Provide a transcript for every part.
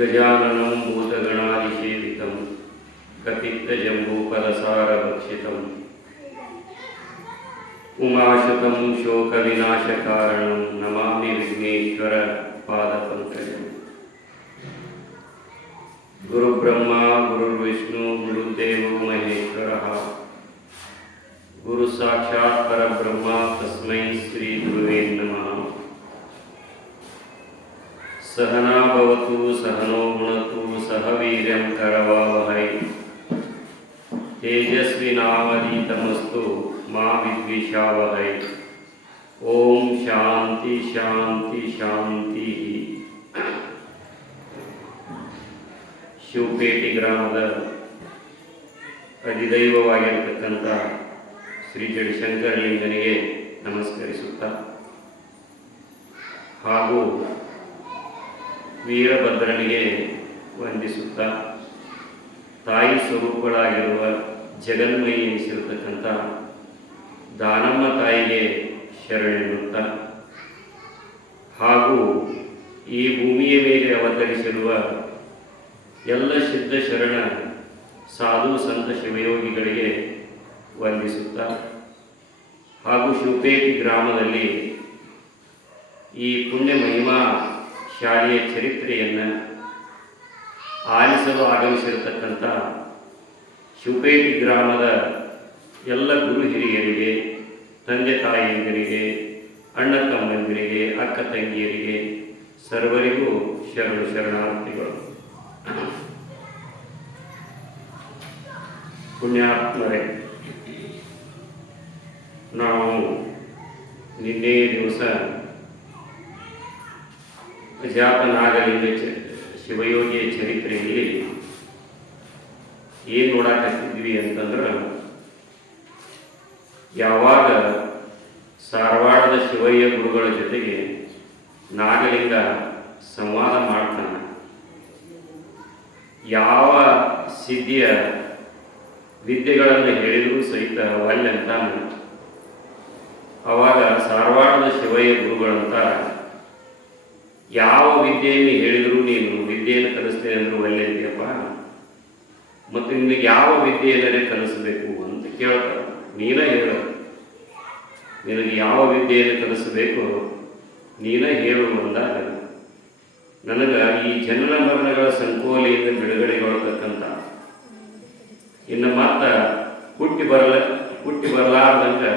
गजाननं भूतगणादिसेवितं कपित्तजम्बूफलसारभक्षितम् उमाशुतं शोकविनाशकारणं नमामि विघ्नेश्वर पादपङ्कजम्। गुरुब्रह्मा गुरुर्विष्णु गुरुदेवो महेश्वरः गुरुसाक्षात् परब्रह्म तस्मै श्री गुरुवे नमः। सहना भवतु सहनो भुनक्तु सह वीर्यं करवावहै तेजस्विनावधीतमस्तु मा विद्विषावहै। ओम शांति शांति शांति। ಶಿವಪೇಟೆ ಗ್ರಾಮದ ಅಧಿದೈವವಾಗಿರತಕ್ಕಂಥ ಶ್ರೀ ಜಡಶಂಕರಲಿಂಗನಿಗೆ ನಮಸ್ಕರಿಸುತ್ತಾ ಹಾಗೂ ವೀರಭದ್ರನಿಗೆ ವಂದಿಸುತ್ತಾ ತಾಯಿ ಸ್ವರೂಪಗಳಾಗಿರುವ ಜಗನ್ಮಯಿ ಎನಿಸಿರತಕ್ಕಂಥ ದಾನಮ್ಮ ತಾಯಿಗೆ ಶರಣೆನ್ನುತ್ತಾ ಹಾಗೂ ಈ ಭೂಮಿಯ ಮೇಲೆ ಅವತರಿಸಿರುವ ಎಲ್ಲ ಸಿದ್ಧ ಶರಣ ಸಾಧು ಸಂತ ಶಿವಯೋಗಿಗಳಿಗೆ ವಂದಿಸುತ್ತಾ ಹಾಗೂ ಶಿವಪೇಟೆ ಗ್ರಾಮದಲ್ಲಿ ಈ ಪುಣ್ಯ ಮಹಿಮಾ ಶಾಲೆಯ ಚರಿತ್ರೆಯನ್ನು ಆಲಿಸಲು ಆಗಮಿಸಿರತಕ್ಕಂಥ ಶಿವಪೇಟೆ ಗ್ರಾಮದ ಎಲ್ಲ ಗುರು ಹಿರಿಯರಿಗೆ, ತಂದೆ ತಾಯಿಯಂದಿರಿಗೆ, ಅಣ್ಣ ತಮ್ಮಂದಿರಿಗೆ, ಅಕ್ಕ ತಂಗಿಯರಿಗೆ ಸರ್ವರಿಗೂ ಶರಣು ಶರಣಾರ್ಥಿಗಳು. ಪುಣ್ಯಾತ್ಮರೇ, ನಾವು ನಿನ್ನೆ ದಿವಸ ಅಜಾಪನಾಗಲಿಂಗ ಶಿವಯೋಗಿಯ ಚರಿತ್ರೆಯಲ್ಲಿ ಏನು ನೋಡಾಕತ್ತಿದ್ವಿ ಅಂತಂದ್ರೆ, ಯಾವಾಗ ಸಾರವಾಡದ ಶಿವಯ್ಯ ಗುರುಗಳ ಜೊತೆಗೆ ನಾಗಲಿಂಗ ಸಂವಾದ ಮಾಡ್ತಾನೆ, ಯಾವ ಸಿದ್ಧಿಯ ವಿದ್ಯೆಗಳನ್ನು ಹೇಳಿದರೂ ಸಹಿತ ಒಲ್ಲೆಂತ, ಅವಾಗ ಸಾರವಾಡದ ಶಿವಯ್ಯ ಗುರುಗಳಂತ ಯಾವ ವಿದ್ಯೆಯನ್ನು ಹೇಳಿದರೂ ನೀನು ವಿದ್ಯೆಯನ್ನು ಕಲಿಸ್ತೇನೆ ಅಂದರೂ ಒಳ್ಳೆ ಅಂತೀಯಪ್ಪ, ಮತ್ತು ನಿನಗೆ ಯಾವ ವಿದ್ಯೆಯಲ್ಲೇ ಕಲಿಸಬೇಕು ಅಂತ ಕೇಳ್ತಾರೆ. ನೀನೇ ಹೇಳು, ನಿನಗೆ ಯಾವ ವಿದ್ಯೆಯನ್ನು ಕಲಿಸಬೇಕು ನೀನೇ ಹೇಳು ಅಂದಾಗ, ನನಗೆ ಈ ಜನನ ಮರಣಗಳ ಸಂಕೋಲೆಯಿಂದ ಬಿಡುಗಡೆಗೊಳ್ಳತಕ್ಕಂಥ, ಇನ್ನು ಮತ್ತೆ ಹುಟ್ಟಿ ಬರಲಾರ್ದಂಗೆ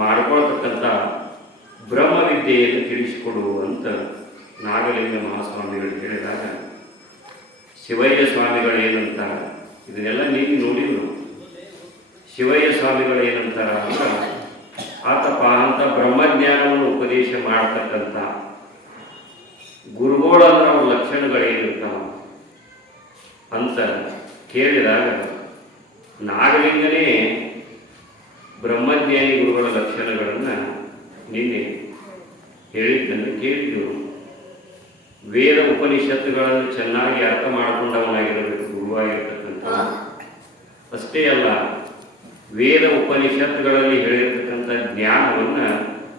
ಮಾಡ್ಕೊಳ್ತಕ್ಕಂಥ ಬ್ರಹ್ಮವಿದ್ಯೆಯನ್ನು ತಿಳಿಸಿಕೊಡು ಅಂತ ನಾಗಲಿಂಗ ಮಹಾಸ್ವಾಮಿಗಳು ಹೇಳಿದಾಗ, ಶಿವಯ್ಯ ಸ್ವಾಮಿಗಳು ಏನಂತಾರ, ಇದನ್ನೆಲ್ಲ ನೀವು ನೋಡಿದ್ರು. ಶಿವಯ್ಯ ಸ್ವಾಮಿಗಳು ಏನಂತಾರ ಅಂದ್ರೆ, ಆತಪ್ಪ ಅಂತ ಬ್ರಹ್ಮಜ್ಞಾನವನ್ನು ಉಪದೇಶ ಮಾಡ್ತಕ್ಕಂಥ ಗುರುಗಳಂದ್ರೆ ಅವ್ರ ಲಕ್ಷಣಗಳೇನಿರ್ತಾವ ಅಂತ ಕೇಳಿದಾಗ, ನಾಗಲಿಂಗನೇ ಬ್ರಹ್ಮಜ್ಞಾನಿ ಗುರುಗಳ ಲಕ್ಷಣಗಳನ್ನು ನಿನ್ನೆ ಹೇಳಿದ್ದನ್ನು ಕೇಳಿದ್ದೆವು. ವೇದ ಉಪನಿಷತ್ತುಗಳನ್ನು ಚೆನ್ನಾಗಿ ಅರ್ಥ ಮಾಡಿಕೊಂಡವನಾಗಿರಬೇಕು ಗುರುವಾಗಿರ್ತಕ್ಕಂಥ. ಅಷ್ಟೇ ಅಲ್ಲ, ವೇದ ಉಪನಿಷತ್ತುಗಳಲ್ಲಿ ಹೇಳಿರ್ತಕ್ಕಂಥ ಜ್ಞಾನವನ್ನು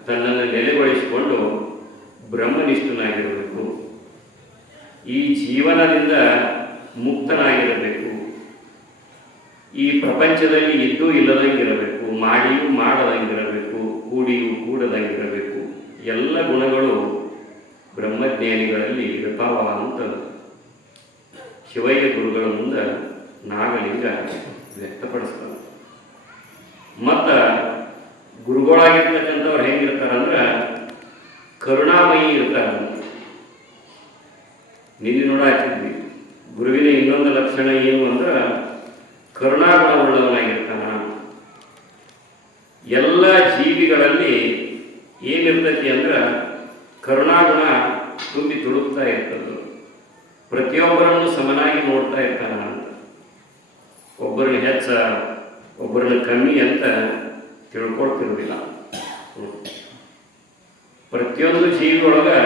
ತನ್ನನ್ನು ನೆಲೆಗೊಳಿಸಿಕೊಂಡು ಬ್ರಹ್ಮನಿಷ್ಠನಾಗಿರಬೇಕು. ಈ ಜೀವನದಿಂದ ಮುಕ್ತನಾಗಿರಬೇಕು. ಈ ಪ್ರಪಂಚದಲ್ಲಿ ಇದ್ದೂ ಇಲ್ಲದಂಗಿರಬೇಕು, ಮಾಡಿಯೂ ಮಾಡದಂಗಿರಬೇಕು, ಕೂಡಿಯೂ ಕೂಡದಂಗಿರಬೇಕು. ಎಲ್ಲ ಗುಣಗಳು ಬ್ರಹ್ಮಜ್ಞಾನಿಗಳಲ್ಲಿ ಇರ್ತಾವ ಅಂತ ಶಿವಯ್ಯ ಗುರುಗಳ ಮುಂದೆ ನಾಗಲಿಂಗ ವ್ಯಕ್ತಪಡಿಸ್ತಾರೆ. ಮತ್ತು ಗುರುಗಳಾಗಿರ್ತಕ್ಕಂಥವ್ರು ಹೆಂಗಿರ್ತಾರಂದ್ರೆ ಕರುಣಾಮಯಿ ಇರ್ತಾರೆ. ನಿನ್ನೆ ನೋಡಾಕಿದ್ವಿ, ಗುರುವಿನ ಇನ್ನೊಂದು ಲಕ್ಷಣ ಏನು ಅಂದ್ರೆ ಕರುಣಾಗುಣವುಳ್ಳವನಾಗಿರ್ತಾನ. ಎಲ್ಲ ಜೀವಿಗಳಲ್ಲಿ ಏನಿರ್ತೈತಿ ಅಂದ್ರೆ ಕರುಣಾಗುಣ ತುಂಬಿ ತುಳುಕ್ತಾ ಇರ್ತದೆ. ಪ್ರತಿಯೊಬ್ಬರನ್ನು ಸಮನಾಗಿ ನೋಡ್ತಾ ಇರ್ತಾನ ಅಂತ, ಒಬ್ಬರನ್ನ ಹೆಚ್ಚ ಒಬ್ಬರನ್ನ ಕಮ್ಮಿ ಅಂತ ತಿಳ್ಕೊಳ್ತಿರೋದಿಲ್ಲ. ಪ್ರತಿಯೊಂದು ಜೀವಿಯೊಳಗೆ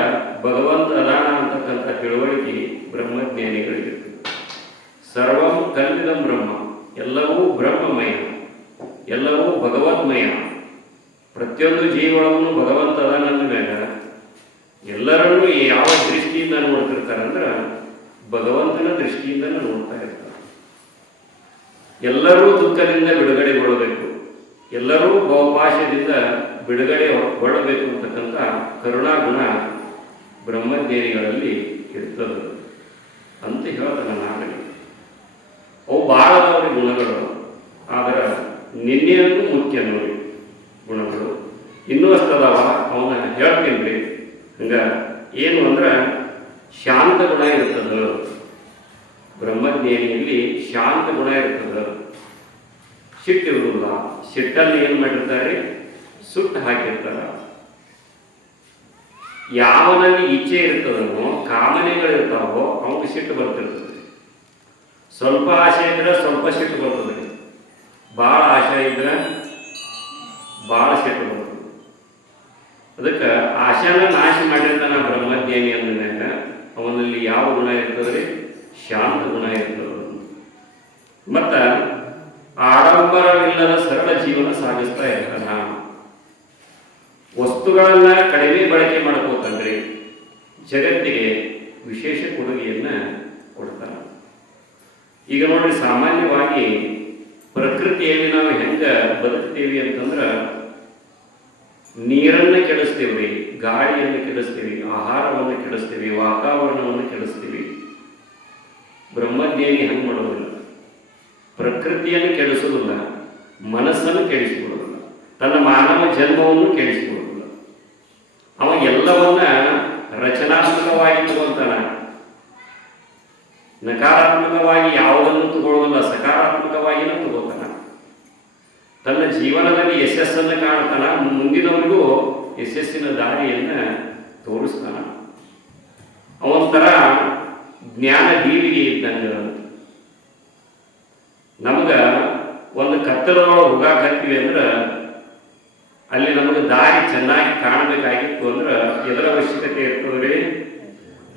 ಭಗವಂತ ಅದಾನ ಅಂತಕ್ಕಂಥ ತಿಳುವಳಿಕೆ ಬ್ರಹ್ಮಜ್ಞಾನಿಗಳಿರ್ತದೆ. ಸರ್ವಂ ಕಲ್ವಿದಂ ಬ್ರಹ್ಮ, ಎಲ್ಲವೂ ಬ್ರಹ್ಮಮಯ, ಎಲ್ಲವೂ ಭಗವನ್ಮಯ. ಪ್ರತಿಯೊಂದು ಜೀವಿಯೊಳಗೂ ಭಗವಂತ ಅದಾನ ಅಂದ ಮೇಲೆ ಎಲ್ಲರನ್ನೂ ಯಾವ ದೃಷ್ಟಿಯಿಂದ ನೋಡ್ತಿರ್ತಾರಂದ್ರೆ ಭಗವಂತನ ದೃಷ್ಟಿಯಿಂದಲೂ ನೋಡ್ತಾ ಇರ್ತಾರೆ. ಎಲ್ಲರೂ ದುಃಖದಿಂದ ಬಿಡುಗಡೆಗೊಳ್ಳಬೇಕು, ಎಲ್ಲರೂ ಬಹುಪಾಶದಿಂದ ಬಿಡುಗಡೆಗೊಳ್ಳಬೇಕು ಅಂತಕ್ಕಂಥ ಕರುಣಾಗುಣ ಬ್ರಹ್ಮಜ್ಞಾನಿಗಳಲ್ಲಿ ಇರ್ತದೆ ಅಂತ ಹೇಳ್ತಾನೆ ನಾಗರಿ. ಅವು ಭಾಳದವ್ರಿ ಗುಣಗಳು, ಆದರೆ ನಿನ್ನೆಯಂತೂ ಮುಖ್ಯ ನೋಡಿ ಗುಣಗಳು. ಇನ್ನೂ ಅಷ್ಟದಾವ, ಅವನ್ನ ಹೇಳ್ತೀನಿ ರೀ. ಹಂಗೆ ಏನು ಅಂದ್ರೆ ಶಾಂತ ಗುಣ ಇರ್ತದೆ ಬ್ರಹ್ಮಜ್ಞಾನಿಯಲ್ಲಿ, ಶಾಂತ ಗುಣ ಇರ್ತದೆ, ಸಿಟ್ಟಿರುವುದಿಲ್ಲ. ಸಿಟ್ಟಲ್ಲಿ ಏನು ಮಾಡಿರ್ತಾರೆ, ಸುಟ್ಟು ಹಾಕಿರ್ತಾರೆ. ಯಾವನಲ್ಲಿ ಇಚ್ಛೆ ಇರ್ತದನೋ, ಕಾಮನೆಗಳಿರ್ತಾವೋ ಅವನಿಗೆ ಸಿಟ್ಟು ಬರ್ತಿರ್ತದೆ. ಸ್ವಲ್ಪ ಆಸೆ ಇದ್ರೆ ಸ್ವಲ್ಪ ಸಿಟ್ಟು ಬರ್ತದೆ, ಭಾಳ ಆಸೆ ಇದ್ರೆ ಭಾಳ ಸಿಟ್ಟು ಬರ್ತದೆ. ಅದಕ್ಕೆ ಆಶಾನ ನಾಶ ಮಾಡಿರ್ತಾನ ಬ್ರಹ್ಮಜ್ಞಾನಿ ಅಂದಾಗ ಅವನಲ್ಲಿ ಯಾವ ಗುಣ ಇರ್ತದೆ, ಶಾಂತ ಗುಣ ಇರ್ತದೆ. ಮತ್ತು ಆಡಂಬರವಿಲ್ಲದ ಸರಳ ಜೀವನ ಸಾಗಿಸ್ತಾ ಇರ್ತಾನ. ವಸ್ತುಗಳನ್ನ ಕಡಿಮೆ ಬಳಕೆ ಮಾಡ್ಕೋತಾನ್ರಿ, ಜಗತ್ತಿಗೆ ವಿಶೇಷ ಕೊಡುಗೆಯನ್ನ ಕೊಡ್ತಾನ. ಈಗ ನೋಡ್ರಿ, ಸಾಮಾನ್ಯವಾಗಿ ಪ್ರಕೃತಿಯಲ್ಲಿ ನಾವು ಹೆಂಗ ಬದುಕ್ತೀವಿ ಅಂತಂದ್ರೆ ನೀರನ್ನು ಕೆಡಿಸ್ತೀವಿ, ಗಾಳಿಯನ್ನು ಕೆಡಿಸ್ತೀವಿ, ಆಹಾರವನ್ನು ಕೆಡಿಸ್ತೀವಿ, ವಾತಾವರಣವನ್ನು ಕೆಡಿಸ್ತೀವಿ. ಬ್ರಹ್ಮಜ್ಞಾನಿ ಹಂಗೆ ಮಾಡೋದಿಲ್ಲ. ಪ್ರಕೃತಿಯನ್ನು ಕೆಡಿಸೋದಿಲ್ಲ, ಮನಸ್ಸನ್ನು ಕೆಡಿಸಿಕೊಳ್ಳೋದಿಲ್ಲ, ತನ್ನ ಮಾನವ ಜನ್ಮವನ್ನು ಕೆಡಿಸಿಕೊಳ್ಳೋದಿಲ್ಲ. ಅವ ಎಲ್ಲವನ್ನ ರಚನಾತ್ಮಕವಾಗಿ ತಗೊಳ್ತಾನ. ನಕಾರಾತ್ಮಕವಾಗಿ ಯಾವುದನ್ನು ತಗೊಳ್ಳೋದಿಲ್ಲ, ಸಕಾರಾತ್ಮಕವಾಗಿಯೂ ತಗೋತಾನ. ತನ್ನ ಜೀವನದಲ್ಲಿ ಯಶಸ್ಸನ್ನು ಕಾಣ್ತಾನ, ಮುಂದಿನವರಿಗೂ ಯಶಸ್ಸಿನ ದಾರಿಯನ್ನು ತೋರಿಸ್ತಾನ. ಅವೊಂಥರ ಜ್ಞಾನ ದೀವಿಗೆ ಇದ್ದಂಗೆ. ನಮ್ಗೆ ಒಂದು ಕತ್ತಲದೊಳಗೆ ಹೋಗಾಕತ್ತೀವಿ ಅಂದ್ರೆ ಅಲ್ಲಿ ನಮಗೆ ದಾರಿ ಚೆನ್ನಾಗಿ ಕಾಣಬೇಕಾಗಿತ್ತು ಅಂದ್ರೆ ಎದರ ಅವಶ್ಯಕತೆ ಇರ್ತದೆ,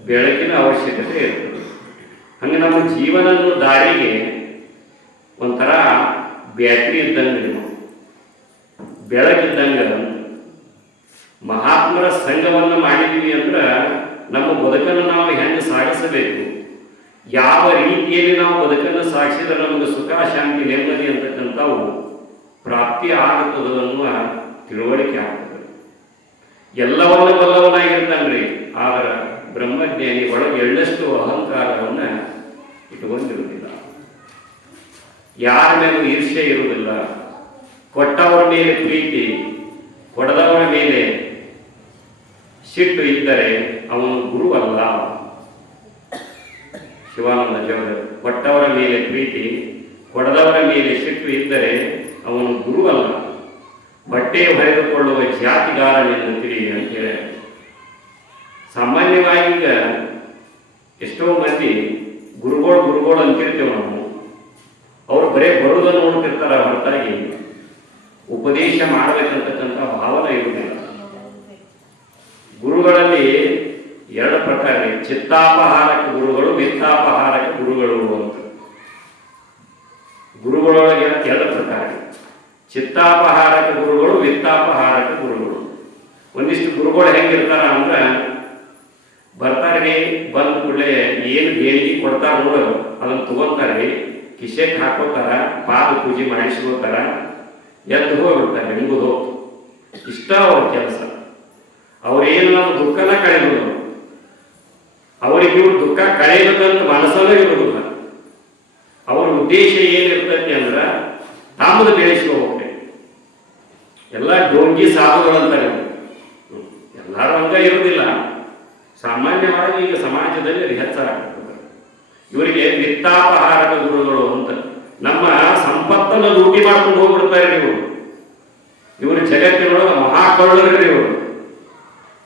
ಬೆಳಕಿನ ಅವಶ್ಯಕತೆ ಇರ್ತದೆ. ಹಂಗೆ ನಮ್ಮ ಜೀವನದ ದಾರಿಗೆ ಒಂಥರ ಬ್ಯಾಟ್ರಿ ಇದ್ದಂಗೆ, ಬೆಳಕಿದ್ದಂಗೆ. ಮಹಾತ್ಮರ ಸಂಘವನ್ನು ಮಾಡಿದ್ವಿ ಅಂದ್ರೆ ನಮ್ಮ ಬದುಕನ್ನು ನಾವು ಹೆಂಗೆ ಸಾಗಿಸಬೇಕು, ಯಾವ ರೀತಿಯಲ್ಲಿ ನಾವು ಬದುಕನ್ನು ಸಾಗಿಸಿದ್ರೆ ನಮಗೆ ಸುಖ, ಶಾಂತಿ, ನೆಮ್ಮದಿ ಅಂತಕ್ಕಂಥವು ಪ್ರಾಪ್ತಿ ಆಗುತ್ತದೆ ಅನ್ನುವ ತಿಳುವಳಿಕೆ ಆಗ್ತದೆ. ಎಲ್ಲವನ್ನ ಬಲ್ಲವನಾಗಿರ್ತಾನ್ರಿ, ಆದ್ರೆ ಬ್ರಹ್ಮಜ್ಞಾನಿ ಒಳಗೆ ಎಳ್ಳಷ್ಟು ಅಹಂಕಾರವನ್ನು ಇಟ್ಟುಕೊಂಡಿರುವುದಿಲ್ಲ, ಯಾರ ಮೇಲೂ ಈರ್ಷ್ಯೆ ಇರುವುದಿಲ್ಲ, ಕೊಟ್ಟವರ ಮೇಲೆ ಪ್ರೀತಿ, ಕೊಡದವರ ಮೇಲೆ ಸಿಟ್ಟು ಇದ್ದರೆ ಅವನು ಗುರುವಲ್ಲ. ಶಿವಾನಂದ ಜಗದ ಕೊಟ್ಟವರ ಮೇಲೆ ಪ್ರೀತಿ, ಕೊಡದವರ ಮೇಲೆ ಸಿಟ್ಟು ಇದ್ದರೆ ಅವನು ಗುರುವಲ್ಲ, ಬಟ್ಟೆ ಹೊರೆದುಕೊಳ್ಳುವ ಜಾತಿಗಾರನೆಂದು ತಿಳಿ ಅಂತ ಹೇಳಿ. ಸಾಮಾನ್ಯವಾಗಿ ಈಗ ಎಷ್ಟೋ ಮಂದಿ ಗುರುಗಳು ಅಂತಿರ್ತೇವೆ ನಾವು. ಅವರು ಬರೇ ಬರುವುದನ್ನು ನೋಡ್ತಿರ್ತಾರ, ಹೊರತಾಗಿ ಉಪದೇಶ ಮಾಡಬೇಕಂತಕ್ಕಂಥ ಭಾವನೆ ಇರುವುದಿಲ್ಲ. ಗುರುಗಳಲ್ಲಿ ಎರಡು ಪ್ರಕಾರ, ಚಿತ್ತಾಪಹಾರಕ ಗುರುಗಳು, ವಿತ್ತಾಪಹಾರಕ ಗುರುಗಳು ಅಂತ. ಗುರುಗಳೊಳಗೆ ಎರಡು ಪ್ರಕಾರ, ಚಿತ್ತಾಪಹಾರಕ ಗುರುಗಳು, ವಿತ್ತಾಪಹಾರಕ ಗುರುಗಳು. ಒಂದಿಷ್ಟು ಗುರುಗಳು ಹೆಂಗಿರ್ತಾರ ಅಂದ್ರೆ ಬರ್ತಾರೆ, ಬಂದ ಕೂಡಲೇ ಏನು ದೇಣಿಗೆ ಕೊಡ್ತಾರ ನೋಡು ಅದನ್ನು ತಗೊಂತಾರೆ, ಕಿಶೆಗೆ ಹಾಕೋತಾರ, ಪಾದ ಪೂಜೆ ಮಾಡಿಸ್ಕೋತಾರ, ಎದ್ದು ಹೋಗ್ಬಿಡ್ತಾರೆ, ನಿಮಗೂ ಇಷ್ಟ ಅವ್ರ ಕೆಲಸ. ಅವ್ರೇನು ನಮ್ಮ ದುಃಖನ ಕಳೆಯೋದು, ಅವರಿಗೆ ಇವ್ರು ದುಃಖ ಕಳೆಯಬೇಕಂತ ಮನಸ್ಸಲ್ಲೇ ಇರೋದಿಲ್ಲ. ಅವ್ರ ಉದ್ದೇಶ ಏನಿರ್ತೈತಿ ಅಂದ್ರೆ ತಾಮದು ಬೆಳೆಸ್ಕೋಬೇಕು. ಎಲ್ಲ ಡೋಂಗಿ ಸಾಧುಗಳಂತಾರೆ, ಎಲ್ಲರೂ ಹಂಗ ಇರೋದಿಲ್ಲ. ಸಾಮಾನ್ಯವಾಗಿ ಈಗ ಸಮಾಜದಲ್ಲಿ ಹೆಚ್ಚಾಗ್ತದೆ. ಇವರಿಗೆ ವಿತ್ತಾಪಹಾರಕ ಗುರುಗಳು ಅಂತ. ನಮ್ಮ ಸಂಪತ್ತನ್ನು ಲೂಟಿ ಮಾಡ್ಕೊಂಡು ಹೋಗ್ಬಿಡ್ತಾರೆ ಇವರು ಜಗತ್ತಿನೊಳಗೆ ಮಹಾಕಳ್ಳರ್ರಿ ಇವರು,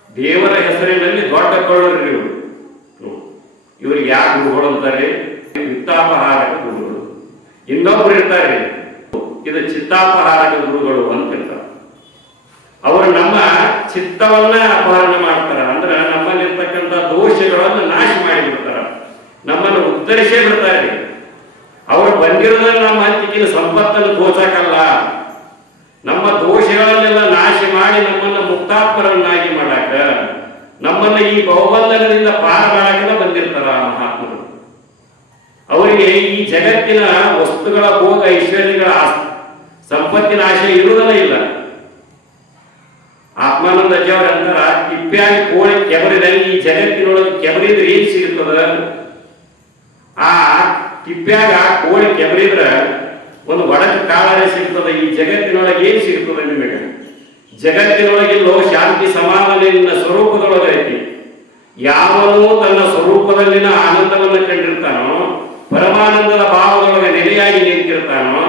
ದೇವರ ಹೆಸರಿನಲ್ಲಿ ದೊಡ್ಡ ಕಳ್ಳರ್ರಿ ಇವರು. ಇವರಿಗೆ ಯಾಕೆ ಗುರುಗಳು ಅಂತಾರೆ? ವಿತ್ತಾಪಹಾರಕ ಗುರುಗಳು. ಇನ್ನೊಬ್ರು ಇರ್ತಾರೆ, ಇದು ಚಿತ್ತಾಪಹಾರಕ ಗುರುಗಳು ಅಂತ ಇರ್ತಾರೆ. ಅವರು ನಮ್ಮ ಚಿತ್ತವನ್ನ ಅಪಹರಣ ಮಾಡ್ತಾರ, ಅಂದ್ರೆ ನಮ್ಮಲ್ಲಿರ್ತಕ್ಕಂಥ ದೋಷಗಳನ್ನು ನಾಶ ಮಾಡಿಬಿಡ್ತಾರ, ನಮ್ಮನ್ನು ಉದ್ಧರಿಸೇ ಬಿಡ್ತಾರೆ. ಅವರು ಬಂದಿರೋದ್ರಲ್ಲಿ ನಮ್ಮ ಹಂಚಿಕಿನ ಸಂಪತ್ತನ್ನು ದೋಚಕಲ್ಲ, ನಮ್ಮ ದೋಷಗಳನ್ನೆಲ್ಲ ನಾಶ ಮಾಡಿ ನಮ್ಮನ್ನು ಮುಕ್ತಾತ್ಮರನ್ನಾಗಿ ಮಾಡಾಕ, ನಮ್ಮನ್ನು ಈ ಬಹುಬಂಧನದಿಂದ ಪಾರ ಮಾಡಾಕೆಲ್ಲ ಬಂದಿರ್ತಾರ ಮಹಾತ್ಮರು. ಅವರಿಗೆ ಈ ಜಗತ್ತಿನ ವಸ್ತುಗಳ ಭೋಗ ಐಶ್ವರ್ಯಗಳ ಸಂಪತ್ತಿನ ಆಶೆ ಇರುವುದಲ್ಲ ಇಲ್ಲ. ಆತ್ಮಾನಂದ ಅಜ್ಜವರ ಅಂತಾರ, ತಿಪ್ಪ್ಯಾಗಿ ಕೋಳಿ ಕೆಬರಿದಂಗೆ ಈ ಜಗತ್ತಿನೊಳಗೆ ಕೆಬರಿದ್ರೆ ಏನ್ ಸಿಗುತ್ತದ? ಆ ತಿಪ್ಪ್ಯಾಗ ಕೋಳಿ ಕೆಬರಿದ್ರ ಒಂದು ಒಡಕ ಕಾಳರೆ ಸಿಗ್ತದ. ಈ ಜಗತ್ತಿನೊಳಗೆ ಏನ್ ಸಿಗ್ತದೆ ನಿಮಗೆ? ಜಗತ್ತಿನೊಳಗಿಲ್ಲೋ ಶಾಂತಿ ಸಮಾಧಾನ ನಿನ್ನ ಸ್ವರೂಪದೊಳಗೈತಿ. ಯಾವನು ತನ್ನ ಸ್ವರೂಪದಲ್ಲಿನ ಆನಂದವನ್ನು ಕಂಡಿರ್ತಾನೋ, ಪರಮಾನಂದದ ಭಾವದೊಳಗೆ ನೆಲೆಯಾಗಿ ನಿಂತಿರ್ತಾನೋ,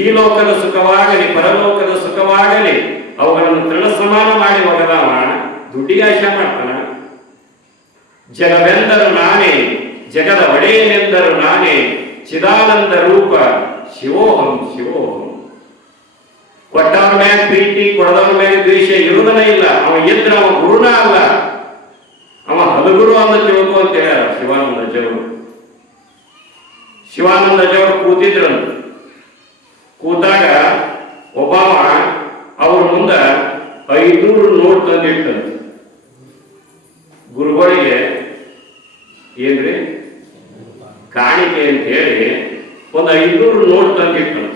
ಈ ಲೋಕದ ಸುಖವಾಗಲಿ ಪರಲೋಕದ ಸುಖವಾಗಲಿ ಅವುಗಳನ್ನು ತೃಣ ಸಮಾನ ಮಾಡಿ ಒಗದವ ದುಡ್ಡಿಗೆ ಆಶೆ ಮಾಡ್ತಾನ. ಜಗವೆಂದರು ನಾನೇ, ಜಗದ ಒಡೆಯನೆಂದರು ನಾನೇ, ಚಿದಾನಂದ ರೂಪ ಶಿವೋಹಂ ಶಿವೋಹಂ. ಕೊಟ್ಟವರ ಮ್ಯಾಗ ಪ್ರೀತಿ, ಕೊಡದವರ ಮ್ಯಾಗ ದ್ವೇಷ ಇರುವುದನ್ನ ಇಲ್ಲ. ಅವ ಎದ್ರ ಅವ ಗುರುನ ಅಲ್ಲ, ಅವ ಹಲಗುರು ಅಂತ ತಿಳ್ಕೊ ಅಂತ ಹೇಳ್ಯಾರ ಶಿವಾನಂದ ಅಜ್ಜವರು. ಶಿವಾನಂದ ಅಜ್ಜವರು ಕೂತಿದ್ರಂತ. ಕೂತಾಗ ಒಬ್ಬವ ಅವ್ರ ಮುಂದ 500 ನೋಟ್ ತಂದಿಟ್ಟಂತ. ಗುರುಗಳಿಗೆ ಏನ್ರಿ ಕಾಣಿಕೆ ಅಂತ ಹೇಳಿ ಒಂದು 500 ನೋಟ್ ತಂದಿಟ್ಟಂತ.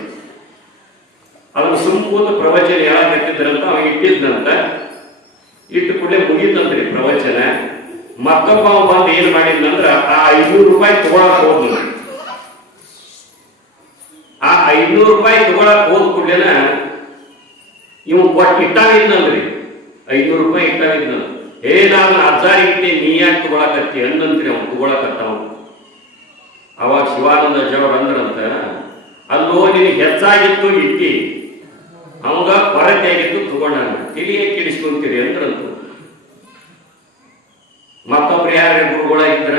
ಅದನ್ನು ಸುಮ್ಮೂತ ಪ್ರವಚನ ಹೇಳಕತ್ತಿದ್ರಂತ. ಅವ ಇಟ್ಟಿದ್ನಂತ. ಇಟ್ಟು ಕೂಡಲೇ ಮುಗೀತಂತ್ರಿ ಪ್ರವಚನ. ಮತ್ತೊಬ್ಬ ಬಂದು ಏನ್ ಮಾಡಿದ್ನಂದ್ರ ಆ 500 ರೂಪಾಯಿ ತಗೊಳಕ್ ಹೋದ್ನ. ಆ 500 ರೂಪಾಯಿ ತಗೊಳಕ್ ಹೋದ ಕೂಡಲೇನ ಇವ್ ಕೊಟ್ಟು ಇಟ್ಟಾಗಿದ್ನಲ್ರಿ, 500 ರೂಪಾಯಿ ಇಟ್ಟಾಗಿದ್ನ. ನಾನು 1000 ಇಟ್ಟೆ, ನೀ ಯಾಕೆ ತಗೊಳಕತ್ತಿ ಅನ್ನಂತ್ರಿ ಅವ್ನು ತಗೊಳಕತ್ತವ. ಅವಾಗ ಶಿವಾನಂದ ಅಜ್ಜವ್ರು ಅಂದ್ರಂತ, ಅಲ್ಲೋ ನಿನಗೆ ಹೆಚ್ಚಾಗಿತ್ತು ಇಟ್ಟಿ, ಅವಂಗ ಕೊರತೆ ಆಗಿತ್ತು ತಗೊಂಡ, ತಿಳಿಯೇ ಕಿಡಿಸ್ಕೊಂತೀರಿ ಅಂದ್ರಂತ. ಮತ್ತೊಬ್ರು ಯಾರು ಗುರುಗಳಾಗಿದ್ರ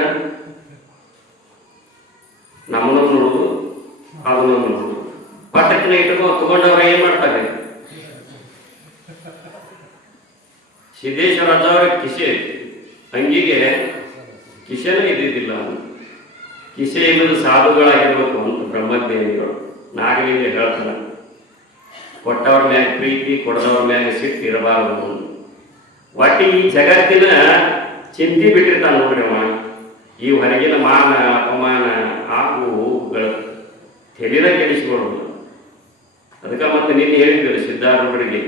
ನಮ್ಮನ್ನು ನೋಡುದು, ಅದನ್ನು ನೋಡುದು. ಪಟ್ಟಕ್ಕಿನ ಇಟ್ಕೊ ತಗೊಂಡವ್ರ ಏನ್ ಮಾಡ್ತಾರೆ? ಸಿದ್ದೇಶ್ವರ ಅಜ್ಜವರ ಕಿಸೆ ಅಂಗಿಗೆ ಕಿಸೆನೇ ಇದ್ದಿದ್ದಿಲ್ಲ. ಕಿಸೆ ಇಲ್ಲದ ಸಾಧುಗಳಾಗಿರ್ಬೇಕು ಅಂತ ಬ್ರಹ್ಮಜ್ಞಾನಿಗಳು ನಾಗಲಿಂಗ ಹೇಳ್ತಾರೆ. ಕೊಟ್ಟವ್ರ ಮ್ಯಾಗ ಪ್ರೀತಿ, ಕೊಡದವ್ರ ಮ್ಯಾಗ ಸಿಟ್ಟು ಇರಬಾರದು. ಒಟ್ಟು ಈ ಜಗತ್ತಿನ ಚಿಂತೆ ಬಿಟ್ಟಿರ್ತಾನೆ ನೋಡ್ರಿ ಅವ. ಈ ಹೊರಗಿನ ಮಾನ ಅಪಮಾನ ಆಗು ಹೋಗುಗಳು ತೆಲಿನ ಕೆಡಿಸ್ಕೊಳ್ಳೋದು. ಅದಕ್ಕೆ ಮತ್ತೆ ನಿನ್ನೆ ಹೇಳಿದ್ರು ಸಿದ್ಧಾರೂಢರಿಗೆ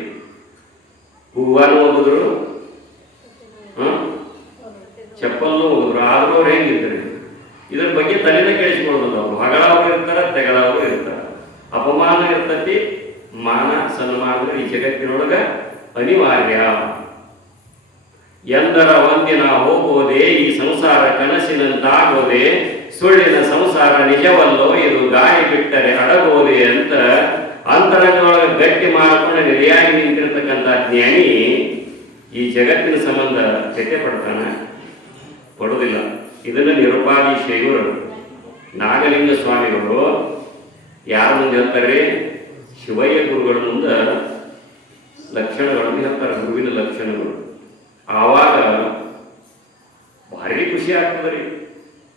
ಹೂವನ್ನು ಹೋಗಿದ್ರು, ಚಪ್ಪಲ್ನು ಹೋಗಿದ್ರು. ಆದ್ರೂ ಅವ್ರು ಹೆಂಗಿದ್ರು ಇದ್ರ ಬಗ್ಗೆ ತಲೆನ ಕೆಡಿಸ್ಕೊಳ್ಳೋದು. ಅವ್ರು ಹೊಗಳವರು ಇರ್ತಾರ, ತೆಗಳವರು ಇರ್ತಾರ. ಅಪಮಾನ ಇರ್ತತಿ, ಮಾನ ಸನ್ಮಾನ ಈ ಜಗತ್ತಿನೊಳಗ ಅನಿವಾರ್ಯ. ಎಂದರ ಒಂದಿನ ಹೋಗೋದೆ ಈ ಸಂಸಾರ ಕನಸಿನಂತಾಗೋದೆ, ಸುಳ್ಳಿನ ಸಂಸಾರ ನಿಜವಲ್ಲೋ ಇದು ಗಾಳಿ ಬಿಟ್ಟರೆ ಅಡಗೋದೆ ಅಂತ ಅಂತರಂಗದೊಳಗೆ ಗಟ್ಟಿ ಮಾಡಿಕೊಂಡು ನೆಲೆಯಾಗಿ ನಿಂತಿರ್ತಕ್ಕಂಥ ಜ್ಞಾನಿ ಈ ಜಗತ್ತಿನ ಸಂಬಂಧ ಚಟೆ ಪಡ್ತಾನ? ಪಡುವುದಿಲ್ಲ. ಇದನ್ನು ನಿರುಪಾದಿ ಶೈವರು ನಾಗಲಿಂಗ ಸ್ವಾಮಿಗಳು ಯಾರ ಮುಂದೆ ಹೇಳ್ತಾರೆ? ಶಿವಯ್ಯ ಗುರುಗಳ ಮುಂದೆ ಲಕ್ಷಣಗಳನ್ನು ಹೇಳ್ತಾರೆ, ಗುರುವಿನ ಲಕ್ಷಣಗಳು. ಆವಾಗ ಭಾರಿ ಖುಷಿ ಆಗ್ತದೆ ರೀ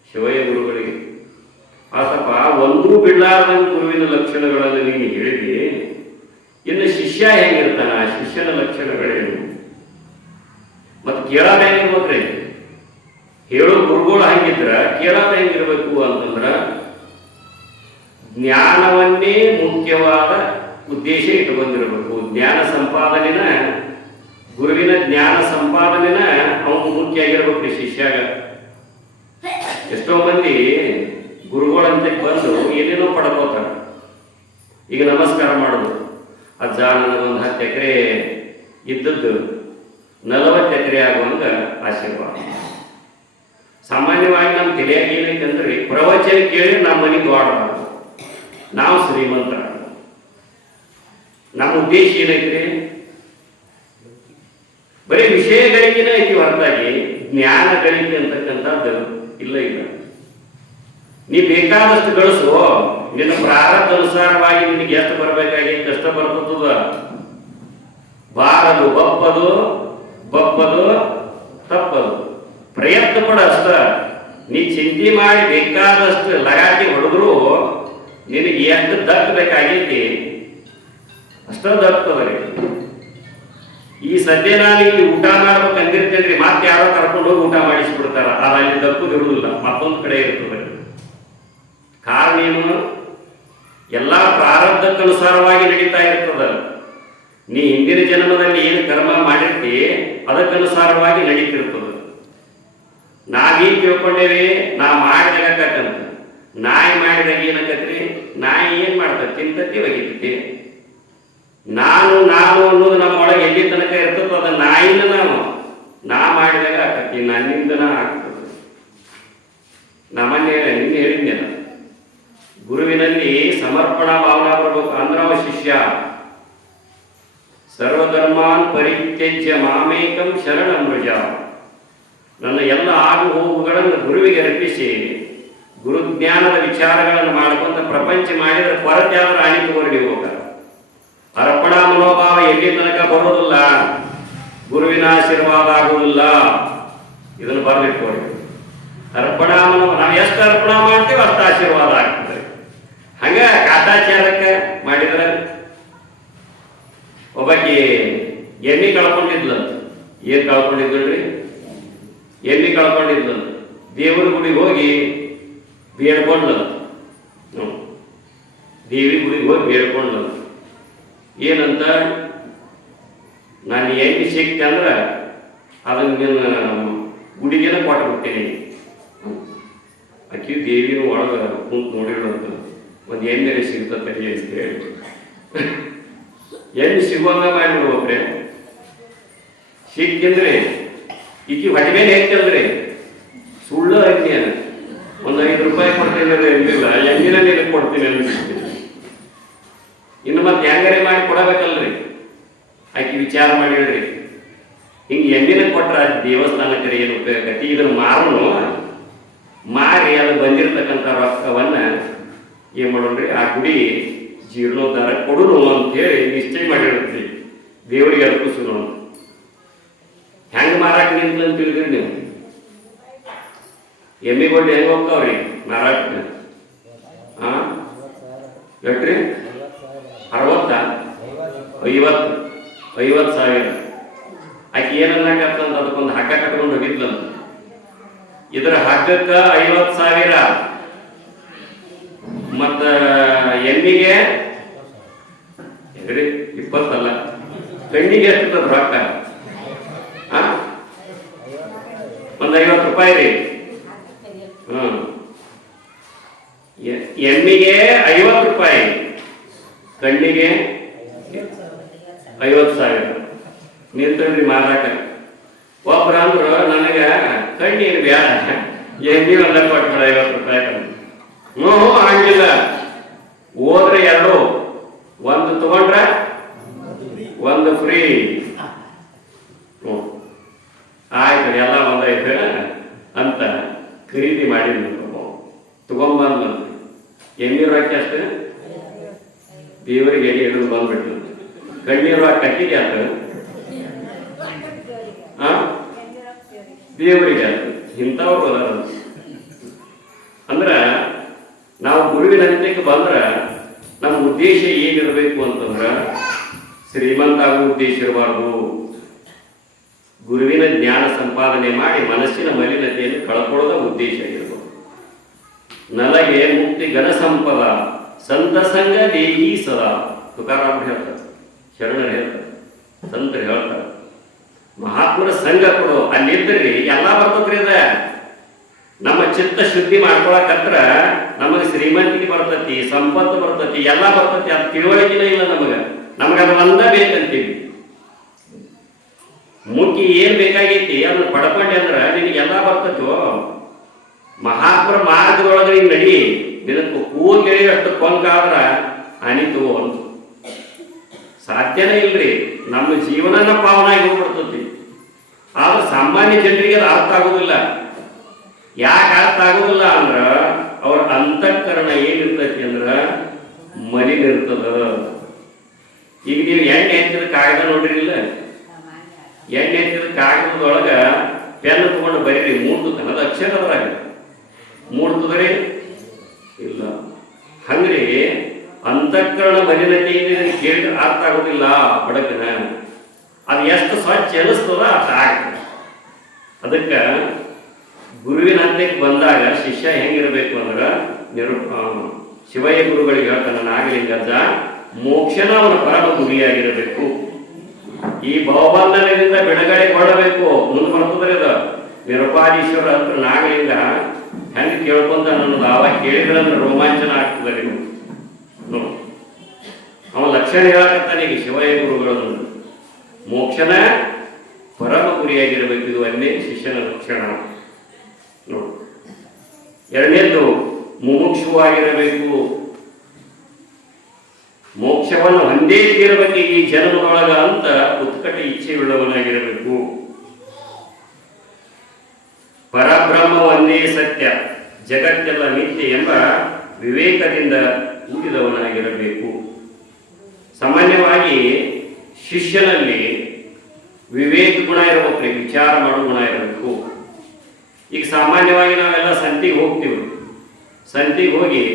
ಶಿವಯ್ಯ ಗುರುಗಳಿಗೆ. ಆತಪ್ಪ ಒಂದೂ ಬಿಡಲಾರ್ದಂಗೆ ಗುರುವಿನ ಲಕ್ಷಣಗಳನ್ನು ನೀನು ಹೇಳಿದಿ, ಇನ್ನು ಶಿಷ್ಯ ಹೆಂಗಿರ್ತಾನ? ಶಿಷ್ಯನ ಲಕ್ಷಣಗಳೇನು? ಮತ್ತೆ ಕೇಳೋದು ಹೆಂಗಿರ್ಬೇಕ್ರಿ? ಹೇಳೋ ಗುರುಗಳು ಹಂಗಿದ್ರ ಕೇಳೋದು ಹೆಂಗಿರ್ಬೇಕು ಅಂತಂದ್ರ ಜ್ಞಾನವನ್ನೇ ಮುಖ್ಯವಾದ ಉದ್ದೇಶ ಇಟ್ಟುಕೊಂಡಿರಬೇಕು. ಜ್ಞಾನ ಸಂಪಾದನೆನ, ಗುರುವಿನ ಜ್ಞಾನ ಸಂಪಾದನೆನ ಅವನು ಮುಖ್ಯ ಆಗಿರ್ಬೇಕ್ರಿ ಶಿಷ್ಯಾಗ. ಎಷ್ಟೋ ಮಂದಿ ಗುರುಗಳಂತ ಬಂದು ಏನೇನೋ ಪಡ್ಕೋತಾರ. ಈಗ ನಮಸ್ಕಾರ ಮಾಡೋದು, ಅಜ್ಜ ನನಗೊಂದು 10 ಎಕರೆ ಇದ್ದದ್ದು 40 ಎಕರೆ ಆಗುವಂಗ ಆಶೀರ್ವಾದ. ಸಾಮಾನ್ಯವಾಗಿ ನಮ್ಮ ತಲೆಯಾಗಿ ಏನೈತಂದ್ರೆ ಪ್ರವಚನ ಕೇಳಿ ನಮ್ಮ ಮನೆಗೆ ದೊಡ್ಡಬಾರ್ದು, ನಾವು ಶ್ರೀಮಂತರ. ನಮ್ಮ ಉದ್ದೇಶ ಏನೈತ್ರಿ? ಬರೀ ವಿಷಯ ಗಳಿಕೆನೇ ಐತಿ ಹೊರತಾಗಿ ಜ್ಞಾನ ಗಳಿಕೆ ಅಂತಕ್ಕಂಥದ್ದು ಇಲ್ಲ. ಇಲ್ಲ, ನೀ ಬೇಕಾದಷ್ಟು ಗಳಿಸು, ನಿನ್ನ ಪ್ರಾರಬ್ಧ ಅನುಸಾರವಾಗಿ ನಿನಗೆ ಎಷ್ಟು ಬರಬೇಕಾಗಿತ್ತು ಅಷ್ಟ ಬರ್ತದ. ಬಾರದು ಬಪ್ಪದು, ಬಪ್ಪದು ತಪ್ಪದು. ಪ್ರಯತ್ನ ಪಡ ಅಷ್ಟ. ನೀ ಚಿಂತೆ ಮಾಡಿ ಬೇಕಾದಷ್ಟು ಲಗಾಟಿ ಹೊಡೆದ್ರು ನಿನಗೆ ಎಷ್ಟು ದಕ್ಕಬೇಕಾಗೈತಿ ಅಷ್ಟ ದಕ್ತದ್ರಿ. ಈ ಸದ್ಯ ನಾನು ಇಲ್ಲಿ ಊಟ ಮಾಡ್ಬೇಕು ಅಂದಿರ್ತೇನ್ರಿ, ಮತ್ತೆ ಯಾರೋ ಕರ್ಕೊಂಡು ಹೋಗಿ ಊಟ ಮಾಡಿಸ್ಬಿಡ್ತಾರ. ಅದು ಅಲ್ಲಿ ದಕ್ಕುದಿರುವುದಿಲ್ಲ, ಮತ್ತೊಂದು ಕಡೆ ಇರ್ತದೆ. ಕಾರಣ ಏನು? ಎಲ್ಲ ಪ್ರಾರಬ್ಧಕ್ಕನುಸಾರವಾಗಿ ನಡೀತಾ ಇರ್ತದ. ನೀ ಹಿಂದಿನ ಜನ್ಮದಲ್ಲಿ ಏನು ಕರ್ಮ ಮಾಡಿರ್ತಿ ಅದಕ್ಕನುಸಾರವಾಗಿ ನಡೀತಿರ್ತದ. ನಾವೇನು ತಿಳ್ಕೊಂಡೇವಿ, ನಾ ಮಾಡಿದಾಗಕ್ಕಂತ. ನಾಯಿ ಮಾಡಿದಾಗ ಏನಕ್ಕತ್ರಿ? ನಾಯಿ ಏನು ಮಾಡ್ತದೆ? ತಿಂತತಿ, ಒಗಿತತಿ. ನಾನು ಅನ್ನೋದು ನಮ್ಮ ಒಳಗೆ ಎಲ್ಲಿ ತನಕ ಇರ್ತದೋ ಅದು ನಾಯಿನ ನಾ ಮಾಡಿದಾಗ ಆಕತಿ, ನನ್ನಿಂದನ ಆಗ್ತದೆ. ನಮ್ಮನ್ನೇ ನಿನ್ನೆ ಹೇಳಿದ್ನೇನ, ಗುರುವಿನಲ್ಲಿ ಸಮರ್ಪಣಾ ಭಾವನಾ ಬರ್ಬೇಕು. ಅಂದ್ರ ಅವ ಶಿಷ್ಯ ಸರ್ವಧರ್ಮಾನ್ ಪರಿತ್ಯಜ್ಯ ಮಾಮೇಕಂ ಶರಣಂ ವ್ರಜ. ನನ್ನ ಎಲ್ಲ ಆಗು ಹೋಗುಗಳನ್ನು ಗುರುವಿಗೆ ಅರ್ಪಿಸಿ ಗುರುಜ್ಞಾನದ ವಿಚಾರಗಳನ್ನು ಮಾಡಿಕೊಂಡ ಪ್ರಪಂಚ ಮಾಡಿದರೆ ಕೊರತ್ಯಾದರೂ ಆಣಿತು ಹೊರಗೆ ಹೋಗ. ಅರ್ಪಣಾ ಮನೋಭಾವ ಎಲ್ಲಿ ತನಕ ಬರೋದಿಲ್ಲ, ಗುರುವಿನ ಆಶೀರ್ವಾದ ಆಗುವುದಿಲ್ಲ. ಇದನ್ನು ಬರಲಿಟ್ಕೊಳ್ಳಿ. ಅರ್ಪಣಾ ಮನೋಭಾವ, ನಾವು ಎಷ್ಟು ಅರ್ಪಣಾ ಮಾಡ್ತೀವಿ ಅಷ್ಟು ಆಶೀರ್ವಾದ ಆಗ್ತದೆ. ಹಂಗ ಕಾಟಾಚಾರಕ್ಕೆ ಮಾಡಿದ್ರೆ ಒಬ್ಬಾಕಿ ಎಣ್ಣೆ ಕಳ್ಕೊಂಡಿದ್ಲಂತ. ಏನು ಕಳ್ಕೊಂಡಿದ್ರಿ? ಎಣ್ಣೆ ಕಳ್ಕೊಂಡಿದ್ಲಂತ. ದೇವರ ಗುಡಿಗೆ ಹೋಗಿ ಬೇಡ್ಕೊಂಡ್ಲಂತ. ದೇವಿ ಗುಡಿಗೆ ಹೋಗಿ ಬೇಡ್ಕೊಂಡ್ಲಂತ. ಏನಂತ? ನಾನು ಎಣ್ಣೆ ಸಿಕ್ತೆ ಅಂದ್ರೆ ಅದನ್ನ ಗುಡಿಗೆನ ಕೊಟ್ಬಿಡ್ತೀನಿ. ಆಕಿ ದೇವಿನ ಒಳಗೆ ಕುಂತು ನೋಡಿರೋಂತ ಒಂದು ಎಣ್ಣೆ ಸಿಗ್ತದೆ ಅಂತ ಹೇಳಿ ಎಣ್ಣೆ ಸಿಗುವಂಗ ಮಾಡಿಬಿಡ್ಬೇಕ್ರೆ. ಸಿಕ್ಕಿಂದ್ರೆ ಈಕಿ ಹೊಟ್ಟೆ ಮೇಲೆ ಹೆಚ್ಚಂದ್ರೆ ಸುಳ್ಳು ಎಣ್ಣೆ ಒಂದು 5 ರೂಪಾಯಿ ಕೊಡ್ತೀನಿ ಇರಲಿಲ್ಲ, ಎಣ್ಣಿನ ನೀನು ಕೊಡ್ತೀನಿ ಅನ್ಬಿಡ್ತೀನಿ. ಇನ್ನು ಮತ್ತೆ ಹೆಂಗಾರೆ ಮಾಡಿ ಕೊಡಬೇಕಲ್ರಿ. ಆಕಿ ವಿಚಾರ ಮಾಡಿಡ್ರಿ, ಹಿಂಗೆ ಎಣ್ಣಿನ ಕೊಟ್ರ ದೇವಸ್ಥಾನಕ್ಕೆ ಏನು ಉಪಯೋಗತಿ? ಇದನ್ನು ಮಾರಿ ಅದು ಬಂದಿರತಕ್ಕಂಥ ರೊಕ್ಕವನ್ನ ಏನು ಮಾಡೋಣ್ರಿ, ಆ ಗುಡಿ ಜೀರ್ಣೋದ್ಧಾರ ಕೊಡುನು ಅಂತೇಳಿ ನಿಶ್ಚಯ ಮಾಡಿರುತ್ತೆ. ದೇವರಿಗೆ ಅರ್ಪಿಸೋನು. ಹೆಂಗೆ ಮಾರಾಟ ನಿಂತ ಅಂತ ತಿಳಿದ್ರಿ ನೀವು? ಎಮ್ಮಿಗೊಡ್ಡು ಹೆಂಗೆ ಹೋಗ್ತಾವ್ರಿ ಮಾರಾಟಕ್ಕೆ? ಎಷ್ಟ್ರಿ? 50,000. ಆಕೆ ಏನನ್ನಕತ್ತಂತ ಅದಕ್ಕೊಂದು ಹಗ್ಗ ಕಟ್ಕೊಂಡು ಹೋಗಿದ್ಲಂತ. ಇದರ ಹಗ್ಗಕ್ಕೆ 50,000 ಮತ್ತ ಎಮ್ಮಿಗೆ 20 ಅಲ್ಲ, ಕಣ್ಣಿಗೆ ಎಷ್ಟು ರೊಕ್ಕ? ಒಂದು 50 ರೂಪಾಯಿ ರೀ. ಎಮ್ಮಿಗೆ 50 ರೂಪಾಯಿ, ಕಣ್ಣಿಗೆ 50,000. ನಿಂತ್ರಿ ಮಾರಾಟ. ಒಬ್ರು ಅಂದ್ರು ನನಗೆ ಕಣ್ಣೀರು ಬೇಡ, ಎಣ್ಣೆ ಒಂದ ಕೊಟ್ಬಿಡ 50 ರೂಪಾಯಿ. ಹಂಗಿಲ್ಲ, ಹೋದ್ರೆ 2, ಒಂದು ತಗೊಂಡ್ರ ಒಂದು ಫ್ರೀ. ಆಯ್ತು, ಎಲ್ಲ ಒಂದೈತೆ ಅಂತ ಖರೀದಿ ಮಾಡಿ ತಗೊಂಡ್ಬಂದು ಎಣ್ಣೆ ರೊಕ್ಕ ಅಷ್ಟು ದೇವರಿಗೆ ಎಣ್ಣೆ ಹಿಡಿದು ಬಂದ್ಬಿಟ್ಟು ಕಣ್ಣೀರು ರೊಕ್ಕ ಕಟ್ಟಿಗೆ ಆತ, ದೇವರಿಗೆ ಆಯ್ತು. ಇಂಥವ್ರು ಅಂದ್ರ ನಾವು ಗುರುವಿನ ಹಂತಕ್ಕೆ ಬಂದ್ರ ನಮ್ಮ ಉದ್ದೇಶ ಏನಿರಬೇಕು ಅಂತಂದ್ರ ಶ್ರೀಮಂತ ಆಗೋ ಉದ್ದೇಶ ಇರಬಾರ್ದು. ಗುರುವಿನ ಜ್ಞಾನ ಸಂಪಾದನೆ ಮಾಡಿ ಮನಸ್ಸಿನ ಮಲಿನತೆಯನ್ನು ಕಳ್ಕೊಳ್ಳೋದ ಉದ್ದೇಶ ಇರಬಹುದು. ನಲಗೆ ಮುಕ್ತಿ ಘನ ಸಂಪದ ಸಂತ ಸಂಘ ದೇಹಿ ಸದಾ. ತುಕಾರಾಮ್ ಹೇಳ್ತಾರೆ, ಶರಣರು ಹೇಳ್ತಾರೆ, ಸಂತರು ಹೇಳ್ತಾರೆ, ಮಹಾತ್ಮರ ಸಂಘ ಕೊಡು. ಅಲ್ಲಿದ್ರಿ ಎಲ್ಲ ಬರ್ತದ್ರಿ. ಅದ ನಮ್ಮ ಚಿತ್ತ ಶುದ್ಧಿ ಮಾಡ್ಕೊಳಕತ್ರ ನಮಗೆ ಶ್ರೀಮಂತಿಗೆ ಬರ್ತತಿ, ಸಂಪತ್ತು ಬರ್ತತಿ, ಎಲ್ಲ ಬರ್ತತಿ. ಅದು ತಿಳುವಳಿಕೆನೇ ಇಲ್ಲ ನಮಗ ಅದು ಒಂದ ಬೇಕಂತೀವಿ. ಮುಖ್ಯ ಏನ್ ಬೇಕಾಗೈತಿ ಅದನ್ನ ಪಡ್ಕೊಂಡೆ ಅಂದ್ರ ನಿನಗೆಲ್ಲ ಬರ್ತತೋ. ಮಹಾತ್ಮರ ಮಾರ್ಗದೊಳಗೆ ನೀನ್ ನಡಿ. ನಿನಗೆ ಕೂದಲಿ ಅಷ್ಟು ಕೊಂಕಾದ್ರ ಅನಿತು ಅಂತ ಸಾಧ್ಯನೇ ಇಲ್ರಿ. ನಮ್ಮ ಜೀವನನ ಪಾವನಾಗಿ ಹೋಗ್ಬಿಡ್ತತಿ. ಆದ್ರೆ ಸಾಮಾನ್ಯ ಜನರಿಗೆ ಅದು ಅರ್ಥ ಆಗೋದಿಲ್ಲ. ಯಾಕೆ ಅರ್ಥ ಆಗೋದಿಲ್ಲ ಅಂದ್ರ ಅವ್ರ ಅಂತಃಕರಣ ಏನಿರ್ತೈತಿ ಅಂದ್ರ ಮಲಿನಿರ್ತದ. ಈಗ ನೀವು ಎಣ್ಣೆ ಹೆಚ್ಚಿದ ಕಾಗದ ನೋಡಿರಿಲ್ಲ, ಎಣ್ಣೆ ಹೆಚ್ಚಿದ ಕಾಗದದೊಳಗ ಪೆನ್ ತಗೊಂಡು ಬರೀರಿ, ಮೂಡ್ತದ. ಅದು ಅಕ್ಷರದ್ರಾಗ ಮೂಡ್ತದ್ರಿ ಇಲ್ಲ. ಹಂಗ್ರಿ ಅಂತಃಕರಣ ಮಲಿನತೆಯಿಂದ ಕೇಳಿದ್ರೆ ಅರ್ಥ ಆಗೋದಿಲ್ಲ ಬಡಕನ. ಅದು ಎಷ್ಟು ಸ್ವಚ್ಛ ಅನಿಸ್ತದ ಅಷ್ಟು ಆಗ್ತದೆ. ಅದಕ್ಕೆ ಗುರುವಿನ ಹಂತಕ್ಕೆ ಬಂದಾಗ ಶಿಷ್ಯ ಹೆಂಗಿರ್ಬೇಕು ಅಂದ್ರೆ ಶಿವಯ್ಯ ಗುರುಗಳಿಗೆ ಹೇಳ್ತಾನೆ ನಾಗಲಿಂಗಜ್ಜ, ಮೋಕ್ಷನ ಅವನ ಪರಮ ಗುರಿಯಾಗಿರಬೇಕು. ಈ ಭವಬಂಧನದಿಂದ ಬಿಡುಗಡೆಗೊಳ್ಳಬೇಕು. ಮುಂದೆ ಬರ್ತದ್ರೆ ಅದು ನಿರುಪಾದೀಶ್ವರ ಹತ್ರ ನಾಗಲಿಂಗ ಹೆಂಗೆ ಕೇಳ್ಕೊಂತ ನನ್ನದು ಆವಾಗ ಕೇಳಿದ್ರಂದ್ರೆ ರೋಮಾಂಚನ ಆಗ್ತದೆ. ನೀವು ಅವನ ಲಕ್ಷಣ ಹೇಳಕತ್ತಾನೆ ಈಗ ಶಿವಯ್ಯ ಗುರುಗಳು, ಮೋಕ್ಷನ ಪರಮ ಗುರಿಯಾಗಿರಬೇಕು. ಇದು ಒಂದೇ ಶಿಷ್ಯನ ಲಕ್ಷಣ. ನೋಡಿ, ಎರಡನೇದು ಮುಮುಕ್ಷುವಾಗಿರಬೇಕು. ಮೋಕ್ಷವನ್ನು ಹೊಂದೇ ತೀರಬೇಕು ಈ ಜನ್ಮದೊಳಗ ಅಂತ ಉತ್ಕಟ ಇಚ್ಛೆಯುಳ್ಳವನಾಗಿರಬೇಕು. ಪರಬ್ರಹ್ಮ ಒಂದೇ ಸತ್ಯ, ಜಗತ್ತೆಲ್ಲ ಮಿಥ್ಯೆ ಎಂಬ ವಿವೇಕದಿಂದ ಕೂಡಿದವನಾಗಿರಬೇಕು. ಸಾಮಾನ್ಯವಾಗಿ ಶಿಷ್ಯನಲ್ಲಿ ವಿವೇಕ ಗುಣ ಇರಬೇಕು, ವಿಚಾರ ಮಾಡೋ ಗುಣ ಇರಬೇಕು. ಈಗ ಸಾಮಾನ್ಯವಾಗಿ ನಾವೆಲ್ಲ ಸಂತಿಗೆ ಹೋಗ್ತೀವಿ. ಸಂತಿಗೆ ಹೋಗಿ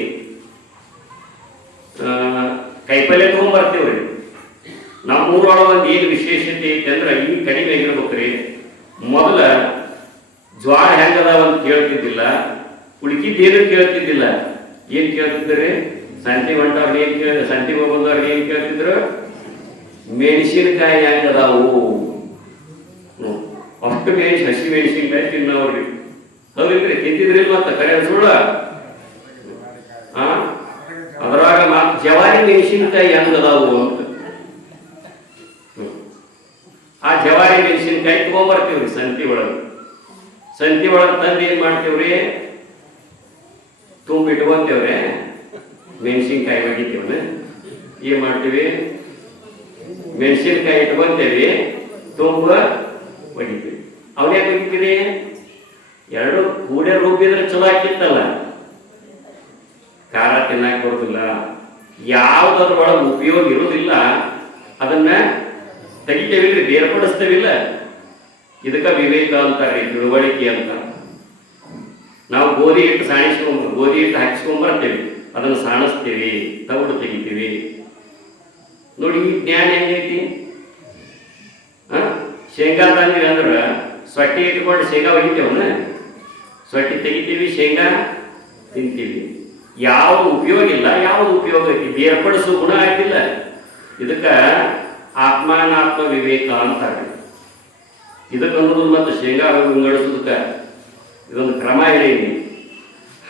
ಕೈಪಲ್ಯ ತೊಗೊಂಡ್ಬರ್ತೀವ್ರಿ. ನಮ್ಮೂರೊಳಗೆ ಒಂದು ಏನು ವಿಶೇಷತೆ ಐತೆ ಅಂದ್ರೆ ಈ ಕಡಿಮೆ ಆಗಿರ್ಬೇಕ್ರಿ. ಮೊದಲ ಜ್ವಾಳ ಹೆಂಗದಾವ ಅಂತ ಕೇಳ್ತಿದ್ದಿಲ್ಲ, ಉಳ್ಕಿದ್ದೇನು ಕೇಳ್ತಿದ್ದಿಲ್ಲ. ಏನು ಕೇಳ್ತಿದ್ರಿ? ಸಂತಿಗೆ ಹೊಂಟವ್ರಿಗೆ ಏನು ಕೇಳ, ಸಂತಿಗೆ ಹೋಗ್ಬಂದವ್ರಿಗೆ ಏನು ಕೇಳ್ತಿದ್ರು? ಮೆಣಸಿನಕಾಯಿ ಹೆಂಗದಾವು, ಅಷ್ಟು ಹಸಿ ಮೆಣಸಿನಕಾಯಿ ತಿನ್ನವ್ರಿ. ಹೌದಿಲ್ರಿ? ತಿಂತಿದ್ರಿ ಮತ್ತೆ ಕರೆ ಸುಳ್ಳ. ಅದ್ರಾಗ ಮತ್ತೆ ಜವಾರಿ ಮೆಣಸಿನಕಾಯಿ ಹೆಂಗದಾವು ಅಂತ ಆ ಜವಾರಿ ಮೆಣಸಿನಕಾಯಿ ತಗೊಂಡ್ಬರ್ತೀವ್ರಿ ಸಂತಿ ಒಳಗೆ. ಸಂತಿ ಒಳಗೆ ತಂದು ಏನ್ ಮಾಡ್ತೀವ್ರಿ? ತುಂಬಿಟ್ಕೊಂತೇವ್ರಿ. ಮೆಣಸಿನ್ಕಾಯಿ ಒಗಿತೀವನ ಏನ್ ಮಾಡ್ತೀವಿ? ಮೆಣಸಿನ್ಕಾಯಿ ಇಟ್ಕೊಂತೇವಿ, ತುಂಬ ಒಗಿತೀವಿ. ಅವನ್ಯಾಕೆ ಒಗಿತೀರಿ? ಎರಡು ಕೂಡೆ ರುಬ್ಬಿದ್ರೆ ಚಲೋ ಹಾಕಿತ್ತಲ್ಲ, ಖಾರ ತಿನ್ನಕ್ಕೆ ಬರೋದಿಲ್ಲ. ಯಾವ್ದದ್ರೊಳಗೆ ಉಪಯೋಗ ಇರೋದಿಲ್ಲ ಅದನ್ನ ತೆಗಿತೇವಿಲ್ರಿ, ಬೇರ್ಪಡಿಸ್ತೇವಿಲ್ಲ. ಇದಕ್ಕೆ ವಿವೇಕ ಅಂತಾರೆ, ತಿಳುವಳಿಕೆ ಅಂತ. ನಾವು ಗೋಧಿ ಹಿಟ್ಟು ಗೋಧಿ ಹಿಟ್ಟು ಹಾಕಿಸ್ಕೊಂಬರ್ತೇವೆ, ಅದನ್ನು ಸಾಣಿಸ್ತೀವಿ, ತೌಡು ತೆಗಿತೀವಿ. ನೋಡಿ ಈ ಜ್ಞಾನ ಹೆಂಗೈತಿ. ಶೇಂಗಾ ತಂದಿವಿ ಅಂದ್ರೆ ಸೊಟ್ಟಿ ಇಟ್ಕೊಂಡು ಶೇಂಗಾ ಒಗಿತೇವನ, ಸೊಟ್ಟಿ ತೆಗಿತೀವಿ, ಶೇಂಗಾ ತಿಂತೀವಿ. ಯಾವುದು ಉಪಯೋಗ ಇಲ್ಲ, ಯಾವುದು ಉಪಯೋಗ ಐತಿ, ಬೇರ್ಪಡಿಸೋ ಗುಣ ಆಗಿಲ್ಲ. ಇದಕ್ಕೆ ಆತ್ಮಾನಾತ್ಮ ವಿವೇಕ ಅಂತಾರೆ. ಇದಕ್ಕೆ ಅನ್ನೋದು ಮತ್ತು ಶೇಂಗಾ ವಿಂಗಡಿಸೋದಕ್ಕೆ ಇದೊಂದು ಕ್ರಮ ಇದೆ.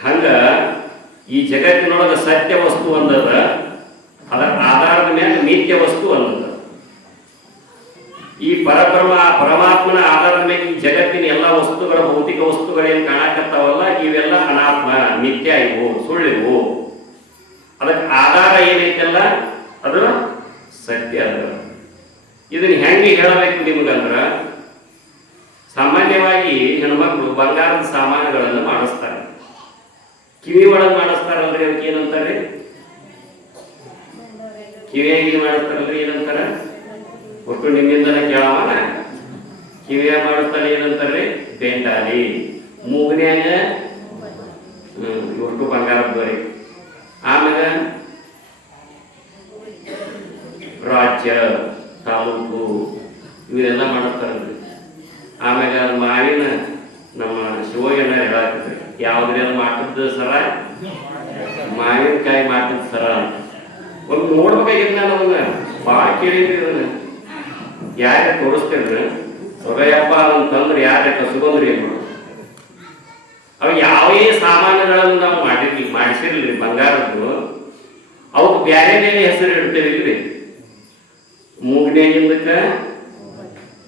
ಹಂಗ ಈ ಜಗತ್ತಿನೊಳಗೆ ಸತ್ಯ ವಸ್ತು ಅಂದದ, ಅದರ ಆಧಾರದ ಮೇಲೆ ನಿತ್ಯ ವಸ್ತು ಅಂದದ. ಈ ಪರಮಾತ್ಮನ ಆಧಾರದ ಮೇಲೆ ಈ ಜಗತ್ತಿನ ಎಲ್ಲ ವಸ್ತುಗಳ ಭೌತಿಕ ವಸ್ತುಗಳೇನು ಕಾಣಕತ್ತಾವಲ್ಲ, ಇವೆಲ್ಲ ಅನಾತ್ಮ, ನಿತ್ಯ ಇವು, ಸುಳ್ಳಿವು. ಅದಕ್ಕೆ ಆಧಾರ ಏನೈತಲ್ಲ ಅದು ಸತ್ಯ ಅದ. ಇದನ್ನ ಹೆಂಗೆ ಹೇಳಬೇಕು ನಿಮಗಂದ್ರ, ಸಾಮಾನ್ಯವಾಗಿ ಹೆಣ್ಮಕ್ಳು ಬಂಗಾರದ ಸಾಮಾನುಗಳನ್ನು ಮಾಡಿಸ್ತಾರೆ. ಕಿವಿ ಒಳಗೆ ಮಾಡಿಸ್ತಾರಲ್ರಿ, ಅದಕ್ಕೆ ಏನಂತಾರೆ? ಕಿವಿಯಾಗಿ ಮಾಡಿಸ್ತಾರಲ್ರಿ, ಏನಂತಾರ? ಒಟ್ಟು ನಿಮ್ಮಿಂದನ ಕೇಳವನ ಕಿವಿಯಾಗ ಮಾಡಿಸ್ತಾರೆ, ಏನಂತಾರ್ರಿ? ಬೆಂಡಾಲಿ. ಮೂಗನ್ಯಾಗ ಒಟ್ಟು ಬಂಗಾರದ ಬರಿ. ಆಮೇಲೆ ರಾಜ್ಯ, ತಾಲೂಕು ಇವನ್ನೆಲ್ಲ ಮಾಡಿಸ್ತಾರಲ್ರಿ. ಆಮ್ಯಾಗ ಮಾವಿನ ನಮ್ಮ ಶಿವಯ್ಯಣ್ಣ ಹೇಳಾಕತ್ರಿ, ಯಾವ್ದ್ರೆಲ್ಲ ಮಾಟದ ಸರ, ಮಾವಿನಕಾಯಿ ಮಾಟದ ಸರ ಅಂತ. ಒಂದು ನೋಡ್ಬೇಕಾಗಿತ್ತು ನಾನು ಅವನ್ನ, ಭಾಳ ಕೇಳಿದ್ರಿ ಅದನ್ನ. ಯಾರ ತೋರಿಸ್ತೇನ್ರಿ ಸೊಗಯಪ್ಪ ಅಂತಂದ್ರೆ ಯಾರ ಕಸುಗೊಂಡ್ರಿ ಏನು ಮಾಡೋದು? ಅವು ಯಾವೇ ಸಾಮಾನುಗಳನ್ನು ನಾವು ಮಾಡಿಸಿರ್ಲಿ ಬಂಗಾರದ್ದು, ಅವಕ್ಕೆ ಬ್ಯಾರೆ ಬೇರೆ ಹೆಸರು ಇಡ್ತೇವಿಲ್ರಿ. ಮೂಗ್ನೇಗಿಂದಕ್ಕ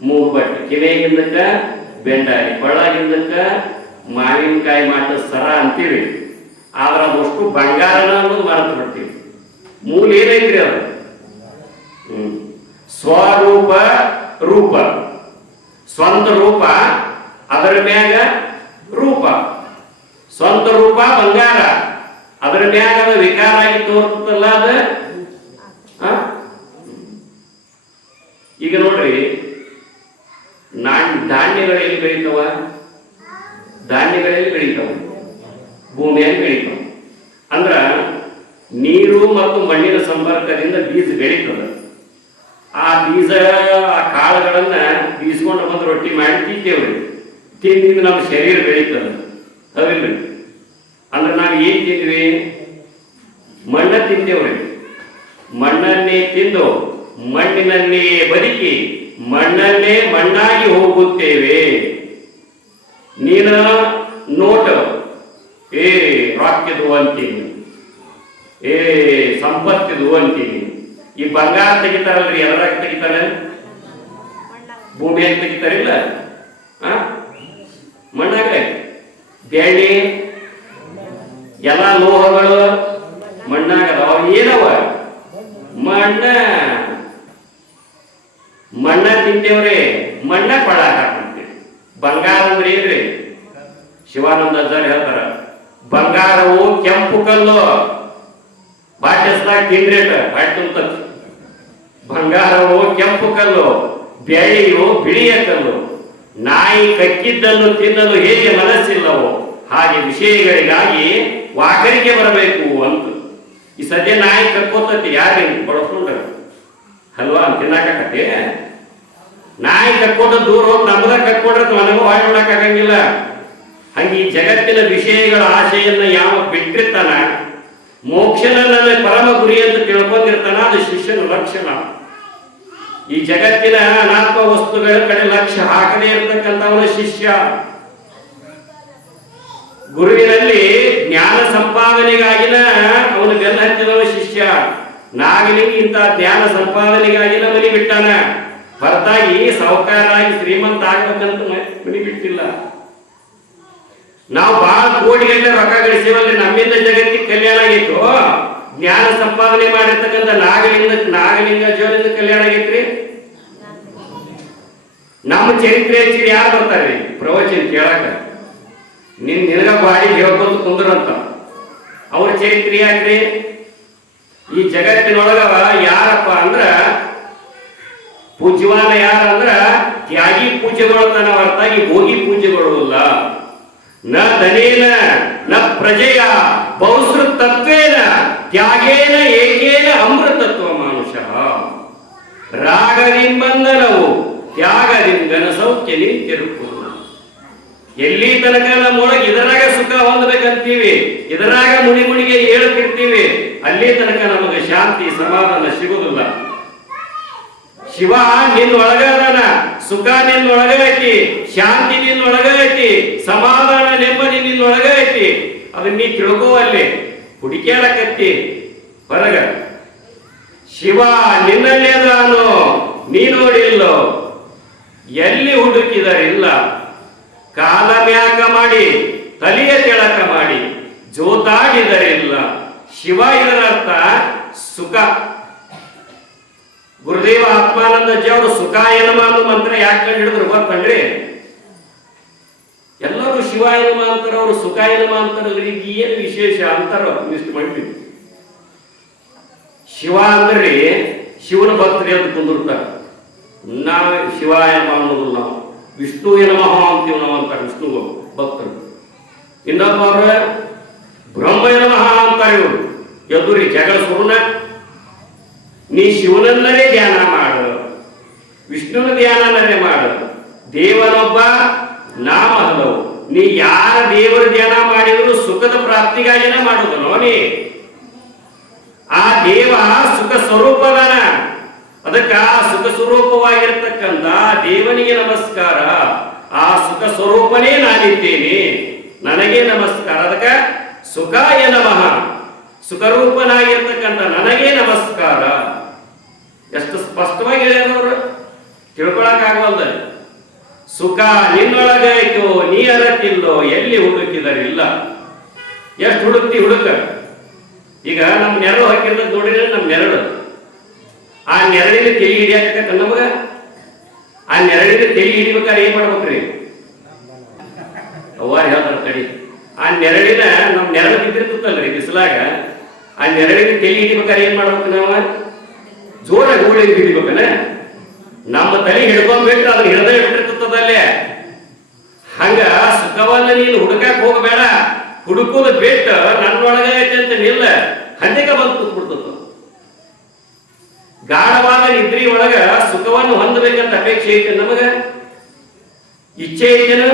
ಮೂಗು ಬಟ್ಟೆ, ಕಿವಿಯಾಗಿಂದಕ್ಕ ಬೆಂಡಾರಿ, ಕೊಳ್ಳಾಗಿಂದಕ್ಕ ಮಾವಿನಕಾಯಿ ಮಾಟದ ಸರ ಅಂತೀವಿ. ಆದ್ರೆ ಅದಷ್ಟು ಬಂಗಾರನ ಅನ್ನೋದು ಮರೆತು ಬಿಡ್ತೀವಿ. ಮೂಲ ಏನೈತ್ರಿ ಅದು? ಸ್ವರೂಪ ರೂಪ, ಸ್ವಂತ ರೂಪ, ಅದರ ಮ್ಯಾಗ ರೂಪ. ಸ್ವಂತ ರೂಪ ಬಂಗಾರ, ಅದರ ಮ್ಯಾಗ ಅದು ವಿಕಾರ ಆಗಿ ತೋರ್ತಲ್ಲ ಅದ. ಈಗ ನೋಡ್ರಿ, ಧಾನ್ಯಗಳಲ್ಲಿ ಬೆಳೀತಾವ, ಧಾನ್ಯಗಳಲ್ಲಿ ಬೆಳೀತಾವ, ಭೂಮಿಯಲ್ಲಿ ಬೆಳೀತಾವ. ಅಂದ್ರ ನೀರು ಮತ್ತು ಮಣ್ಣಿನ ಸಂಪರ್ಕದಿಂದ ಬೀಜ ಬೆಳೀತದ. ಆ ಬೀಜ, ಆ ಕಾಳುಗಳನ್ನ ಬೀಸ್ಕೊಂಡು ಬಂದು ರೊಟ್ಟಿ ಮಾಡಿ ತಿಂತೇವ್ರಿ. ತಿಂದಿಂದ ನಮ್ಮ ಶರೀರ ಬೆಳೀತದ, ಹೌದಿಲ್ರಿ? ಅಂದ್ರೆ ನಾವು ಏನ್ ತಿಂದ್ವಿ? ಮಣ್ಣ ತಿಂತೇವ್ರಿ. ಮಣ್ಣನ್ನೇ ತಿಂದು ಮಣ್ಣಿನಲ್ಲೇ ಬದುಕಿ ಮಣ್ಣಲ್ಲೇ ಮಣ್ಣಾಗಿ ಹೋಗುತ್ತೇವೆ. ನೀನು ನೋಟ ರಾಕ್ಯದು ಅಂತೀನಿ, ಸಂಪತ್ತಿದು ಅಂತೀನಿ. ಈ ಬಂಗಾರ ತೆಗಿತಾರಲ್ರಿ, ಎಲ್ಲರಾಗ ತೆಗಿತಾರ? ಭೂಮಿಯಾಗ ತೆಗಿತಾರಿಲ್ಲ, ಮಣ್ಣಾಗ. ಬೆಳ್ಳಿ ಎಲ್ಲ ಲೋಹಗಳು ಮಣ್ಣಾಗದ. ಏನವ? ಮಣ್ಣ ತಿಂತೇವ್ರಿ, ಮಣ್ಣ ಕೊಳ ಹಾಕ್ಬಿಡ್ತೀವಿ. ಬಂಗಾರ ಅಂದ್ರೆ ಏನ್ರಿ? ಶಿವಾನಂದ ಅಜ್ಜಾರ್ ಹೇಳ್ತಾರ, ಬಂಗಾರವು ಕೆಂಪು ಕಲ್ಲು, ಬಾಟ್ಯಸ್ದಾಗ ತಿಂದ್ರೇಟ ಬಾಟ್. ಬಂಗಾರವು ಕೆಂಪು ಕಲ್ಲು, ಬೆಳ್ಳಿಯು ಬಿಳಿಯ ಕಲ್ಲು. ನಾಯಿ ಕಕ್ಕಿದ್ದನ್ನು ತಿನ್ನಲು ಹೇಗೆ ಮನಸ್ಸಿಲ್ಲವೋ ಹಾಗೆ ವಿಷಯಗಳಿಗಾಗಿ ವಾಕರಿಕೆ ಬರಬೇಕು ಅಂತ. ಈ ಸದ್ಯ ನಾಯಿ ಕಕ್ಕೋತತಿ, ಯಾರು ಬಳಸ್ಕೊಂಡ ಅಲ್ವಾ? ತಿನ್ನಾಕತ್ತೆ. ನಾಯಿ ಕಕ್ಕೋದ ದೂರ ಹೋಗಿ ನಮ್ದ ಕಕ್ಕೊಂಡ್ರೆ ನನಗೂ ಹಾಳು ನೋಡಕ್ಕಾಗಂಗಿಲ್ಲ. ಹಂಗೆ ಈ ಜಗತ್ತಿನ ವಿಷಯಗಳ ಆಶೆಯನ್ನ ಯಾವ ಬಿಟ್ಟಿರ್ತಾನ, ಮೋಕ್ಷನ ನನ್ನ ಪರಮ ಗುರಿ ಅಂತ ತಿಳ್ಕೊಂಡಿರ್ತಾನ, ಅದು ಶಿಷ್ಯನ ಲಕ್ಷಣ. ಈ ಜಗತ್ತಿನ ಅನಾತ್ಮ ವಸ್ತುಗಳ ಕಡೆ ಲಕ್ಷ್ಯ ಹಾಕದೇ ಇರ್ತಕ್ಕಂಥವನ ಶಿಷ್ಯ. ಗುರುವಿನಲ್ಲಿ ಜ್ಞಾನ ಸಂಪಾದನೆಗಾಗಿನ ಅವನು ಬೆನ್ನ ಹಚ್ಚಿದವ ಶಿಷ್ಯ. ನಾಗಲಿಂಗ ಇಂತಹ ಜ್ಞಾನ ಸಂಪಾದನೆಗಾಗಿನ ಮನಿ ಬಿಟ್ಟಾನ, ಹೊರತಾಗಿ ಸಾಹುಕಾರಾಗಿ ಶ್ರೀಮಂತ ಆಗ್ಬೇಕಂತ ಮನಿ ಬಿಟ್ಟಿಲ್ಲ. ನಾವು ಬಹಳ ಕೋಟಿಗಟ್ಟಲೆ ರೊಕ್ಕ ಗಳಿಸಿವಲ್ಲಿ, ನಮ್ಮಿಂದ ಜಗತ್ತಿಗೆ ಕಲ್ಯಾಣ ಆಗಿತ್ತು. ಜ್ಞಾನ ಸಂಪಾದನೆ ಮಾಡಿರ್ತಕ್ಕಂಥ ನಾಗಲಿಂಗ ಜೀವನದಿಂದ ಕಲ್ಯಾಣ ಆಗೈತ್ರಿ. ನಮ್ಮ ಚರಿತ್ರೆ ಹೆಚ್ಚಿಗೆ ಯಾರು ಬರ್ತಾರ್ರಿ ಪ್ರವಚನ ಕೇಳಕ? ನಿನಗ ಬಾಡಿ ಹೇಳ್ಕೊಂಡು ಕುಂದ್ರಂತ. ಅವ್ರ ಚರಿತ್ರೆ ಯಾಕ್ರಿ? ಈ ಜಗತ್ತಿನೊಳಗವ ಯಾರಪ್ಪ ಅಂದ್ರ ಪೂಜ್ಯವಾನ ಯಾರಂದ್ರ ತ್ಯಾಗಿ ಪೂಜೆಗೊಳ್ತಾನ, ಹೊರತಾಗಿ ಭೋಗಿ ಪೂಜೆಗೊಳ್ಳುವುದಿಲ್ಲ. ನ ಧನೇನ ನ ಪ್ರಜೆಯ ಬಹುಸೃತತ್ವೇನ ತ್ಯಾಗೇನ ಏಕೇನ ಅಮೃತತ್ವ ಮಾನುಷ. ರಾಗದಿಂಬಂಧನವು ತ್ಯಾಗದಿಂದನ ಸೌಖ್ಯ ನಿಂತಿರುವುದು. ಎಲ್ಲಿ ತನಕ ನಮ್ಮೊಳಗೆ ಇದರಾಗ ಸುಖ ಹೊಂದಬೇಕಂತೀವಿ, ಇದರಾಗ ಮುಣಿಗೆ ಹೇಳ್ತಿರ್ತೀವಿ, ಅಲ್ಲಿ ತನಕ ನಮಗೆ ಶಾಂತಿ ಸಮಾಧಾನ ಸಿಗುವುದಿಲ್ಲ. ಶಿವ ನಿನ್ನೊಳಗ ಅದಾನ, ಸುಖ ನಿನ್ನೊಳಗ ಐತಿ, ಶಾಂತಿ ನಿನ್ನೊಳಗ ಐತಿ, ಸಮಾಧಾನ ನೆಮ್ಮದಿ ನಿನ್ನೊಳಗ ಐತಿ. ಅದನ್ನ ನೀ ತಿಳ್ಕೋವಲ್ಲಿ ಹುಡುಕ್ಯಾಡಕತ್ತಿ ಹೊರಗ. ಶಿವ ನಿನ್ನಲ್ಲಿ ಅದಾನು, ನೀ ನೋಡಿಲ್ಲೋ. ಎಲ್ಲಿ ಹುಡುಕಿದರಿಲ್ಲ. ಕಾಲ ಮ್ಯಾಕ ಮಾಡಿ ತಲೆಯ ತೆಳಕ ಮಾಡಿ ಜೋತಾಡಿದರಿಲ್ಲ. ಶಿವ ಇದರ ಅರ್ಥ ಸುಖ. ಗುರುದೇವ ಆತ್ಮಾನಂದಜಿ ಅವರು ಸುಖಾಯ ನಮಃ ಅನ್ನೋ ಮಂತ್ರ ಯಾಕೆ ಕಂಡು ಹಿಡಿದ್ರು ಗೊತ್ತನ್ರಿ? ಎಲ್ಲರೂ ಶಿವಾಯ ನಮಃ ಅಂತಾರ, ಅವರು ಸುಖಾಯ ನಮಃ ಅಂತಾರ. ಏನು ವಿಶೇಷ ಅಂತಾರ ಇಷ್ಟು ಮಾಡ್ತೀವಿ. ಶಿವ ಅಂದ್ರಿ ಶಿವನ ಭಕ್ತರಿ ಅಂತ ಕುಂದಿರ್ತಾರ. ನಾವು ಶಿವಾಯ ನಮಃ ಅನ್ನೋದಿಲ್ಲ, ನಾವು ವಿಷ್ಣುವಿನ ನಮಃ ಅಂತೀವಿ ನಾವು ಅಂತಾರೆ ವಿಷ್ಣು ಭಕ್ತರು. ಇನ್ನೊಬ್ಬ ಬ್ರಹ್ಮಯ ನಮಃ ಅಂತಾರೆ ಇವರು. ಎದುರಿ ಜಗಳ ಸುರುನ. ನೀ ಶಿವನನ್ನರೇ ಧ್ಯಾನ ಮಾಡು, ವಿಷ್ಣುನ ಧ್ಯಾನನರೇ ಮಾಡು. ದೇವನೊಬ್ಬ, ನಾಮ ಹಲವು. ನೀ ಯಾರ ದೇವರ ಧ್ಯಾನ ಮಾಡಿದ್ರು ಸುಖದ ಪ್ರಾಪ್ತಿಗಾಗಿನ ಮಾಡುದು ನೋನಿ. ಆ ದೇವ ಸುಖ ಸ್ವರೂಪದಾನ. ಅದಕ್ಕ ಆ ಸುಖ ಸ್ವರೂಪವಾಗಿರ್ತಕ್ಕಂಥ ದೇವನಿಗೆ ನಮಸ್ಕಾರ. ಆ ಸುಖ ಸ್ವರೂಪನೇ ನಾನಿದ್ದೇನೆ, ನನಗೆ ನಮಸ್ಕಾರ. ಅದಕ್ಕ ಸುಖಾಯ ನಮಃ, ಸುಖರೂಪನಾಗಿರ್ತಕ್ಕಂಥ ನನಗೆ ನಮಸ್ಕಾರ. ಎಷ್ಟು ಸ್ಪಷ್ಟವಾಗಿ ಹೇಳ್ಯಾರವ್ರು, ತಿಳ್ಕೊಳಕ್ಕಾಗವಲ್ದ. ಸುಖ ನಿನ್ನೊಳಗಾಯ್ತು, ನೀ ಅರತಿಲ್ಲೋ, ಎಲ್ಲಿ ಹುಡುಕಿದರಿಲ್ಲ. ಎಷ್ಟು ಹುಡುಕ್ತಿ ಹುಡುಕ. ಈಗ ನಮ್ಮ ನೆರಳು ಹಾಕಿರೋದು ನೋಡಿದ್ರೆ ನಮ್ಮ ನೆರಳು, ಆ ನೆರಳಿನ ತೆಲಿ ಹಿಡಿಯಾಕ ನಮಗ. ಆ ನೆರಳಿನ ತೆಲಿ ಹಿಡಿಬೇಕಾದ್ರೆ ಏನ್ ಮಾಡ್ಬೇಕ್ರಿ? ಅವ್ವಾರು ಹೇಳ್ತಾರ ತಡಿ. ಆ ನೆರಳಿನ ನಮ್ಮ ನೆರಳು ಬಿದ್ದಿರ್ತಲ್ರಿ ಬಿಸಿಲಾಗ, ಆ ನೆರಳಿನ ತೆಲಿ ಹಿಡಿಬೇಕಾದ್ರೆ ಏನ್ ಮಾಡ್ಬೇಕು? ನಾವು ಜೋರಾಗಿ ಗೋಳಿ ಹಿಡಿಬೇಕನ. ನಮ್ಮ ತಲೆ ಹಿಡ್ಕೊಂಡ್ಬಿಟ್ರೆ ಅದನ್ನ ಹಿಡ್ದ ಇಟ್ಟಿರ್ತದಲ್ಲೇ. ಹಂಗ ಸುಖವನ್ನ ನೀನು ಹುಡುಕಾಕ್ ಹೋಗಬೇಡ. ಹುಡುಕೋದು ಬಿಟ್ಟು ನನ್ನೊಳಗ ಐತೆ ಅಂತ ನಿಲ್ಲ, ಹಂದಿಗ ಬಂದು ಕೂತ್ಬಿಡ್ತದ. ಗಾಢವಾದ ನಿದ್ರಿ ಒಳಗ ಸುಖವನ್ನು ಹೊಂದಬೇಕಂತ ಅಪೇಕ್ಷೆ ಐತೆ ನಮಗ, ಇಚ್ಛೆ ಐತೇನು?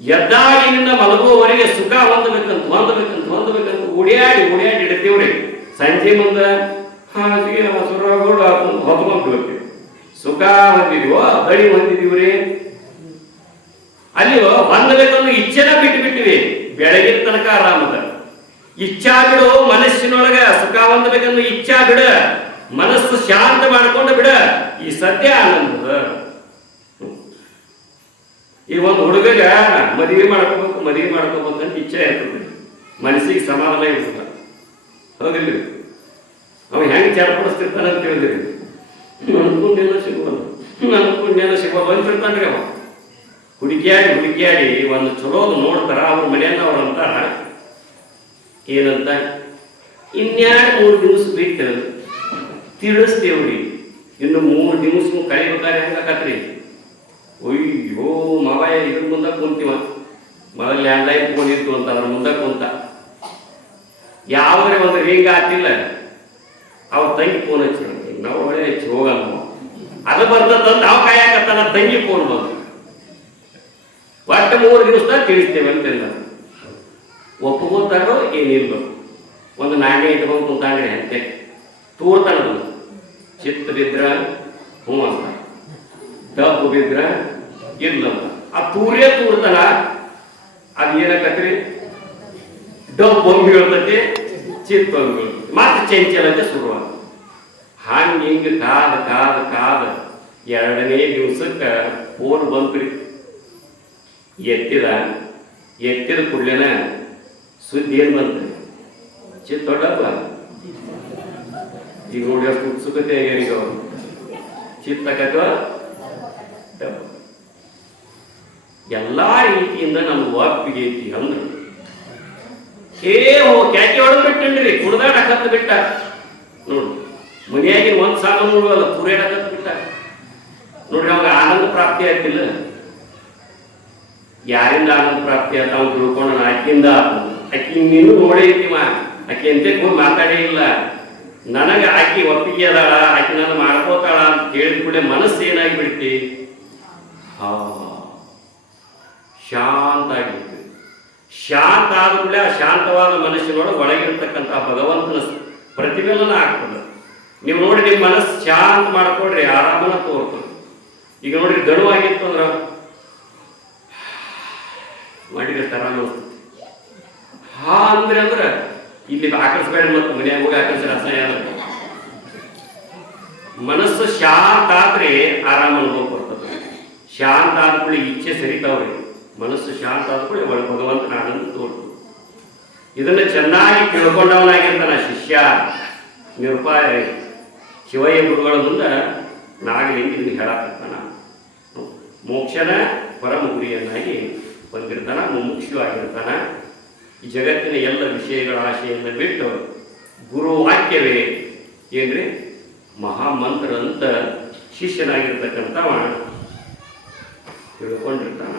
ಎದ್ದಾಗಿನಿಂದ ಮಲಗುವವರೆಗೆ ಸುಖ ಹೊಂದಬೇಕಂತ ಓಡ್ಯಾಡಿ ಇಡ್ತೀವ್ರಿ. ಸಂಜೆ ಮುಂದೆ ಹಾಸಿಗೆ ಮೊಸರುಗಳು ಹೊತ್ಕೊಂಡ್ಬಿಡ್ತೀವಿ. ಸುಖ ಹೊಂದಿದೀವೋ ಬಳಿ ಹೊಂದಿದೀವ್ರಿ? ಅಲ್ಲಿ ಹೊಂದಬೇಕಂದ್ರೆ ಇಚ್ಛೆನ ಬಿಟ್ಟಿವಿ. ಬೆಳಗಿನ ತನಕ ಆರಾಮದ. ಇಚ್ಛಾ ಬಿಡು, ಮನಸ್ಸಿನೊಳಗ ಸುಖ ಹೊಂದಬೇಕಂದ್ರೆ ಇಚ್ಛಾ ಬಿಡ, ಮನಸ್ಸು ಶಾಂತ ಮಾಡ್ಕೊಂಡು ಬಿಡ. ಈ ಸತ್ಯ ಆನಂದದ. ಈ ಒಂದು ಹುಡುಗಗ ಮದುವೆ ಮಾಡ್ಕೋಬೇಕಂತ ಇಚ್ಛೆ ಇರ್ತದೆ, ಮನಸ್ಸಿಗೆ ಸಮಾಧಾನ ಇರ್ತದ. ಹೌದಿಲ್ರಿ? ಅವ ಹೆಂಗ್ ಚರ್ಪಡಿಸ್ತಿರ್ತಾನ ಅಂತ ಹೇಳಿದ್ರಿ. ನನ್ನ ಪುಣ್ಯನ ಸಿಗೋದು ಅಂತಿರ್ತಾನ್ರಿ. ಅವ ಹುಡುಕ್ಯಾಡಿ ಒಂದು ಚಲೋದು ನೋಡ್ತಾರ. ಅವ್ರ ಮನೆಯನ್ನ ಅವ್ರು ಅಂತಾರ ಏನಂತ, 2-3 ದಿವಸ ಬಿಟ್ಟು ತಿಳಿಸ್ತೇವ್ರಿ. ಇನ್ನು 3 ದಿವಸ ಕಳಿಬೇಕಾದ್ರೆ ಹೆಂಗಾಕತ್ರಿ? ಅಯ್ಯೋ ಮಾವ ಇದ್ರ ಮುಂದೆ ಕುಂತೀವ. ಮೊದಲು ಲ್ಯಾಂಡ್ಲೈನ್ ಫೋನ್ ಇತ್ತು ಅಂತ ಅದ್ರ ಮುಂದೆ ಕುಂತ ಯಾವ್ರೆ ಒಂದು ರಿಂಗ್ ಆತಿಲ್ಲ, ಅವ್ರ ತಂಗಿ ಫೋನ್ ಹಚ್ಚಿ ನಾವು ಒಳ್ಳೆ ಹಚ್ಚಿ ಹೋಗಮ್ಮ ಅದು ಬರ್ತದಂತ ನಾವು ಕಾಯಕತ್ತಾನ. ತಂಗಿ ಫೋನ್ ಬಂದು ಒಟ್ಟು 3 ದಿವಸದಾಗ ತಿಳಿಸ್ತೇವೆ ಅಂತಿಲ್ಲ. ಒಪ್ಪಗೋತಾರೋ ಏನಿಲ್ಲ. ಒಂದು ನಾಣ್ಯ ಇಟ್ಕೊಂಡು ಕುಂತಾಂಗ್ರಿ ಅಂತೆ ತೂರ್ತಾನ. ಚಿತ್ತ ಬಿದ್ರ ಹ್ಞೂ ಅಂತ, ಡಬ್ಬು ಬಿದ್ರ ಇಲ್ಲಂತ. ಆ ತೂರ್ತಾನ. ಅದು ಏನಕತ್ರಿ? ಡಬ್ಬು ಒಂದು ಹೇಳ್ತತಿ, ಚಿತ್ತ ಒಂದು ಹೇಳ್ತತಿ. ಮತ್ತೆ ಚಂಚಲತೆ ಶುರುವಾದ. ಹಿಂಗೆ ಕಾದ 2ನೇ ದಿವಸಕ್ಕೆ ಫೋನ್ ಬಂತ್ರಿ. ಎತ್ತಿದ ಕೂಡಲೇನ ಸುದ್ದಿ ಏನು ಬಂತ್ರಿ? ಚಿತ್ತ ದೊಡ್ಡಪ್ಪ ಈಗ ನೋಡಿ ಅಷ್ಟು ಉತ್ಸುಕತೆ ಆಗ್ಯಾರೀಗ ಅವರು. ಚಿತ್ತಕತ್ವ ಎಲ್ಲಾ ರೀತಿಯಿಂದ ನಮ್ಗೆ ಒಪ್ಪಿಗೆ ಐತಿ ಅಂದ್ರು ಕ್ಯಾಕಿ ಹೊಡೆದ್ ಬಿಟ್ಟನ್ರಿ. ಕುಡ್ದಾಡಕತ್ ಬಿಟ್ಟ ನೋಡ್ರಿ. ಮನೆಯಾಗಿನ ಒಂದ್ ಸಾಮಾನು ನೋಡುವಲ್ಲ ಪೂರ್ಯಾಡಕತ್ ಬಿಟ್ಟ ನೋಡ್ರಿ. ಅವಾಗ ಆನಂದ ಪ್ರಾಪ್ತಿ ಆಗ್ತಿಲ್ಲ. ಯಾರಿಂದ ಆನಂದ ಪ್ರಾಪ್ತಿ ಆತ ಅವ್ನು ತಿಳ್ಕೊಂಡು ಆಕಿಂದ ಆಕಿ ನೀನು ನೋಡೈತಿವ. ಆಕಿ ಎಂತೆ ಕೂಡ ಮಾತಾಡೇ ಇಲ್ಲ. ನನಗ ಆಕಿ ಒಪ್ಪಿಗೆ ಅದಾಳ, ಆಕಿ ನನ್ನ ಮಾಡ್ಕೋತಾಳ ಅಂತ ಕೇಳಿದ ಕೂಡಲೇ ಮನಸ್ಸು ಏನಾಗಿ ಬಿಡ್ತಿ? ಶಾಂತ ಆಗಿಬಿಡ್ತೀವಿ. ಶಾಂತ ಆದ ಕೂಡಲೇ ಆ ಶಾಂತವಾದ ಮನಸ್ಸಿನೊಳಗೆ ಒಳಗಿರ್ತಕ್ಕಂಥ ಭಗವಂತನ ಪ್ರತಿಫಲನ ಆಗ್ತದೆ. ನೀವು ನೋಡಿ ನಿಮ್ಮ ಮನಸ್ಸು ಶಾಂತ ಮಾಡ್ಕೊಡ್ರಿ, ಆರಾಮನ ತೋರ್ತದೆ. ಈಗ ನೋಡ್ರಿ ಗಡುವಾಗಿತ್ತು ಅಂದ್ರ ಮಾಡಿದ್ರೆ ತರ ಅನಿಸ್ತದೆ. ಅಂದ್ರೆ ಇಲ್ಲಿ ಆಕರ್ಷಬೇಡ, ಮತ್ತು ಮನೆಯಾಗ ಹೋಗಿ ಆಕರ್ಷಿಸ ಅಸಹ್ಯ. ಮನಸ್ಸು ಶಾಂತ ಆದ್ರೆ ಆರಾಮ ಅನುಭವ ಬರ್ತದೆ. ಶಾಂತ ಆದ ಕೂಡಲೇ ಇಚ್ಛೆ ಸರಿತಾವ್ರಿ. ಮನಸ್ಸು ಶಾಂತ ಆದ ಕೂಡಲೇ ಒಳ ಭಗವಂತನ ಆನಂದ ತೋರ್ತದೆ. ಇದನ್ನ ಚೆನ್ನಾಗಿ ತಿಳ್ಕೊಂಡವನಾಗಿರ್ತಾನ ಶಿಷ್ಯ. ನಿರುಪಾಯ ಶಿವಯ್ಯ ಗುರುಗಳ ಮುಂದೆ ನಾಗಲಿಂಗ ಇದನ್ನು ಹೇಳಾಕತ್ತಾನ. ಮೋಕ್ಷನ ಪರಮ ಗುರಿಯನ್ನಾಗಿ ಬಂದಿರ್ತಾನ, ಮುಮುಕ್ಷು ಆಗಿರ್ತಾನ. ಈ ಜಗತ್ತಿನ ಎಲ್ಲ ವಿಷಯಗಳ ಆಶೆಯನ್ನು ಬಿಟ್ಟು ಗುರು ವಾಕ್ಯವೇ ಏನ್ರಿ ಮಹಾಮಂತ್ರ ಅಂತ ಶಿಷ್ಯನಾಗಿರ್ತಕ್ಕಂಥವ ತಿಳ್ಕೊಂಡಿರ್ತಾನ.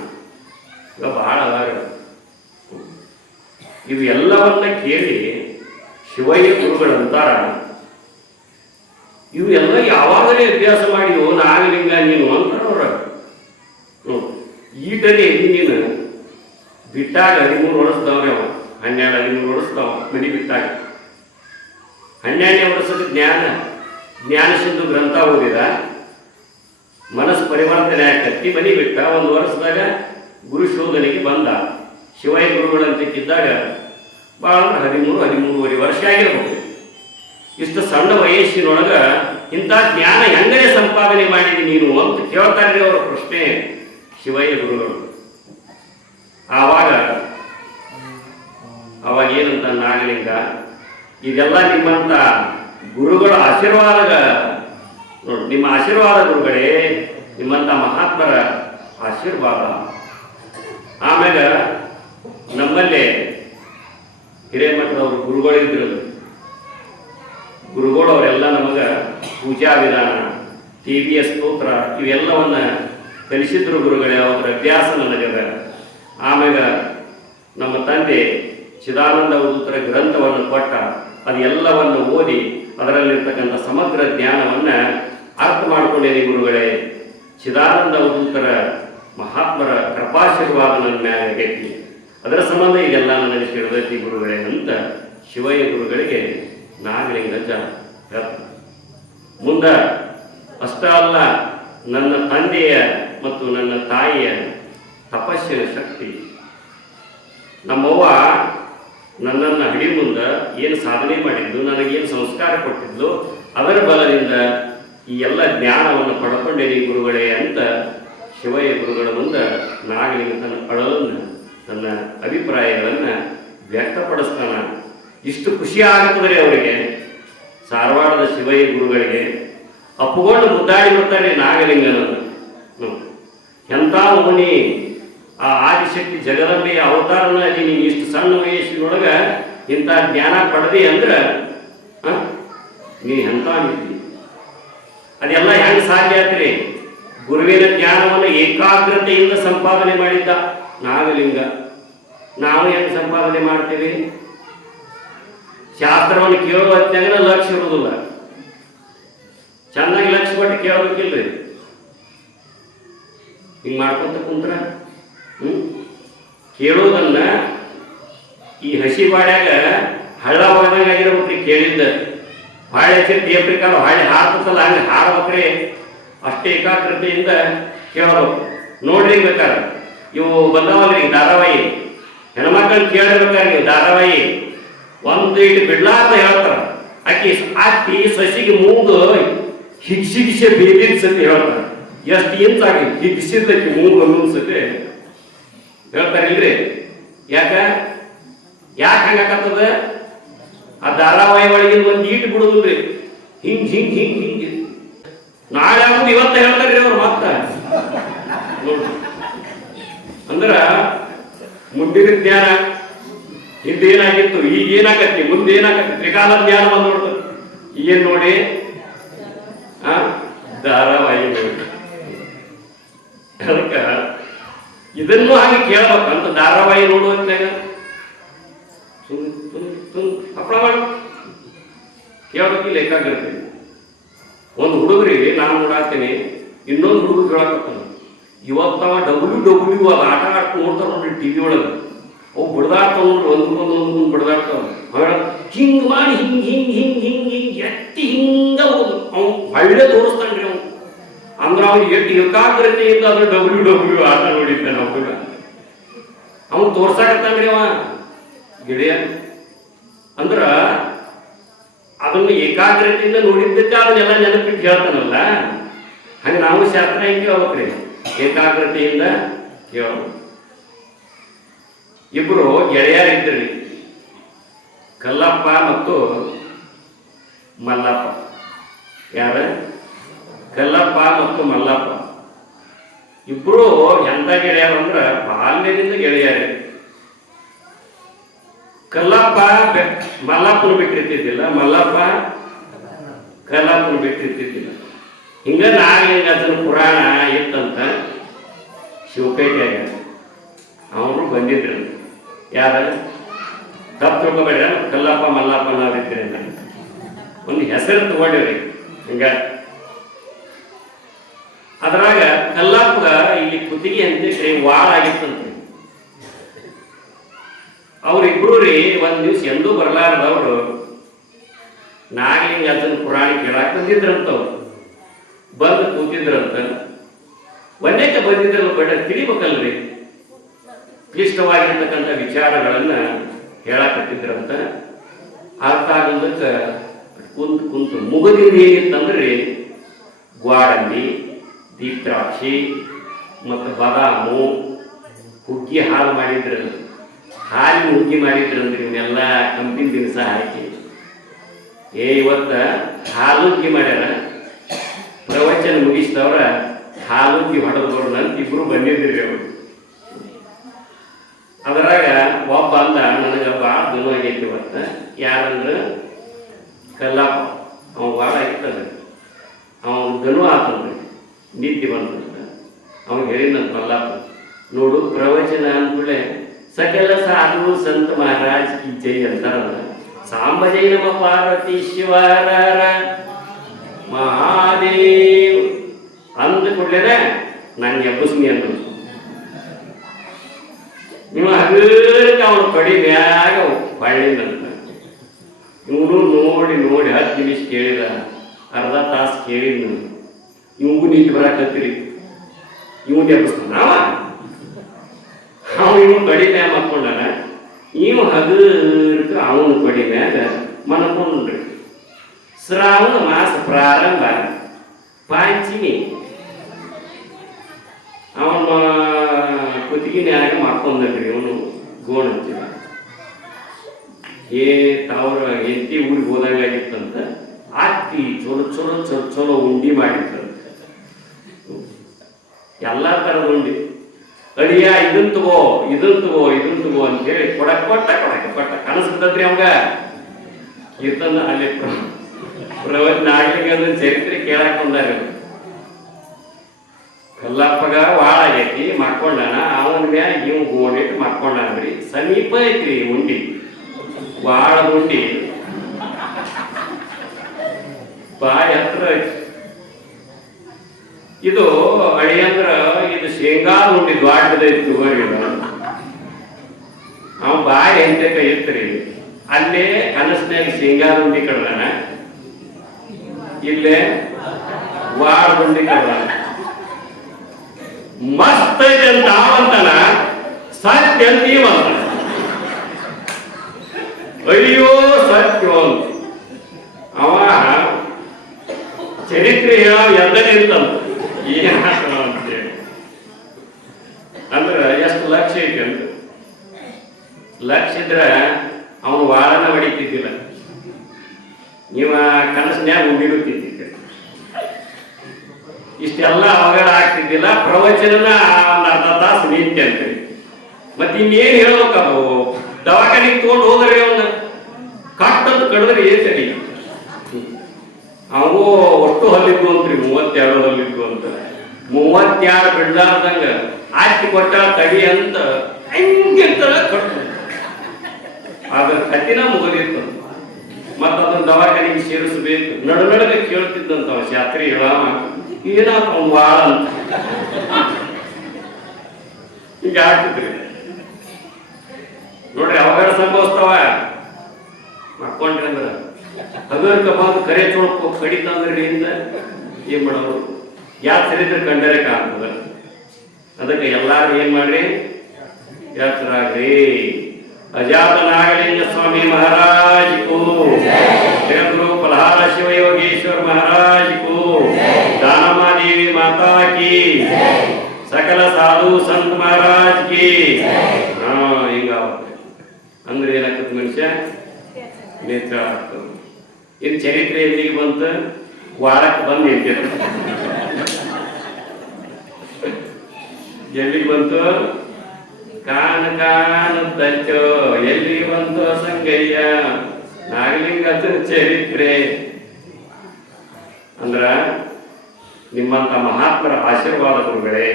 ಈಗ ಬಹಳ ಇವು ಎಲ್ಲವನ್ನ ಕೇಳಿ ಶಿವಯ್ಯ ಗುರುಗಳಂತಾರ, ಇವು ಎಲ್ಲ ಯಾವಾಗಲೇ ಅಭ್ಯಾಸ ಮಾಡಿದವು ನಾಗಲಿಂಗ ನೀನು ಅಂತಾರವ್ರ. ಈಟನೇ ನೀನು ಬಿಟ್ಟಾಗ 13 ವರ್ಷದವ್ರೆ ಅವ. 12-13 ವರ್ಷದವ ಮನಿ ಬಿಟ್ಟಾಗ. 12ನೇ ವರ್ಷದ ಜ್ಞಾನ ಸಿಂಧು ಗ್ರಂಥ ಓದಿದ. ಮನಸ್ಸು ಪರಿವರ್ತನೆ ಆಕತ್ತಿ, ಮನಿ ಬಿಟ್ಟ. 1 ವರ್ಷದಾಗ ಗುರು ಶೋಧನೆಗೆ ಬಂದ. ಶಿವಯ್ಯ ಗುರುಗಳಂತಕ್ಕಿದ್ದಾಗ ಭಾಳ 13-13.5 ವರ್ಷ ಆಗಿರ್ಬೇಕು. ಇಷ್ಟು ಸಣ್ಣ ವಯಸ್ಸಿನೊಳಗ ಇಂಥ ಜ್ಞಾನ ಹೆಂಗನೆ ಸಂಪಾದನೆ ಮಾಡಿದಿ ನೀನು ಅಂತ ಕೇಳ್ತಾರೆ ಅವರ ಪ್ರಶ್ನೆ ಶಿವಯ್ಯ ಗುರುಗಳು. ಆವಾಗ ಏನಂತ ನಾಗಲಿಂಗ, ಇದೆಲ್ಲ ನಿಮ್ಮಂತ ಗುರುಗಳ ಆಶೀರ್ವಾದ ನೋಡಿ, ನಿಮ್ಮ ಆಶೀರ್ವಾದ ಗುರುಗಳೇ, ನಿಮ್ಮಂತ ಮಹಾತ್ಮರ ಆಶೀರ್ವಾದ. ಆಮೇಲೆ ನಮ್ಮಲ್ಲೇ ಹಿರೇಮಠದವರು ಗುರುಗಳಿದ್ರಲ್ಲ, ಗುರುಗಳು ಅವರೆಲ್ಲ ನಮಗೆ ಪೂಜಾ ವಿಧಾನ, TBS ಸ್ತೋತ್ರ ಇವೆಲ್ಲವನ್ನ ಕಲಿಸಿದ್ರು ಗುರುಗಳೇ. ಅವರ ಅಭ್ಯಾಸ ನನಗದ. ಆಮೇಲೆ ನಮ್ಮ ತಂದೆ ಚಿದಾನಂದ ಅವಧೂತರ ಗ್ರಂಥವನ್ನು ಕೊಟ್ಟ. ಅದೆಲ್ಲವನ್ನು ಓದಿ ಅದರಲ್ಲಿರ್ತಕ್ಕಂಥ ಸಮಗ್ರ ಜ್ಞಾನವನ್ನು ಅರ್ಥ ಮಾಡಿಕೊಂಡೇನೆ ಗುರುಗಳೇ. ಚಿದಾನಂದ ಅವಧೂತರ ಮಹಾತ್ಮರ ಕೃಪಾಶೀರ್ವಾದ ನನ್ನ ಮ್ಯಾಲೆ ಆಗೈತಿ. ಅದರ ಸಂಬಂಧ ಇದೆಲ್ಲ ನನಗೆ ತಿಳಿದೈತಿ ಗುರುಗಳೇ ಅಂತ ಶಿವಯ್ಯ ಗುರುಗಳಿಗೆ ನಾಗಲಿಂಗಜ್ಜ ಹೇಳ್ತಾರೆ. ಮುಂದೆ ಅಷ್ಟ ಅಲ್ಲ, ನನ್ನ ತಂದೆಯ ಮತ್ತು ನನ್ನ ತಾಯಿಯ ತಪಸ್ಸಿನ ಶಕ್ತಿ, ನಮ್ಮವ್ವ ನನ್ನನ್ನು ಹಡಿ ಮುಂದೆ ಏನು ಸಾಧನೆ ಮಾಡಿದ್ದು, ನನಗೇನು ಸಂಸ್ಕಾರ ಕೊಟ್ಟಿದ್ದು, ಅದರ ಬಲದಿಂದ ಈ ಎಲ್ಲ ಜ್ಞಾನವನ್ನು ಪಡ್ಕೊಂಡೇನಿ ಗುರುಗಳೇ ಅಂತ ಶಿವಯ್ಯ ಗುರುಗಳ ಮುಂದೆ ನಾಗಲಿಂಗ ತನ್ನ ಅಳವನ್ನು, ತನ್ನ ಅಭಿಪ್ರಾಯಗಳನ್ನು ವ್ಯಕ್ತಪಡಿಸ್ತಾನ. ಇಷ್ಟು ಖುಷಿ ಆಗುತ್ತದೆ ಅವರಿಗೆ. ಧಾರವಾಡದ ಶಿವಯ್ಯ ಗುರುಗಳಿಗೆ ಅಪ್ಪುಕೊಂಡು ಮುದ್ದಾಡಿ ಬರ್ತಾರೆ ನಾಗಲಿಂಗನನ್ನು. ಎಂಥ ಮುನಿ, ಆ ಆದಿಶಕ್ತಿ ಜಗದಂಬೆಯ ಅವತಾರನ ನೀನು ಇಷ್ಟು ಸಣ್ಣ ವಯಸ್ಸಿನೊಳಗೆ ಇಂಥ ಜ್ಞಾನ ಪಡೆದಿ ಅಂದ್ರೆ ನೀ ಎಂಥ ನಿಂತಿ. ಅದೆಲ್ಲ ಹೆಂಗೆ ಸಾಧ್ಯ ಆತ್ರಿ? ಗುರುವಿನ ಜ್ಞಾನವನ್ನು ಏಕಾಗ್ರತೆಯಿಂದ ಸಂಪಾದನೆ ಮಾಡಿದ್ದ ನಾಗಲಿಂಗ. ನಾವು ಹೆಂಗೆ ಸಂಪಾದನೆ ಮಾಡ್ತೀವಿ? ಶಾಸ್ತ್ರವನ್ನು ಕೇಳುವ ಹೊತ್ತಿನಾಗ ಲಕ್ಷ್ಯ ಇರುವುದಿಲ್ಲ. ಚೆನ್ನಾಗಿ ಲಕ್ಷ್ಯ ಕೊಟ್ಟು ಕೇಳಬೇಕಿಲ್ರಿ. ಹಿಂಗೆ ಮಾಡ್ಕೊಂತ ಕುಂತ್ರ ಕೇಳೋದನ್ನ ಈ ಹಸಿ ಬಾಡ್ಯಾಗ ಹಳ್ಳ ಹೋದಾಗ ಆಗಿರ್ಬೇಕ್ರಿ. ಕೇಳಿದ್ದ ಹಾಳೆ ಹಚ್ಚಿ ಪ್ರಕಾರ ಹಾಳೆ ಹಾರ್ತಲ್ಲ, ಹಂಗೆ ಹಾಡ್ಬೇಕ್ರಿ. ಅಷ್ಟೇ ಏಕಾಗ್ರತೆಯಿಂದ ಕೇಳೋದು. ನೋಡ್ರಿ ಬೇಕಾರೆ ಇವು ಬಂದವಲ್ರಿ ಧಾರಾವಾಹಿ, ಹೆಣ್ಮಕ್ಳನ್ನ ಕೇಳಿರ್ಬೇಕಾರೆ ನೀವು ಧಾರಾವಾಹಿ ಒಂದು ಇಟ್ಟು ಬಿಡ್ಲಾರ್ದ ಹೇಳ್ತಾರ. ಆಕಿ ಸಸಿಗೆ ಮೂಗು ಹಿಗ್ಸಿಗಿಸೆ ಬೇದಿನ ಸತಿ ಹೇಳ್ತಾರೆ. ಎಷ್ಟು ಇಂಚಾಗಿ ಹಿಗ್ಸಿದ್ದಕ್ಕೆ ಮೂಗು ಅನ್ನೊಂದು ಸತಿ ಹೇಳ್ತಾರಿಲ್ರಿ. ಯಾಕೆ ಹಂಗಾಕತ್ತದ? ಆ ಧಾರಾವಾಹಿ ಒಳಗಿನ ಒಂದು ಈಟ್ ಬಿಡುದಿಲ್ರಿ. ಹಿಂಗ್ ನಾಳೆ ಆಗುದು ಇವತ್ತ ಹೇಳ್ತಾರ್ರಿ ಅವ್ರು. ಮತ್ತ ಅಂದ್ರ ಮುಂದಿನ ಜ್ಞಾನ ಹಿಂದೇನಾಗಿತ್ತು, ಈಗ ಏನಾಗತ್ತಿ, ಮುಂದೆ ಏನಾಗತ್ತಿ, ತ್ರಿಕಾಲ ಜ್ಞಾನ ಬಂದು ನೋಡ್ತದೆ. ಏನ್ ನೋಡಿ ಧಾರಾವಾಹಿ ನೋಡಿ. ಅದಕ್ಕ ಇದನ್ನು ಹಾಗೆ ಕೇಳ್ಬೇಕಂತ ಧಾರಾವಾಹಿ ನೋಡುವಂತಾಗ ಹಪ್ಪಳ ಮಾಡು ಕೇಳ್ಬೇಕಿಲ್ಲ ಏಕಾಗ್ರತೆ. ಒಂದು ಹುಡುಗ್ರಿ ನಾನು ನೋಡಾಕ್ತೇನೆ, ಇನ್ನೊಂದು ಹುಡುಗ ಕೇಳಾಕತ್ತಾನ. ಇವತ್ತವ ಡಬ್ಲ್ಯೂ ಅದು ಆಟ ಆಡ್ಕೊಂಡು ನೋಡ್ತಾರ ನೋಡ್ರಿ ಟಿವಿ ಒಳಗೆ. ಅವು ಬಿಡ್ದಾಡ್ತಾವ ನೋಡ್ರಿ, ಒಂದೊಂದು ಬಿಡ್ದಾಡ್ತಾವ. ಹಿಂಗ್ ಮಾಡಿ ಹಿಂಗ್ ಎತ್ತಿ ಹಿಂಗ ಅವ್ನು ಒಳ್ಳೆ ತೋರಿಸ್ತಾನ್ರಿ. ಅವ್ನು ಅಂದ್ರೆ ಅವ್ನಿಗೆ ಎಷ್ಟು ಏಕಾಗ್ರತೆಯಿಂದ ಅದು ಡಬ್ಲ್ಯೂ ಆಟ ನೋಡಿದ್ದ ಹುಡುಗ. ಅವ್ನು ತೋರ್ಸಾಕತ್ತಾನ್ರಿ ಅವ ಗೆಳೆಯ. ಅಂದ್ರ ಅದನ್ನು ಏಕಾಗ್ರತೆಯಿಂದ ನೋಡಿದ್ದಕ್ಕೆ ಅದನ್ನೆಲ್ಲ ನೆನಪಿಟ್ಟು ಹೇಳ್ತಾನಲ್ಲ. ಹಂಗೆ ನಾವು ಶಾಸ್ತ್ರ ಹೆಂಗೆ ಕೇಳ್ಬೇಕ್ರಿ? ಏಕಾಗ್ರತೆಯಿಂದ ಕೇಳೋದು. ಇಬ್ರು ಗೆಳೆಯರಿದ್ರಿ, ಕಲ್ಲಪ್ಪ ಮತ್ತು ಮಲ್ಲಪ್ಪ. ಯಾರ? ಕಲ್ಲಪ್ಪ ಮತ್ತು ಮಲ್ಲಪ್ಪ ಇಬ್ರು ಎಂತ ಗೆಳೆಯರು ಅಂದ್ರ ಬಾಲ್ಯದಿಂದ ಗೆಳೆಯರೇ. ಕಲ್ಲಪ್ಪ ಮಲ್ಲಪ್ಪನ ಬಿಟ್ಟಿರ್ತಿದ್ದಿಲ್ಲ, ಮಲ್ಲಪ್ಪ ಕಲ್ಲಪ್ಪನ ಬಿಟ್ಟಿರ್ತಿದ್ದಿಲ್ಲ. ಹಿಂಗ ನಾಗಲಿಂಗಜ್ಜನ ಪುರಾಣ ಇತ್ತಂತ ಶಿವಪೇಟೆಯಾಗ ಅವರು ಬಂದಿದ್ರು. ಯಾರ? ತಪ್ಪು ತಿಳ್ಕೊಬೇಡ್ರಿ, ಕಲ್ಲಪ್ಪ ಮಲ್ಲಪ್ಪ ನಾವಿದ್ರಿ ಒಂದು ಹೆಸರು ತಗೊಂಡಿವ್ರಿ. ಹಿಂಗ ಅದ್ರಾಗ ಕಲ್ಲಪ್ಪ ಇಲ್ಲಿ ಕುತ್ತಿಗೆ ಅಂತಿದ್ರಿ ವಾಳ ಆಗಿತ್ತಂತ. ಅವ್ರಿಬ್ರು ರೀ ಒಂದ್ ದಿವ್ಸ ಎಂದೂ ಬರಲಾರದವ್ರು ನಾಗಲಿಂಗಜ್ಜನ ಪುರಾಣ ಕೇಳಾಕ್ ಬಂದಿದ್ರಂತವ್ರು. ಬಂದು ಕೂತಿದ್ರಂತ. ಒಂದೇಕ ಬಂದಿದ್ರಲ್ಲ, ಬಡ ತಿಳಿಬೇಕಲ್ರಿ, ಕ್ಲಿಷ್ಟವಾಗಿರ್ತಕ್ಕಂಥ ವಿಚಾರಗಳನ್ನ ಹೇಳಕತ್ತಿದ್ರಂತ. ಅರ್ಥ ಆಗೋದಕ್ಕೆ ಕುಂತು ಮುಗುದಿನ ಏನಿತ್ತಂದ್ರಿ ಗ್ವಾಡಂಬಿ, ದೀಪ್ದ್ರಾಕ್ಷಿ ಮತ್ತು ಬಾದಾಮು, ಹುಗ್ಗಿ ಹಾಲು ಮಾಡಿದ್ರು. ಹಾಲಿನ ಹುಗ್ಗಿ ಮಾಡಿದ್ರಂದ್ರಿ. ಇವನ್ನೆಲ್ಲ ಕಂಪಿನ ದಿನಸ ಹಾಕಿ ಇವತ್ತ ಹಾಲುಗ್ಗಿ ಮಾಡ್ಯಾರ. ಪ್ರವಚನ ಮುಗಿಸಿದವ್ರ ಹಾಲುಗ್ಗಿ ಹೊಡೆದವ್ರು ಅಂತ ಇಬ್ರು ಬಂದಿದ್ರಿ ಅವರು. ಅದರಾಗ ಒಬ್ಬ ಅಂದ, ನನಗೆ ಭಾಳ ಧನು ಆಗೈತಿ ಇವತ್ತ. ಯಾರಂದ್ರೆ ಕಲ್ಲಪ್ಪ. ಅವ ಭಾಳ ಇರ್ತದ, ಅವನು ಧನು ಆತಂದ್ರಿ, ನಿದ್ದೆ ಬಂದಂತ. ಅವ್ನು ಹೇಳಿದಂತ ಕಲ್ಲಪ್ಪ, ನೋಡು ಪ್ರವಚನ ಅಂದ್ಕೂಳೆ ಸಕಲ ಸಾಧು ಸಂತ ಮಹಾರಾಜ್ ಕಿ ಜೈ ಅಂತಾರಲ್ಲ. ಸಾಂಬ ಜೈ ನಮ ಪಾರ್ವತೀಶ್ವರ ಮಹಾದೇವ್ ಅಂದ ಕೂಡಲೇ ನಾನು ಎಬ್ಬಸ್ಮಿ ಅಂದ್ರು. ನೀವು ಹಗರ್ಗೆ ಅವನು ಕಡಿ ಮ್ಯಾಗ ಹೊಳ್ಳಿದಂತ. ಇವನು ನೋಡಿ ನೋಡಿ 10 ನಿಮಿಷ ಕೇಳಿದ, ಅರ್ಧ ತಾಸು ಕೇಳಿದ್ನು. ಇವಂಗೂ ನಿಂತು ಬರಾಕತ್ತೀರಿ, ಇವನ್ ಎಬ್ಬಿಸ್ತಾನ ಇವನು ಕಡಿ ಮ್ಯಾಗ ಮಕ್ಕೊಂಡಾನ. ಇವ ಹಗರ್ಗ ಅವನು ಕಡಿ ಮ್ಯಾಗ ಮನ್ಕೊಂಡ್ರಿ. ಶ್ರಾವಣ ಮಾಸ ಪ್ರಾರಂಭ, ಪಾಂಚಮಿ. ಅವನ ಕುತ್ತಿಗಿನ್ಯಾಗ ಮಾಡ್ಕೊಂಡ್ರಿ. ಇವನು ಗೋಣ ಹಚ್ಚಿದ. ತಾವ್ರ ಹೆಂಡತಿ ಊರಿಗೆ ಹೋದಂಗಾಗಿತ್ತಂತ. ಅತ್ತಿ ಚಲೋ ಚಲೋ ಚಲೋ ಚಲೋ ಉಂಡಿ ಮಾಡಿತ್ತಂತ, ಎಲ್ಲಾ ತರದ ಉಂಡಿ. ಅಡಿಯ ಇದನ್ ತಗೋ ಇದನ್ ತಗೋ ಇದನ್ ತಗೋ ಅಂತ ಹೇಳಿ ಕೊಟ್ಟ ಕನಸ್ಬಿಟ್ಟದ್ರಿ ಅವಂಗ. ಕೀರ್ತನ ಅಲ್ಲಿ ಪ್ರವಚನ ಆಗ್ಲಿಕ್ಕೆ ಅದನ್ನ ಚರಿತ್ರೆ ಕೇಳಾಕ್ ಬಂದಾಗ ಕಲ್ಲಪ್ಪಗ ವಾಳ ಆಗೈತಿ, ಮಾಡ್ಕೊಂಡಾನ. ಅವನ ಮ್ಯಾಲ ಇವ್ ಗೋಣಿಟ್ಟು ಮಾಡ್ಕೊಂಡಾನ್ರಿ. ಸಮೀಪ ಐತ್ರಿ ಉಂಡಿ, ವಾಳ ಉಂಡಿ ಬಾಯಿ ಹತ್ರ ಐತಿ. ಇದು ಅಳಿಯಂದ್ರ ಇದು ಶೇಂಗಾದ ಉಂಡಿ ದ್ವಾಟದೈತಿ. ಅವ ಬಾಯಿ ಎಂತೆ ಕೈ ಇತ್ರಿ. ಅಲ್ಲೇ ಕನಸ್ನಾಗ ಶೇಂಗಾದ ಉಂಡಿ ಕಡ್ದಾನ, ಇಲ್ಲೇ ವಾಳ ಉಂಡಿ ಕಡ್ದಾನ. ಮಸ್ತ್ ಐತೆ ಅಂತ ಅವಂತನ, ಸತ್ಯ ಅಂತ ಇವಂತ. ಅಯ್ಯೋ ಸತ್ಯ ಅಂತ ಅವ ಚರಿತ್ರೆ ಹೇಳ ಎದ್ದನಿಂತಂತ. ಅಂತೇಳಿ ಅಂದ್ರ ಎಷ್ಟು ಲಕ್ಷ ಐತಿ ಅಂತ. ಲಕ್ಷ ಇದ್ರ ಅವನು ವಾರನ ಹೊಡಿತಿದ್ದಿಲ್ಲ, ನೀವ ಕನಸನ್ಯಾಗ ಉಂಡಿರುತ್ತಿದ್ದ. ಇಷ್ಟೆಲ್ಲ ಅವಘಡ ಆಗ್ತಿದ್ದಿಲ್ಲ. ಪ್ರವಚನ ಅರ್ಧ ತಾಸು ನಿಂತೆ ಅಂತೇಳಿ. ಮತ್ತೆ ಇನ್ನೇನ್ ಹೇಳ್ಬೇಕದು? ದವಾಖಾನಿಗೆ ತಗೊಂಡು ಹೋದ್ರಿ ಅವನ್ನ ಕಟ್ಟಂತ ಕಡಿದ್ರಿ ಏನ್ ಸರಿ. ಅವು ಒಟ್ಟು ಹಲ್ಲಿದ್ದು ಅಂತ್ರಿ 32 ಹಲ್ಲಿದ್ದು ಅಂತ. 32 ಬಿಡ್ಲಾರ್ದಂಗ ಆಯ್ತು ಕೊಟ್ಟ ತಡಿ ಅಂತ ಹಂಗಿರ್ತಾರ ಕಟ್ಟು. ಅದ್ರ ಕತ್ತಿನ ಮುಗದಿತ್ತು. ಮತ್ತ ಅದನ್ನ ದವಾಖಾನಿಗೆ ಸೇರಿಸಬೇಕು. ನಡುನಡುವೆ ಕೇಳ್ತಿದ್ದಂತ ಶಾಸ್ತ್ರಿ ಹೇಳ, ಏನಾಪ ವಾಳ ಅಂತ ಈಗ ಆಗ್ತಿದ್ರಿ ನೋಡ್ರಿ. ಅವಘಡ ಸಂಭವಿಸ್ತಾವ. ಮಾಡ್ಕೊಂಡ್ರಿ ಅಂದ್ರ ಹಗರ್ಕ ಬಂದು ಕರೆ ತೊಳಕ್ ಕಡಿತಂದ್ರಿ ಇಂದ ಏನ್ ಮಾಡೋರು? ಯಾಕೆ ಚರಿತ್ರೆ ಕಂಡರೆ ಕಾಣ್ತದ. ಅದಕ್ಕೆ ಎಲ್ಲಾರು ಏನ್ ಮಾಡ್ರಿ, ಯಾತ್ರಾಗ್ರಿ. ಅಜಾತ ನಾಗಲಿಂಗ ಸ್ವಾಮಿ ಮಹಾರಾಜ್ ಕೋ, ಜಗದ್ಗುರು ಫಲಹಾರ ಶಿವಯೋಗೇಶ್ವರ ಮಹಾರಾಜ್ ಕೋ, ದಾನಮಾದೇವಿ ಮಾತಾ ಕಿ, ಸಕಲ ಸಾಧು ಸಂತ ಮಹಾರಾಜ್ ಕಿ. ಹಿಂಗಾಗುತ್ತೆ ಅಂದ್ರೆ ಏನಾಗ್ತದೆ? ಮನುಷ್ಯ ನೇತ್ರ ಆಗ್ತದೆ. ಇದು ಚರಿತ್ರೆ ಎಲ್ಲಿಗೆ ಬಂತ? ವಾರಕ್ಕೆ ಬಂದು ನಿಂತಿರ. ಎಲ್ಲಿಗೆ ಬಂತು? ಕಾಣದಂಚೋ ಎಲ್ಲಿ ಬಂತು ಸಂಗಯ್ಯ ನಾಗಲಿಂಗದ ಚರಿತ್ರೆ. ಅಂದ್ರ ನಿಮ್ಮಂತ ಮಹಾತ್ಮರ ಆಶೀರ್ವಾದ ಗುರುಗಳೇ,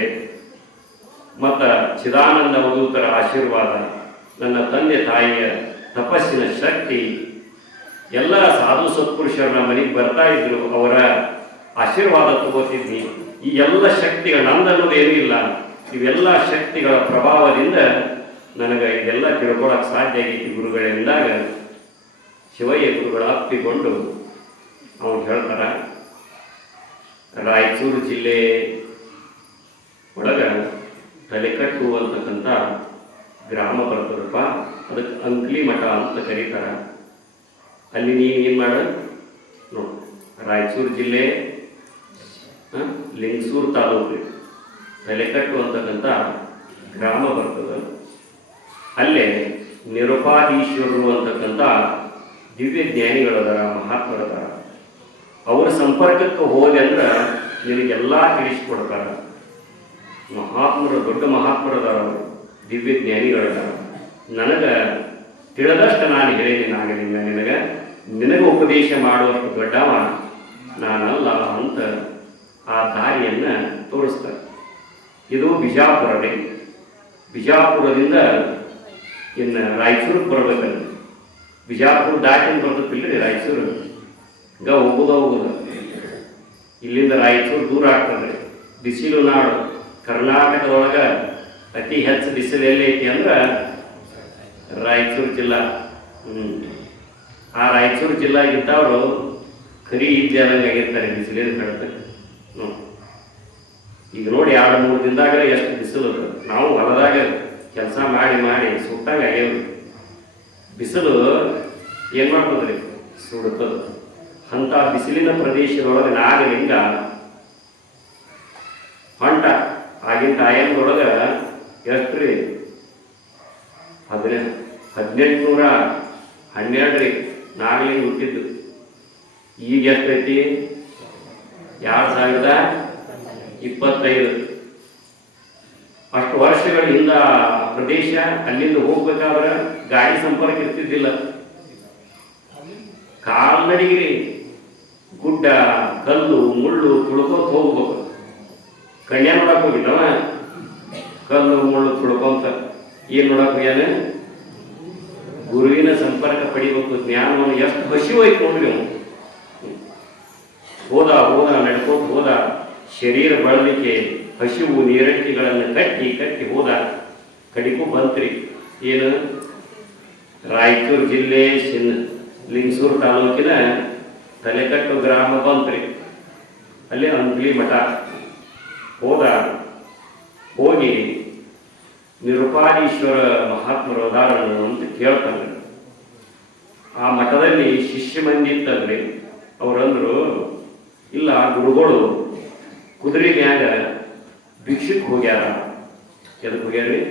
ಮತ್ತ ಚಿದಾನಂದ ಅವಧೂತರ ಆಶೀರ್ವಾದ, ನನ್ನ ತಂದೆ ತಾಯಿಯ ತಪಸ್ಸಿನ ಶಕ್ತಿ, ಎಲ್ಲ ಸಾಧು ಸತ್ಪುರುಷರ ಮನೆಗೆ ಬರ್ತಾ ಇದ್ರು, ಅವರ ಆಶೀರ್ವಾದ ತಗೋತಿದ್ವಿ. ಈ ಎಲ್ಲ ಶಕ್ತಿಗಳು ನಂದನ್ನೋದು ಏನೂ ಇಲ್ಲ. ಇವೆಲ್ಲ ಶಕ್ತಿಗಳ ಪ್ರಭಾವದಿಂದ ನನಗೆ ಇದೆಲ್ಲ ತಿಳ್ಕೊಳಕ್ ಸಾಧ್ಯ ಆಗೈತಿ ಗುರುಗಳಿಂದಾಗ. ಶಿವಯ್ಯ ಗುರುಗಳ ಅಪ್ಪಿಕೊಂಡು ಅವನು ಹೇಳ್ತಾರ, ರಾಯಚೂರು ಜಿಲ್ಲೆ ಒಳಗ ತಲೆಕಟ್ಟು ಅಂತಕ್ಕಂಥ ಗ್ರಾಮ ಬರ್ತದಪ್ಪ. ಅದಕ್ಕೆ ಅಂಕ್ಲಿ ಮಠ ಅಂತ ಕರೀತಾರ. ಅಲ್ಲಿ ನೀನು ಏನು ಮಾಡ ನೋಡು, ರಾಯಚೂರು ಜಿಲ್ಲೆ ಲಿಂಗಸೂರು ತಾಲೂಕು ತಲೆಕಟ್ಟು ಅಂತಕ್ಕಂಥ ಗ್ರಾಮ ಬರ್ತದೆ. ಅಲ್ಲೇ ನಿರುಪಾಧೀಶ್ವರರು ಅಂತಕ್ಕಂಥ ದಿವ್ಯ ಜ್ಞಾನಿಗಳದಾರ, ಮಹಾತ್ಮರದಾರ. ಅವರ ಸಂಪರ್ಕಕ್ಕೆ ಹೋದೆ ಅಂದ್ರೆ ನಿನಗೆಲ್ಲ ತಿಳಿಸ್ಕೊಡ್ತಾರ. ಮಹಾತ್ಮರು, ದೊಡ್ಡ ಮಹಾತ್ಮರದಾರ, ದಿವ್ಯ ಜ್ಞಾನಿಗಳದಾರ. ನನಗೆ ತಿಳಿದಷ್ಟು ನಾನು ಹೇಳೀನಿ. ನಾಗಲಿಂಗ ನಿನಗೆ ಉಪದೇಶ ಮಾಡುವಷ್ಟು ದೊಡ್ಡವ ನಾನಲ್ಲ ಅಂತ ಆ ದಾರಿಯನ್ನು ತೋರಿಸ್ತಾರೆ. ಇದು ಬಿಜಾಪುರನೇ. ಬಿಜಾಪುರದಿಂದ ಇನ್ನು ರಾಯಚೂರಿಗೆ ಬರ್ಬೇಕಲ್ಲ. ಬಿಜಾಪುರ ದಾಟಿನ ಬರ್ತತಿಲ್ಲ ರಾಯಚೂರು. ಈಗ ಹೋಗುದ ಇಲ್ಲಿಂದ ರಾಯಚೂರು ದೂರ ಆಗ್ತದೆ. ಬಿಸಿಲು ನಾಡು. ಕರ್ನಾಟಕದೊಳಗೆ ಅತಿ ಹೆಚ್ಚು ಬಿಸಿಲು ಎಲ್ಲೈತಿ ಅಂದ್ರೆ ರಾಯಚೂರು ಜಿಲ್ಲಾ. ಆ ರಾಯಚೂರು ಜಿಲ್ಲಾ ಇದ್ದವರು ಕರಿ ಇದ್ದೆ ಆದಂಗೆ ಆಗಿರ್ತಾರೆ ಬಿಸಿಲಿನ ಕಡತಕ್ಕೆ. ಈಗ ನೋಡಿ 2-3 ದಿನದಾಗ ಎಷ್ಟು ಬಿಸಿಲು. ನಾವು ಹೊಲದಾಗ ಕೆಲಸ ಮಾಡಿ ಮಾಡಿ ಸುಟ್ಟಾಗ ಆಗ್ಯಾವ್ರಿ. ಬಿಸಿಲು ಏನು ಮಾಡ್ತದ್ರಿ, ಸುಡುತ್ತದ. ಅಂಥ ಬಿಸಿಲಿನ ಪ್ರದೇಶದೊಳಗೆ ನಾಗಲಿಂಗ ಹೊಂಟ. ಆಗಿನ ಟೈಮ್ದೊಳಗೆ ಎಷ್ಟು ರೀ, 1812 ರೀ ನಾಗಲಿಂಗ ಹುಟ್ಟಿದ್ದು. ಈಗ ಎಷ್ಟೈತಿ, 2025. ಅಷ್ಟು ವರ್ಷಗಳ ಹಿಂದ ಪ್ರದೇಶ. ಅಲ್ಲಿಂದ ಹೋಗ್ಬೇಕಾದ್ರೆ ಗಾಡಿ ಸಂಪರ್ಕ ಇರ್ತಿದ್ದಿಲ್ಲ, ಕಾಲ್ನಡಿಗೆ ಗುಡ್ಡ ಕಲ್ಲು ಮುಳ್ಳು ತುಳ್ಕೊಂತ ಹೋಗ್ಬೇಕು. ಕನ್ಯಾ ನೋಡಕ್ ಹೋಗಿಲ್ಲವ, ಕಲ್ಲು ಮುಳ್ಳು ತುಳ್ಕೊಂತ ಏನ್ ನೋಡಕ್ ಹೋಗ್ಯಾನ, ಗುರುವಿನ ಸಂಪರ್ಕ ಪಡಿಬೇಕು, ಜ್ಞಾನವನ್ನು. ಎಷ್ಟು ಹಸಿವಾಯ್ತು ನೋಡ್ರಿ ಅವನು. ಹೋದ ನಡ್ಕೊಂಡು ಹೋದ. ಶರೀರ ಬಳಲಿಕ್ಕೆ ಹಸಿವು ನೀರಡಿಕೆಗಳನ್ನು ಕಟ್ಟಿ ಕಟ್ಟಿ ಹೋದ. ಕಡಿಗೂ ಬಂತ್ರಿ ಏನು, ರಾಯಚೂರು ಜಿಲ್ಲೆ ಲಿಂಗಸೂರು ತಾಲೂಕಿನ ತಲೆಕಟ್ಟು ಗ್ರಾಮ ಬಂತ್ರಿ. ಅಲ್ಲಿ ಅಂಬ್ಲಿ ಮಠ ಹೋಗಿ ನಿರುಪಾದೀಶ್ವರ ಮಹಾತ್ಮರು ಅದಾರನು ಅಂತ ಕೇಳ್ತಾನೆ. ಆ ಮಠದಲ್ಲಿ ಶಿಷ್ಯ ಮಂದಿ ಇತ್ತಲ್ರಿ. ಅವರಂದ್ರು, ಇಲ್ಲ ಗುರುಗಳು ಕುದುರೆ ಮ್ಯಾಗ ಭಿಕ್ಷಕ್ಕೆ ಹೋಗ್ಯಾರ. ಎದಕ್ಕೆ ಹೋಗ್ಯಾರ್ರಿ,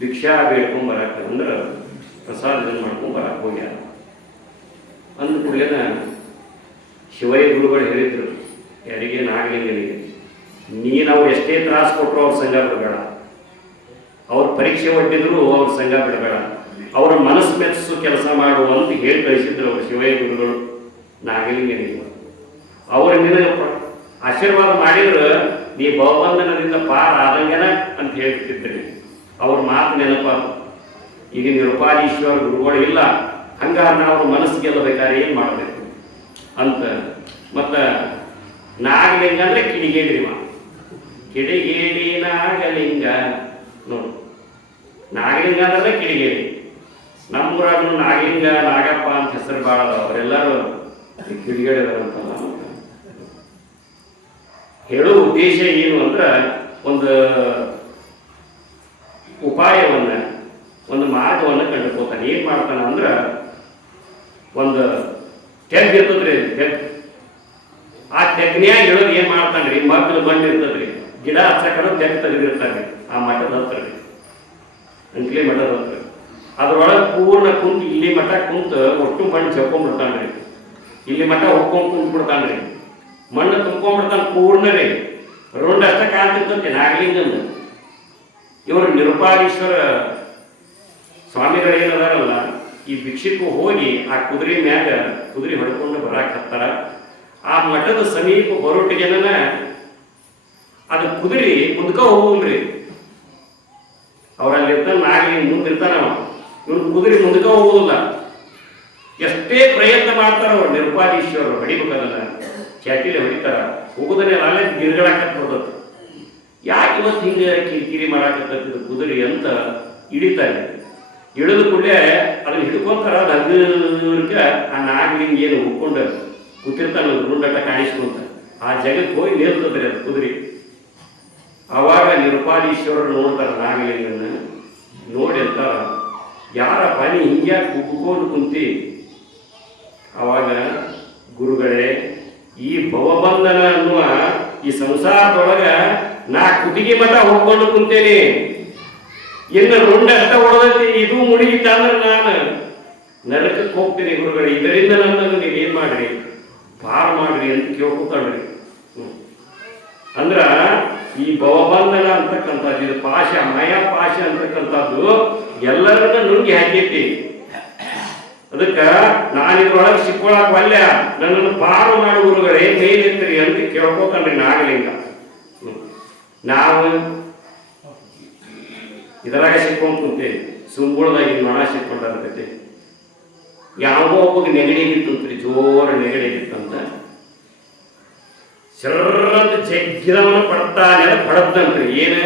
ಭಿಕ್ಷಾ ಬೇಡ್ಕೊಂಬರಕ, ಅಂದ್ರೆ ಪ್ರಸಾದ ಮಾಡ್ಕೊಂಬರಕ್ಕೆ ಹೋಗ್ಯಾರ. ಅಂದ ಕೂಡಲೇನ ಶಿವಯ್ಯ ಗುರುಗಳು ಹೇಳಿದ್ರು ಯಾರಿಗೆ, ನಾಗಲಿಂಗನಿಗೆ, ನೀನು ಅವ್ರು ಎಷ್ಟೇ ತ್ರಾಸ ಕೊಟ್ಟರು ಅವ್ರ ಸಂಘ ಬಿಡಬೇಡ, ಅವ್ರ ಪರೀಕ್ಷೆ ಒಡ್ಡಿದ್ರು ಅವ್ರ ಸಂಘ ಬಿಡಬೇಡ, ಅವರ ಮನಸ್ಸು ಮೆಚ್ಚಿಸು ಕೆಲಸ ಮಾಡು ಅಂತ ಹೇಳಿ ಕಳಿಸಿದ್ರು ಅವರು ಶಿವಯ್ಯ ಗುರುಗಳು ನಾಗಲಿಂಗನಿಗೆ. ಅವ್ರ ನಿನಗೆ ಆಶೀರ್ವಾದ ಮಾಡಿದ್ರೆ ನೀ ಭವಬಂಧನದಿಂದ ಪಾರ ಆದಂಗೆನ ಅಂತ ಹೇಳ್ತಿದ್ರಿ. ಅವ್ರ ಮಾತು ನೆನಪ. ಈಗ ನಿರುಪಾದೀಶ್ವರ ಗುರುಗಳು ಇಲ್ಲ, ಹಂಗಾರೆ ನಾವು ಮನಸ್ಸು ಗೆಲ್ಲಬೇಕಾದ್ರೆ ಏನು ಮಾಡಬೇಕು ಅಂತ. ಮತ್ತು ನಾಗಲಿಂಗ ಅಂದರೆ ಕಿಡಿಗೇಡಿ ಕಿಡಿಗೇಡಿ ನಾಗಲಿಂಗ ನೋಡು. ನಾಗಲಿಂಗ ಅಂದ್ರೆ ಕಿಡಿಗೇಡಿ. ನಮ್ಮೂರಾಗ ನಾಗಲಿಂಗ ನಾಗಪ್ಪ ಅಂತ ಹೆಸರು ಭಾಳ ಅದಾವ. ಅವರೆಲ್ಲರೂ ಕಿಡಿಗೇಡಿ ಅದಾರಂತಲ್ಲ. ಹೇಳೋ ಉದ್ದೇಶ ಏನು ಅಂದ್ರೆ, ಒಂದು ಉಪಾಯವನ್ನು, ಒಂದು ಮಾರ್ಗವನ್ನು ಕಂಡುಕೋತಾನೆ. ಏನು ಮಾಡ್ತಾನೆ ಅಂದ್ರೆ, ಒಂದು ತೆಗ್ ಇರ್ತದ್ರಿ, ಆ ತೆಗ್ನ್ಯಾಗ ಹೇಳೋದು ಏನು ಮಾಡ್ತಾನ್ರಿ, ಮಗ್ಲು ಮಣ್ಣು ಇರ್ತದ್ರಿ, ಗಿಡ ಹಚ್ಚಕಡೆ ತೆಗ್ ತೆಗೆದಿರ್ತಾರ್ರಿ ಆ ಮಠದ ಹತ್ರ ರೀ, ಅಂಕ್ಲಿ ಮಠದ ಹತ್ರ. ಅದ್ರೊಳಗೆ ಪೂರ್ಣ ಕುಂತು ಇಲ್ಲಿ ಮಠ ಕುಂತು ಒಟ್ಟು ಮಣ್ಣು ಚಪ್ಕೊಂಡ್ಬಿಡ್ತಾನ್ರಿ. ಇಲ್ಲಿ ಮಠ ಹೊಕ್ಕೊಂಡ್ ಕುಂತ್ಬಿಡ್ತಾನ್ರಿ. ಮಣ್ಣು ತುಂಬ್ಕೊಂಡ್ಬಿಡ್ತಾನೆ ಪೂರ್ಣ ರೀ. ರೌಂಡ್ ಅಷ್ಟ ಕಾಣ್ತಿರ್ತಂತೆ ನಾಗಲಿಂಗನ. ಇವರು ನಿರುಪಾದೀಶ್ವರ ಸ್ವಾಮಿಗಳೇನದಾರಲ್ಲ, ಈ ಭಿಕ್ಷಕ್ಕೂ ಹೋಗಿ ಆ ಕುದುರೆ ಮ್ಯಾಗ ಕುದುರೆ ಹೊಡ್ಕೊಂಡು ಬರಾಕತ್ತಾರ. ಆ ಮಠದ ಸಮೀಪ ಬರೋಟಿಗೆನ ಅದು ಕುದುರೆ ಮುದ್ಕ ಹೋಗಲ್ರಿ. ಅವರಲ್ಲಿ ಇರ್ತಾನ ನಾಗಲಿಂಗ ಮುಂದಿರ್ತಾನ, ಇವ್ರು ಕುದುರೆ ಮುದ್ಕ ಹೋಗುದಿಲ್ಲ. ಎಷ್ಟೇ ಪ್ರಯತ್ನ ಮಾಡ್ತಾರ ಅವ್ರು ನಿರುಪಾದೀಶ್ವರರು, ಹೊಡಿಬೇಕಲ್ಲ ಚಾಟಿಲೆ ಹೊಡಿತಾರ, ಹೋಗುದನ್ನೇ ಅಲ್ಲೇ ಗಿರ್ಗಳಾಕತ್ತದ. ಯಾಕೆ ಇವತ್ತು ಹಿಂಗೆ ಕಿರಿಕಿರಿ ಮಾಡಾಕತ್ತಿದ್ದು ಕುದುರೆ ಅಂತ ಹಿಡಿತಾರೆ. ಇಳಿದ ಕೂಡಲೇ ಅದನ್ನ ಹಿಡ್ಕೊಂತಾರ. ಅದು ಹಗ್ಗಕ್ಕೆ ಆ ನಾಗಲಿಂಗ ಏನು ಹುಕ್ಕೊಂಡು ಕೂತಿರ್ತಾನ ಗುಂಡಟ ಕಾಣಿಸ್ಕೊಂತ ಆ ಜಗಕ್ಕೆ ಹೋಗಿ ನಿಲ್ತದ್ರಿ ಅದು ಕುದುರೆ. ಅವಾಗ ನಿರುಪಾದೀಶ್ವರರು ನೋಡ್ತಾರ ನಾಗಲಿಂಗನ. ನೋಡಿ ಅಂತಾರ, ಯಾರ ಪಾನಿ ಹಿಂಗ್ಯಾ ಕುಗ್ಕೊಂಡು ಕುಂತಿ. ಅವಾಗ ಗುರುಗಳೇ, ಈ ಭವಬಂಧನ ಅನ್ನುವ ಈ ಸಂಸಾರದೊಳಗ ನಾ ಕುದಿಗೆ ಮಠ ಹೋಗ್ಕೊಂಡು ಕುಂತೇನೆ, ಇನ್ನು ರುಂಡಷ್ಟ ಹೊಡೆದೈತಿ, ಇದು ಮುಡಿಗಿತ್ತ ಅಂದ್ರೆ ನಾನು ನರಕಕ್ಕೆ ಹೋಗ್ತೀನಿ ಗುರುಗಳೇ. ಇದರಿಂದ ನನ್ನನ್ನು ನೀವು ಏನ್ ಮಾಡ್ರಿ, ಪಾರ ಮಾಡ್ರಿ ಅಂತ ಕೇಳ್ಕೊತಾಳ್ರಿ. ಅಂದ್ರ ಈ ಭವಬಂಧನ ಅಂತಕ್ಕಂಥದ್ದು, ಇದು ಪಾಶ, ಮಯ ಪಾಶ ಅಂತಕ್ಕಂಥದ್ದು ಎಲ್ಲರನ್ನ ನುಂಗಿ ಹಾಕೈತಿ. ಅದಕ್ಕೆ ನಾನಿದ್ರೊಳಗೆ ಸಿಕ್ಕೊಳಕ್ ಒಲ್ಲೆ, ನನ್ನನ್ನು ಪಾರು ಮಾಡು ಗುರುಗಳೇ, ಮೇಲೆತ್ತರಿ ಅಂತ ಕೇಳ್ಕೊತಾನ್ರಿ ನಾಗಲಿಂಗ. ನಾವು ಇದರಾಗ ಸಿಕ್ಕೊಂಡ್ ಕುಂತೇವಿ, ಸುಂಗುಳದಾಗ ನೊಣ ಸಿಕ್ಕೊಂಡಾರತೈತಿ. ಯಾವೋ ಒಬ್ಬಗೆ ನೆಗಡಿಗಿತ್ತಂತ್ರಿ, ಜೋರ ನೆಗಡಿಗಿತ್ತಂತ. ಶರ್ರಂತ ಜಗ್ಗಿದವನ ಪಡ್ತಾನೆ ಪಡದ್ದಂತ್ರಿ. ಏನು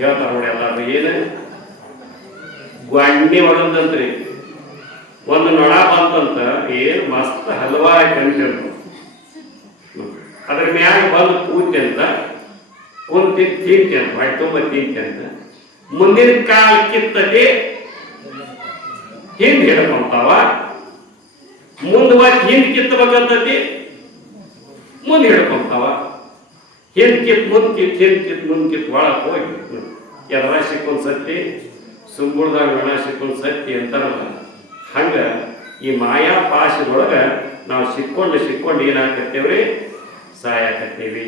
ಹೇಳ್ತಾರ ನೋಡಿ ಎಲ್ಲಾರು ಏನು ಗ್ವಾಂಡಿ ಹೊಡೆದಂತ್ರಿ ಒಂದು ನೊಣ ಬಂತಂತ ಏನು ಮಸ್ತ್ ಹಲವಾರು ಕಂಟಿರ್ತು ಅದ್ರ ಮ್ಯಾಗ ಬಂದು ಕೂತಿ ಅಂತ ಕುಂತಿ ತಿಂತಿ ಅಂತ ಹೊಟ್ಟೆ ತುಂಬ ತಿಂತಿ ಅಂತ ಮುಂದಿನ ಕಾಲ ಕಿತ್ತತಿ ಹಿಂದ್ ಹಿಡ್ಕೊಂತಾವ ಮುಂದೆ ಮತ್ತೆ ಹಿಂದ್ ಕಿತ್ತಬೇಕಂತತಿ ಮುಂದೆ ಹಿಡ್ಕೊಂತಾವ ಹಿಂದ್ ಕಿತ್ ಮುಂದ್ ಕಿತ್ ಹಿಂದ್ ಕಿತ್ ಮುಂದ್ ಕಿತ್ ಒಳಗೆ ಹೋಗಿ ಎದರ ಸಿಕ್ಕೊಂಡ್ ಸತ್ತಿ ಸುಂಬುಳ್ದಾಗ ನೊಣ ಸಿಕ್ಕೊಂಡ್ ಸತ್ತಿ ಅಂತಾರಲ್ಲ ಹಂಗ ಈ ಮಾಯಾ ಪಾಶದೊಳಗ ನಾವು ಸಿಕ್ಕೊಂಡು ಏನಾಕತ್ತೇವ್ರಿ ಸಾಯಾಕತ್ತೇವಿ.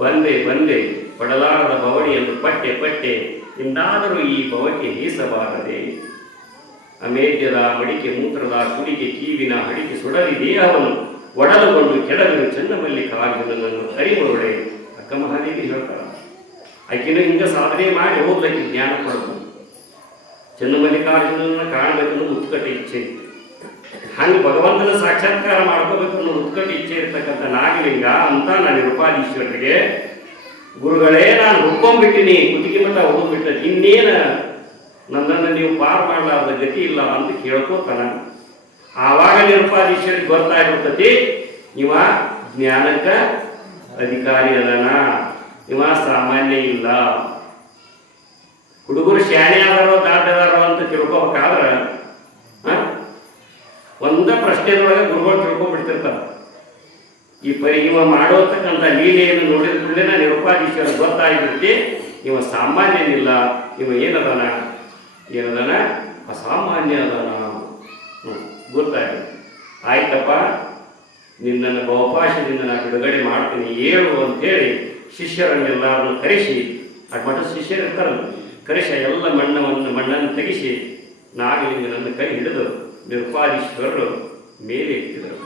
ಬಂದೆ ಪಡಲಾರದ ಬವಣಿಯನ್ನು ಪಟ್ಟೆ ಇಂದಾದರೂ ಈ ಭವಕ್ಕೆ ಹೀಸಬಾರದೆ. ಅಮೇಧ್ಯದ ಮಡಿಕೆ ಮೂತ್ರದ ಕುಡಿಕೆ ಕೀವಿನ ಹಡಿಕೆ ಸುಡಲಿ ದೇಹವನ್ನು ಒಡಲುಕೊಂಡು ಕೆಡವಿನ ಚನ್ನಮಲ್ಲಿಕಾರ್ಜುನನನ್ನು ಅರಿಮೊಳಗಡೆ ಅಕ್ಕ ಮಹಾದೇವಿ ಹೇಳ್ತಾರ. ಆಕಿನೂ ಹಿಂಗ ಸಾಧನೆ ಮಾಡಿ ಹೋಗ್ಲಿಕ್ಕೆ ಜ್ಞಾನ ಕೊಡಬೇಕು. ಚನ್ನಮಲ್ಲಿಕಾರ್ಜುನನ ಕಾಣಬೇಕನ್ನೋ ಉತ್ಕಟ ಇಚ್ಛೆ, ಹಂಗೆ ಭಗವಂತನ ಸಾಕ್ಷಾತ್ಕಾರ ಮಾಡ್ಕೋಬೇಕು ಅನ್ನೋ ಉತ್ಕಟ ಇಚ್ಛೆ ಇರ್ತಕ್ಕಂಥ ನಾಗಲಿಂಗ ಅಂತ ನಾನು ನಿರುಪಾದೀಶ್ವರರಿಗೆ ಗುರುಗಳೇ ನಾನು ಹುಡ್ಕೊಂಡ್ಬಿಟ್ಟಿನಿ, ಕುತ್ತಿಗೆ ಮಟ್ಟ ಹೋಗ್ಬಿಟ್ಟ, ಇನ್ನೇನ ನನ್ನನ್ನು ನೀವು ಪಾರು ಮಾಡಲಾರ್ದ ಗತಿ ಇಲ್ಲ ಅಂತ ಕೇಳ್ಕೋತಾನ. ಆವಾಗ ನಿರುಪಾದೀಶ್ವರಿಗೆ ಗೊತ್ತಾಗ್ಬಿಡ್ತತಿ ಇವ ಜ್ಞಾನಕ್ಕ ಅಧಿಕಾರಿ ಅದನ, ಇವ ಸಾಮಾನ್ಯ ಇಲ್ಲ. ಹುಡುಗರು ಶಾಣೆ ಆದಾರೋ ದಾಟದಾರೋ ಅಂತ ತಿಳ್ಕೊಬೇಕಾದ್ರ ಒಂದ ಪ್ರಶ್ನೆದೊಳಗೆ ಗುರುಗಳು ತಿಳ್ಕೊಂಡ್ಬಿಡ್ತಿರ್ತಾರ. ಈ ಇವ ಮಾಡೋತಕ್ಕಂಥ ಲೀಲೆಯನ್ನು ನೋಡಿದ ಕೂಡಲೇ ನಿರುಪಾದೀಶ್ವರ ಗೊತ್ತಾಗ್ಬಿಡ್ತಿ ಇವ ಸಾಮಾನ್ಯನಿಲ್ಲ, ಇವ ಏನದನ ಅಸಾಮಾನ್ಯ ಅದನ ಗೊತ್ತಾಗಿ. ಆಯ್ತಪ್ಪ, ನಿನ್ನನ್ನು ಬಹುಪಾಶದಿಂದ ನಾನು ಬಿಡುಗಡೆ ಮಾಡ್ತೀನಿ ಏಳು ಅಂತೇಳಿ ಶಿಷ್ಯರನ್ನೆಲ್ಲರನ್ನು ಕರೆಸಿ, ಮಠದ ಶಿಷ್ಯರು ಇರ್ತಾರಲ್ಲ, ಕರೆಸಿ ಎಲ್ಲ ಮಣ್ಣನ್ನು ತೆಗೆಸಿ ನಾಗಲಿಂಗನನ್ನು ಕೈ ಹಿಡಿದು ನಿರುಪಾದೀಶ್ವರರು ಮೇಲೆ ಎತ್ತಿದರು.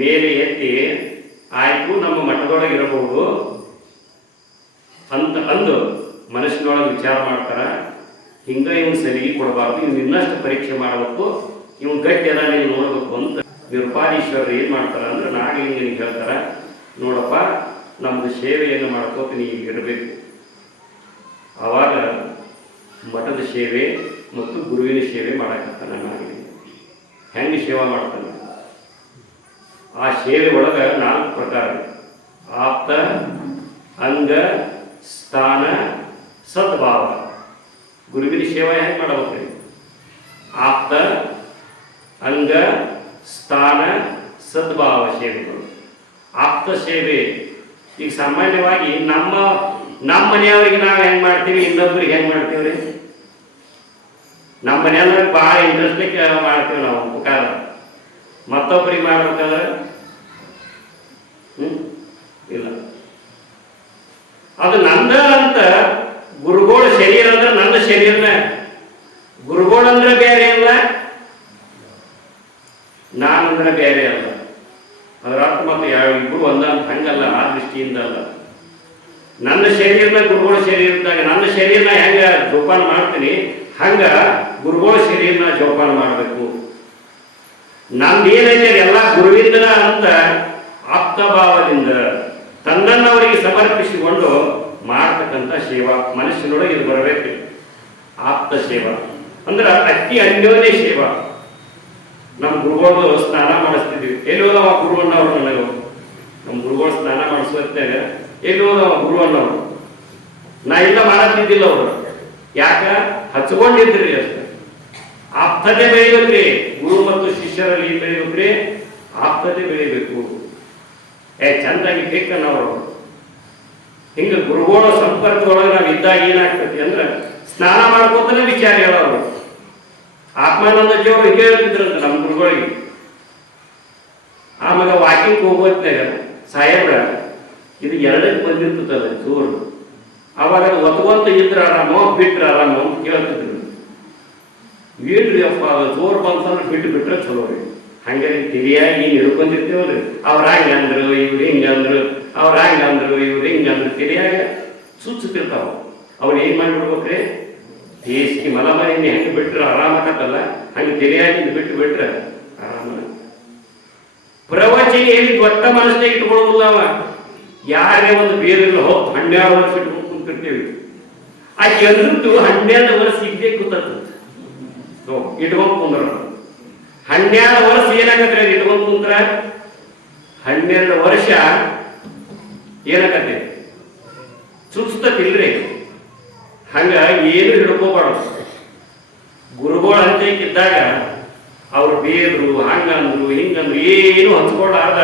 ಮೇಲೆ ಎತ್ತಿ ಆಯ್ತು ನಮ್ಮ ಮಠದೊಳಗೆ ಇರಬಹುದು ಅಂತ ಅಂದು ಮನಸ್ಸಿನೊಳಗೆ ವಿಚಾರ ಮಾಡ್ತಾರ. ಹಿಂಗ ಇವನು ಸಲಿಗೆ ಕೊಡಬಾರ್ದು, ಇವ್ನು ಇನ್ನಷ್ಟು ಪರೀಕ್ಷೆ ಮಾಡಬೇಕು, ಇವನು ಗಟ್ಟಿ ಅದ ನೀವು ನೋಡಬೇಕು ಅಂತ ನಿರುಪಾದೀಶ್ವರರು ಏನು ಮಾಡ್ತಾರ ಅಂದ್ರೆ ನಾಗಲಿಂಗನಿಗೆ ಹೇಳ್ತಾರ, ನೋಡಪ್ಪ ನಮ್ಮದು ಸೇವೆಯನ್ನು ಮಾಡ್ಕೋತ ನೀವು ಇರಬೇಕು. ಆವಾಗ ಮಠದ ಸೇವೆ ಮತ್ತು ಗುರುವಿನ ಸೇವೆ ಮಾಡಕತ್ತಾನ ನಾಗಲಿಂಗ. ಹೆಂಗೆ ಸೇವಾ ಮಾಡ್ತಾನೆ? ಆ ಸೇವೆ ಒಳಗೆ 4 ಪ್ರಕಾರ: ಆಪ್ತ, ಅಂಗ, ಸ್ಥಾನ, ಸದ್ಭಾವ. ಗುರುವಿನ ಸೇವೆ ಹೆಂಗೆ ಮಾಡಬೇಕು? ಆಪ್ತ, ಅಂಗ, ಸ್ಥಾನ, ಸದ್ಭಾವ ಸೇವೆಗಳು. ಆಪ್ತ ಸೇವೆ ಈಗ ಸಾಮಾನ್ಯವಾಗಿ ನಮ್ಮ ಮನೆಯವರಿಗೆ ನಾವು ಹೆಂಗೆ ಮಾಡ್ತೀವಿ, ಇನ್ನೊಬ್ಬರಿಗೆ ಹೆಂಗೆ ಮಾಡ್ತೀವಿ ರೀ? ನಮ್ಮ ಮನೆಯವ್ರಿಗೆ ಭಾಳ ಇಂಟ್ರೆಸ್ಟ್ಲಿಕ್ಕೆ ಮಾಡ್ತೀವಿ ನಾವು ಉಪಕಾರ. ಮತ್ತೊಬ್ಬರಿಗೆ ಮಾಡ್ಬೇಕಾದ್ರೆ ಇಲ್ಲ. ಅದು ನಂದ ಅಂತ ಗುರುಗೋಳ ಶರೀರ ಅಂದ್ರೆ ನನ್ನ ಶರೀರನ, ಗುರುಗೋಳಂದ್ರೆ ಬೇರೆ ಅಲ್ಲ, ನಾನಂದ್ರೆ ಬೇರೆ ಅಲ್ಲ. ಅದರ ಅರ್ಥ ಮತ್ತು ಇಬ್ಬರು ಒಂದ ಅಂತ ಹಂಗಲ್ಲ, ಆ ದೃಷ್ಟಿಯಿಂದ ಅಲ್ಲ. ನನ್ನ ಶರೀರನ ಗುರುಗೋಳ ಶರೀರದಾಗ ನನ್ನ ಶರೀರನ ಹೆಂಗ ಜೋಪಾನ ಮಾಡ್ತೀನಿ, ಹಂಗ ಗುರುಗೋಳ ಶರೀರನ ಜೋಪಾನ ಮಾಡಬೇಕು. ನಮ್ದೇನೈತೆ ಎಲ್ಲ ಗುರುವಿಂದನ ಅಂತ ಆಪ್ತಭಾವದಿಂದ ತನ್ನನ್ನು ಅವರಿಗೆ ಸಮರ್ಪಿಸಿಕೊಂಡು ಮಾಡ್ತಕ್ಕಂಥ ಸೇವಾ ಮನಸ್ಸಿನೊಳಗೆ ಇದು ಬರಬೇಕು. ಆಪ್ತ ಸೇವಾ ಅಂದ್ರೆ ಅತಿ ಅನ್ಯೋನ್ಯ ಸೇವಾ. ನಮ್ಮ ಗುರುಗಳು ಸ್ನಾನ ಮಾಡಿಸ್ತಿದ್ವಿ, ಎಲ್ಲಿ ಹೋದವ ಗುರು ಅನ್ನೋರು ನನಗೆ, ನಮ್ಮ ಗುರುಗಳು ಸ್ನಾನ ಮಾಡಿಸುತ್ತಾಗ ಎಲ್ಲಿ ಹೋದವ ಗುರು ಅನ್ನೋರು, ನಾ ಇಲ್ಲ ಮಾಡತ್ತಿದ್ದಿಲ್ಲ ಅವರು. ಯಾಕ ಹಚ್ಕೊಂಡಿದ್ರಿ ಅಷ್ಟೆ. ಆಪ್ತತೆ ಬೆಳಿಬೇಕ್ರಿ, ಗುರು ಮತ್ತು ಶಿಷ್ಯರಲ್ಲಿ ಏನ್ ಬೆಳಿಬೇಕ್ರಿ? ಆಪ್ತತೆ ಬೆಳಿಬೇಕು. ಚಂದಾಗಿ ಬೇಕನ್ನವರು. ಹಿಂಗ ಗುರುಗಳ ಸಂಪರ್ಕದೊಳಗೆ ನಾವು ಇದ್ದಾಗ ಏನಾಗ್ತತಿ ಅಂದ್ರೆ ಸ್ನಾನ ಮಾಡ್ಕೋತಾನೆ ವಿಚಾರ ಹೇಳೋರು. ಆತ್ಮಾನಂದಜಿಯವರು ಹೀಗೆ ಹೇಳ್ತಿದ್ರಂತ ನಮ್ಮ ಗುರುಗಳಿಗೆ. ಆಮೇಲೆ ವಾಕಿಂಗ್ ಹೋಗೋತ್ನಾಗ ಸಾಹೇಬ್ರ ಇದು 2ಕ್ಕೆ ಬಂದಿರ್ತದಲ್ಲ ಚೂರು, ಅವಾಗ ಒತ್ಕೊಂತ ಇದ್ರ ಆರಾಮೋ ಬಿಟ್ರ ಆರಾಮೋ ಅಂತ ಕೇಳ್ತಿದ್ರು. ಏನ್ರಿ ಅಪ್ಪ ಜೋರು ಬಂತಂದ್ರೆ ಬಿಟ್ರೆ ಚಲೋ ರೀ. ಹಂಗೆ ತಿಳಿಯಾಗಿ ಹಿಡ್ಕೊಂಡಿರ್ತೇವಲ್ರಿ, ಅವ್ರ ಹಂಗಂದ್ರು ಇವ್ರು ಹಿಂಗಂದ್ರು, ಅವ್ರ ಹಂಗಂದ್ರು ಇವ್ರು ಹಿಂಗಂದ್ರು, ತಿಳಿಯಾಗ ಸುಚ್ಚುತ್ತಿರ್ತಾವ. ಅವ್ರು ಏನ್ ಮಾಡಿಬಿಡ್ಬೇಕ್ರಿ? ಬೇಸಿಗೆ ಮಲಮರಿಯಿಂದ ಹೆಂಗೆ ಬಿಟ್ರೆ ಆರಾಮಕತ್ತಲ್ಲ, ಹಂಗೆ ತಿಳಿಯಾಗಿ ಬಿಟ್ರೆ ಆರಾಮ. ಪ್ರವಚನ ಹೇಳಿ ದೊಡ್ಡ ಮನಸ್ಸಿನಾಗ ಇಟ್ಕೊಳ್ಳೋದಿಲ್ಲ ಅವ. ಯಾರೇ ಒಂದು ಬೇರೆಲ್ಲ ಹೋಗಿ 12 ವರ್ಷ ಇಟ್ಕೊಂಡು ಕುಂತಿರ್ತೇವೆ. ಆ ಎಲ್ರಿಗೂ 12 ವರ್ಷ ಇದ್ದೇ ಕೂತದ್ದು ಇಟ್ಕೊಂಡು ಕುಂದ್ರ. 12 ವರ್ಷ ಏನಾಗತ್ತೆ ಇಟ್ಕೊಂಡು ಕುಂತ್ರ? 12 ವರ್ಷ ಏನಾಗತ್ತೆ? ಚುಚ್ತತಿಲ್ರಿ. ಹಂಗ ಏನು ಹಿಡ್ಕೋಬಾರ್ದು. ಗುರುಗಳು ಹಂತಕ್ಕಿದ್ದಾಗ ಅವ್ರು ಬೇದ್ರು, ಹಂಗಂದ್ರು ಹಿಂಗಂದ್ರು ಏನು ಹಂಚ್ಕೊಳ್ಳಾರ್ದ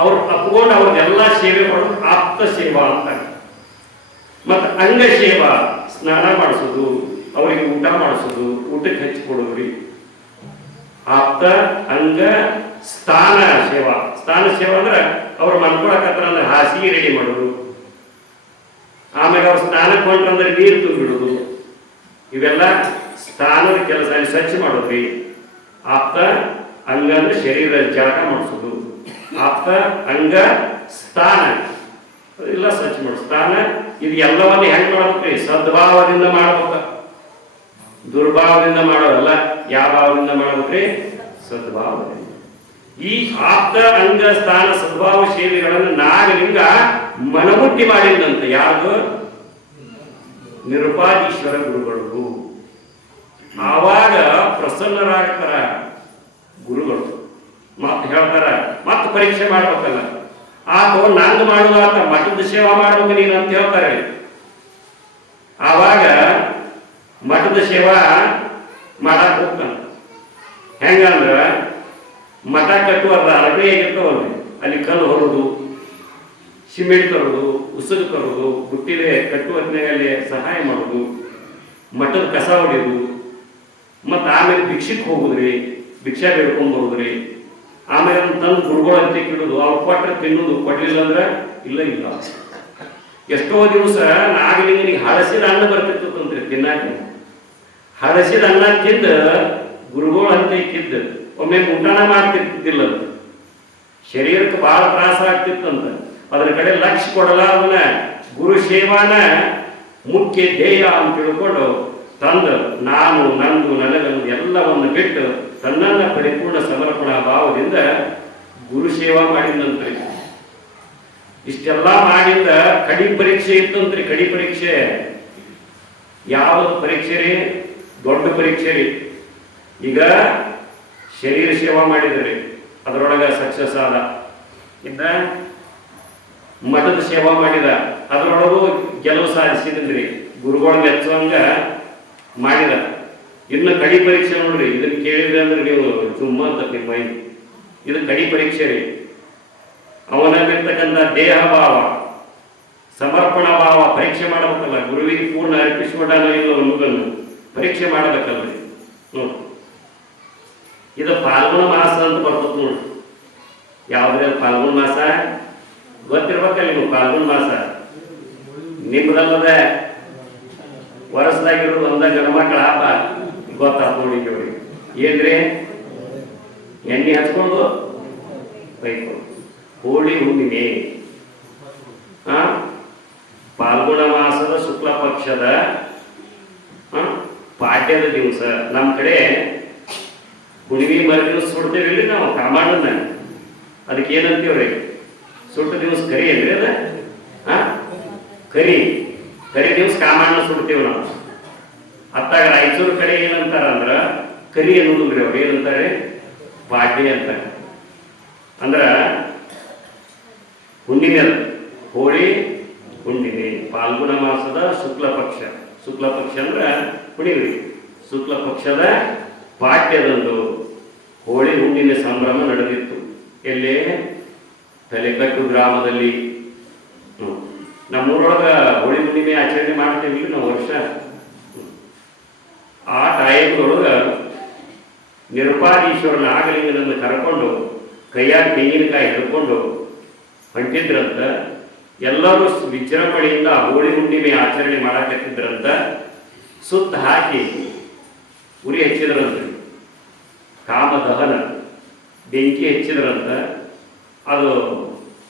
ಅವ್ರು ಅಪ್ಕೊಂಡು ಅವ್ರದ್ದೆಲ್ಲ ಸೇವೆ ಮಾಡೋದು ಆಪ್ತ ಸೇವಾ ಅಂತ. ಮತ್ತು ಅಂಗ ಸೇವಾ, ಸ್ನಾನ ಮಾಡಿಸೋದು, ಅವರಿಗೆ ಊಟ ಮಾಡಿಸೋದು, ಊಟಕ್ಕೆ ಹಚ್ಚಿಕೊಡೋದ್ರಿ ಆಪ್ತ ಅಂಗ. ಸ್ಥಾನ ಸೇವಾ, ಸ್ಥಾನ ಸೇವಾ ಅಂದ್ರೆ ಅವ್ರು ಮಲ್ಕೊಳಕತ್ರ ಅಂದ್ರೆ ಹಾಸಿಗೆ ರೆಡಿ ಮಾಡೋದು, ಆಮೇಲೆ ಅವ್ರು ಸ್ನಾನಕ್ಕೆ ಹೊಂಟ್ರಂದ್ರೆ ನೀರು ತುಂಬಿಡೋದು, ಇವೆಲ್ಲ ಸ್ಥಾನದ ಕೆಲಸ. ಸ್ವಚ್ಛ ಮಾಡೋದ್ರಿ. ಆಪ್ತ ಅಂಗ ಅಂದ್ರೆ ಶರೀರ ಜಳಕ ಮಾಡಿಸೋದು. ಆಪ್ತ ಅಂಗ ಸ್ಥಾನ ಎಲ್ಲ ಸ್ವಚ್ಛ ಮಾಡೋದು. ಸ್ಥಾನ ಇದು ಎಲ್ಲವನ್ನ ಹೆಂಗ್ ಮಾಡ್ಬೇಕ್ರಿ? ಸದ್ಭಾವದಿಂದ ಮಾಡ್ಬೇಕ, ದುರ್ಭಾವದಿಂದ ಮಾಡೋದಲ್ಲ. ಯಾವ ಭಾವದಿಂದ ಮಾಡ್ಬೇಕ್ರಿ? ಸದ್ಭಾವದಿಂದ. ಈ ಆಪ್ತ ಅಂಗ ಸ್ಥಾನ ಸದ್ಭಾವ ಸೇವೆಗಳನ್ನು ನಾಗಲಿಂಗ ಮನಮುಟ್ಟಿ ಮಾಡಿದಂತೆ. ಯಾರು? ನಿರುಪಾದೀಶ್ವರ ಗುರುಗಳು. ಆವಾಗ ಪ್ರಸನ್ನರಾಗ್ತಾರ ಗುರುಗಳು. ಮತ್ತೆ ಹೇಳ್ತಾರ, ಮತ್ತೆ ಪರೀಕ್ಷೆ ಮಾಡ್ಬೇಕಲ್ಲ. ಆತ ನಂದು ಮಾಡುವಾತ ಮಠದ ಸೇವಾ ಮಾಡ್ಬೇಕು ನೀನು ಅಂತ ಹೇಳ್ತಾರೆ. ಆವಾಗ ಮಠದ ಸೇವಾ ಮಾಡಕ್ ಹೋಗ್ತಾನ. ಹೆಂಗಂದ್ರ ಮಠ ಕಟ್ಟುವಲ್ಲ ಅರಳಿಯಾಗಿರ್ತಾವಲ್ರಿ, ಅಲ್ಲಿ ಕಲ್ಲು ಹೊರೋದು, ಸಿಮೆಂಟ್ ತರೋದು, ಉಸುಕು ತರೋದು, ಬುಟ್ಟಿಲೆ ಕಟ್ಟುವ ಹೊತ್ತಿನಲ್ಲಿ ಸಹಾಯ ಮಾಡೋದು, ಮಠದ ಕಸ ಹೊಡೆಯೋದು, ಮತ್ತು ಆಮೇಲೆ ಭಿಕ್ಷಕ್ಕೆ ಹೋಗುದ್ರಿ, ಭಿಕ್ಷಾ ಬೇಡ್ಕೊಂಡು ಬರೋದ್ರಿ. ಆಮೇಲೆ ತಂದು ಗುರುಗಳು ಅಂತ ಇಡೋದು, ಅವ್ರು ಕೊಟ್ಟರೆ ತಿನ್ನೋದು, ಕೊಡ್ಲಿಲ್ಲ ಅಂದ್ರೆ ಇಲ್ಲ ಇಲ್ಲ. ಎಷ್ಟೋ ದಿವಸ ನಾಗಲಿಂಗನಿಗೆ ಹಳಸಿದ ಅನ್ನ ಬರ್ತಿರ್ತಂತ್ರಿ ತಿನ್ನಾಕ. ಹಳಸಿದ ಅನ್ನ ತಿಂದ ಗುರುಗಳು ಅಂತ ಇಕ್ಕಿದ್ದ ಒಮ್ಮೆ ಊಟನ ಮಾಡ್ತಿರ್ತಿದ್ದಿಲ್ಲ. ಶರೀರಕ್ಕೆ ಬಹಳ ತ್ರಾಸ ಆಗ್ತಿತ್ತಂತ. ಅದ್ರ ಕಡೆ ಲಕ್ಷ್ಯ ಕೊಡಲಾರ್ದನ ಗುರು ಸೇವಾನ ಮುಖ್ಯ ಧ್ಯೇಯ ಅಂತ ತಿಳ್ಕೊಂಡು ತಂದು ನಾನು ನಂದು ನನಗಂದು ಎಲ್ಲವನ್ನು ಬಿಟ್ಟು ತನ್ನನ್ನ ಪರಿಪೂರ್ಣ ಸಮರ್ಪಣಾ ಭಾವದಿಂದ ಗುರು ಸೇವಾ ಮಾಡಿದಂತ್ರಿ. ಇಷ್ಟೆಲ್ಲ ಮಾಡಿದ ಕಡಿ ಪರೀಕ್ಷೆ ಇತ್ತಂತ್ರಿ. ಕಡಿ ಪರೀಕ್ಷೆ ಯಾವ್ದು ಪರೀಕ್ಷೆ ರೀ? ದೊಡ್ಡ ಪರೀಕ್ಷೆ ರೀ. ಈಗ ಶರೀರ ಸೇವಾ ಮಾಡಿದ್ರಿ, ಅದರೊಳಗ ಸಕ್ಸಸ್ ಆದ. ಇನ್ನ ಮಠದ ಸೇವಾ ಮಾಡಿದ, ಅದರೊಳಗೂ ಗೆಲುವು ಸಾಧಿಸಿದ್ರಿ, ಗುರುಗಳ ಮೆಚ್ಚುವಂಗ ಮಾಡಿದ. ಇನ್ನು ಕಡಿ ಪರೀಕ್ಷೆ ನೋಡ್ರಿ. ಇದನ್ನ ಕೇಳಿದ್ರೆ ಅಂದ್ರೆ ನೀವು ಸುಮ್ಮ ಅಂತ ನಿಮ್ಮ ಮೈ. ಇದು ಕಡಿ ಪರೀಕ್ಷೆ ರೀ. ಅವನಲ್ಲಿರ್ತಕ್ಕಂಥ ದೇಹ ಭಾವ, ಸಮರ್ಪಣಾ ಭಾವ ಪರೀಕ್ಷೆ ಮಾಡಬೇಕಲ್ಲ. ಗುರುವಿಗೆ ಪೂರ್ಣ ಅರ್ಪಿಸಿಕೊಂಡಾನ ಇಲ್ಲ ಅನ್ನೋದನ್ನು ಪರೀಕ್ಷೆ ಮಾಡಬೇಕಲ್ರಿ. ನೋಡಿ, ಇದು ಫಾಲ್ಗುಣ ಮಾಸ ಅಂತ ಬರ್ತದೆ ನೋಡಿ. ಯಾವ್ದ್ರೆ ಫಾಲ್ಗುಣ ಮಾಸ ಗೊತ್ತಿರ್ಬೇಕಲ್ಲ ನಿಮ್ಗೆ. ಫಾಲ್ಗುಣ ಮಾಸ ನಿಮ್ದಲ್ಲದ ವರ್ಷದಾಗಿರೋದು ಒಂದ ಗಣಮಕ್ಕಳ ಹಬ್ಬ ಗೊತ್ತಾಗ ನೋಡಿ. ಅವ್ರಿಗೆ ಏನ್ರಿ? ಎಣ್ಣೆ ಹಚ್ಕೊಂಡು ಬೈಕೊಂಡು ಹೋಳಿ ಹುಣ್ಣಿಮೆ. ಫಾಲ್ಗುಣ ಮಾಸದ ಶುಕ್ಲ ಪಕ್ಷದ ಪಾಡ್ಯದ ದಿವಸ ನಮ್ಮ ಕಡೆ ಹುಣ್ಣಿಮೆ ಮರ ದಿವಸ ಸುಡ್ತೇವಿಲ್ಲ ನಾವು ಕಾಮಣ್ಣನ. ಅದಕ್ಕೆ ಏನಂತೀವ್ರಿ? ಸುಟ್ಟ ದಿವಸ ಕರಿ ಅಲ್ರಿ ಅದ. ಕರಿ ಕರಿ ದಿವಸ ಕಾಮಣ್ಣ ಸುಡ್ತೇವೆ ನಾವು. ಅತ್ತಾಗ ರಾಯಚೂರು ಕಡೆ ಏನಂತಾರ ಅಂದ್ರ ಕರಿ ಅನ್ನೋದಿಲ್ರಿ. ಅವ್ರು ಏನಂತಾರೆ? ಪಾಡ್ಯ ಅಂತ. ಅಂದ್ರ ಹುಣ್ಣಿಮೆ ಅದ, ಹೋಳಿ ಹುಣ್ಣಿಮೆ. ಫಾಲ್ಗುಣ ಮಾಸದ ಶುಕ್ಲ ಪಕ್ಷ. ಶುಕ್ಲ ಪಕ್ಷ ಅಂದ್ರ ಹುಣ್ಣಿಮೆ. ಶುಕ್ಲ ಪಕ್ಷದ ಪಾಡ್ಯದಂದು ಹೋಳಿ ಹುಣ್ಣಿಮೆ ಸಂಭ್ರಮ ನಡೆದಿತ್ತು. ಎಲ್ಲೇ? ತಲೆಕಟ್ಟು ಗ್ರಾಮದಲ್ಲಿ. ನಮ್ಮೂರೊಳಗ ಹೋಳಿ ಹುಣ್ಣಿಮೆ ಆಚರಣೆ ಮಾಡ್ತೇವಿ ನಾವು ವರ್ಷ. ಆ ಟೈಮ್ದೊಳಗ ನಿರುಪಾದೀಶ್ವರ ನಾಗಲಿಂಗನನ್ನು ಕರ್ಕೊಂಡು ಕೈಯಾಗ ತೆಂಗಿನಕಾಯಿ ಹಿಡ್ಕೊಂಡು ಹೊಂಟಿದ್ರಂತ. ಎಲ್ಲರೂ ವಿಜೃಂಭಣೆಯಿಂದ ಹೋಳಿ ಹುಣ್ಣಿಮೆ ಆಚರಣೆ ಮಾಡಕತ್ತಿದ್ರಂತ. ಸುತ್ತ ಹಾಕಿ ಉರಿ ಹಚ್ಚಿದ್ರಂತ. ಕಾಮದಹನ ಬೆಂಕಿ ಹಚ್ಚಿದ್ರಂತ. ಅದು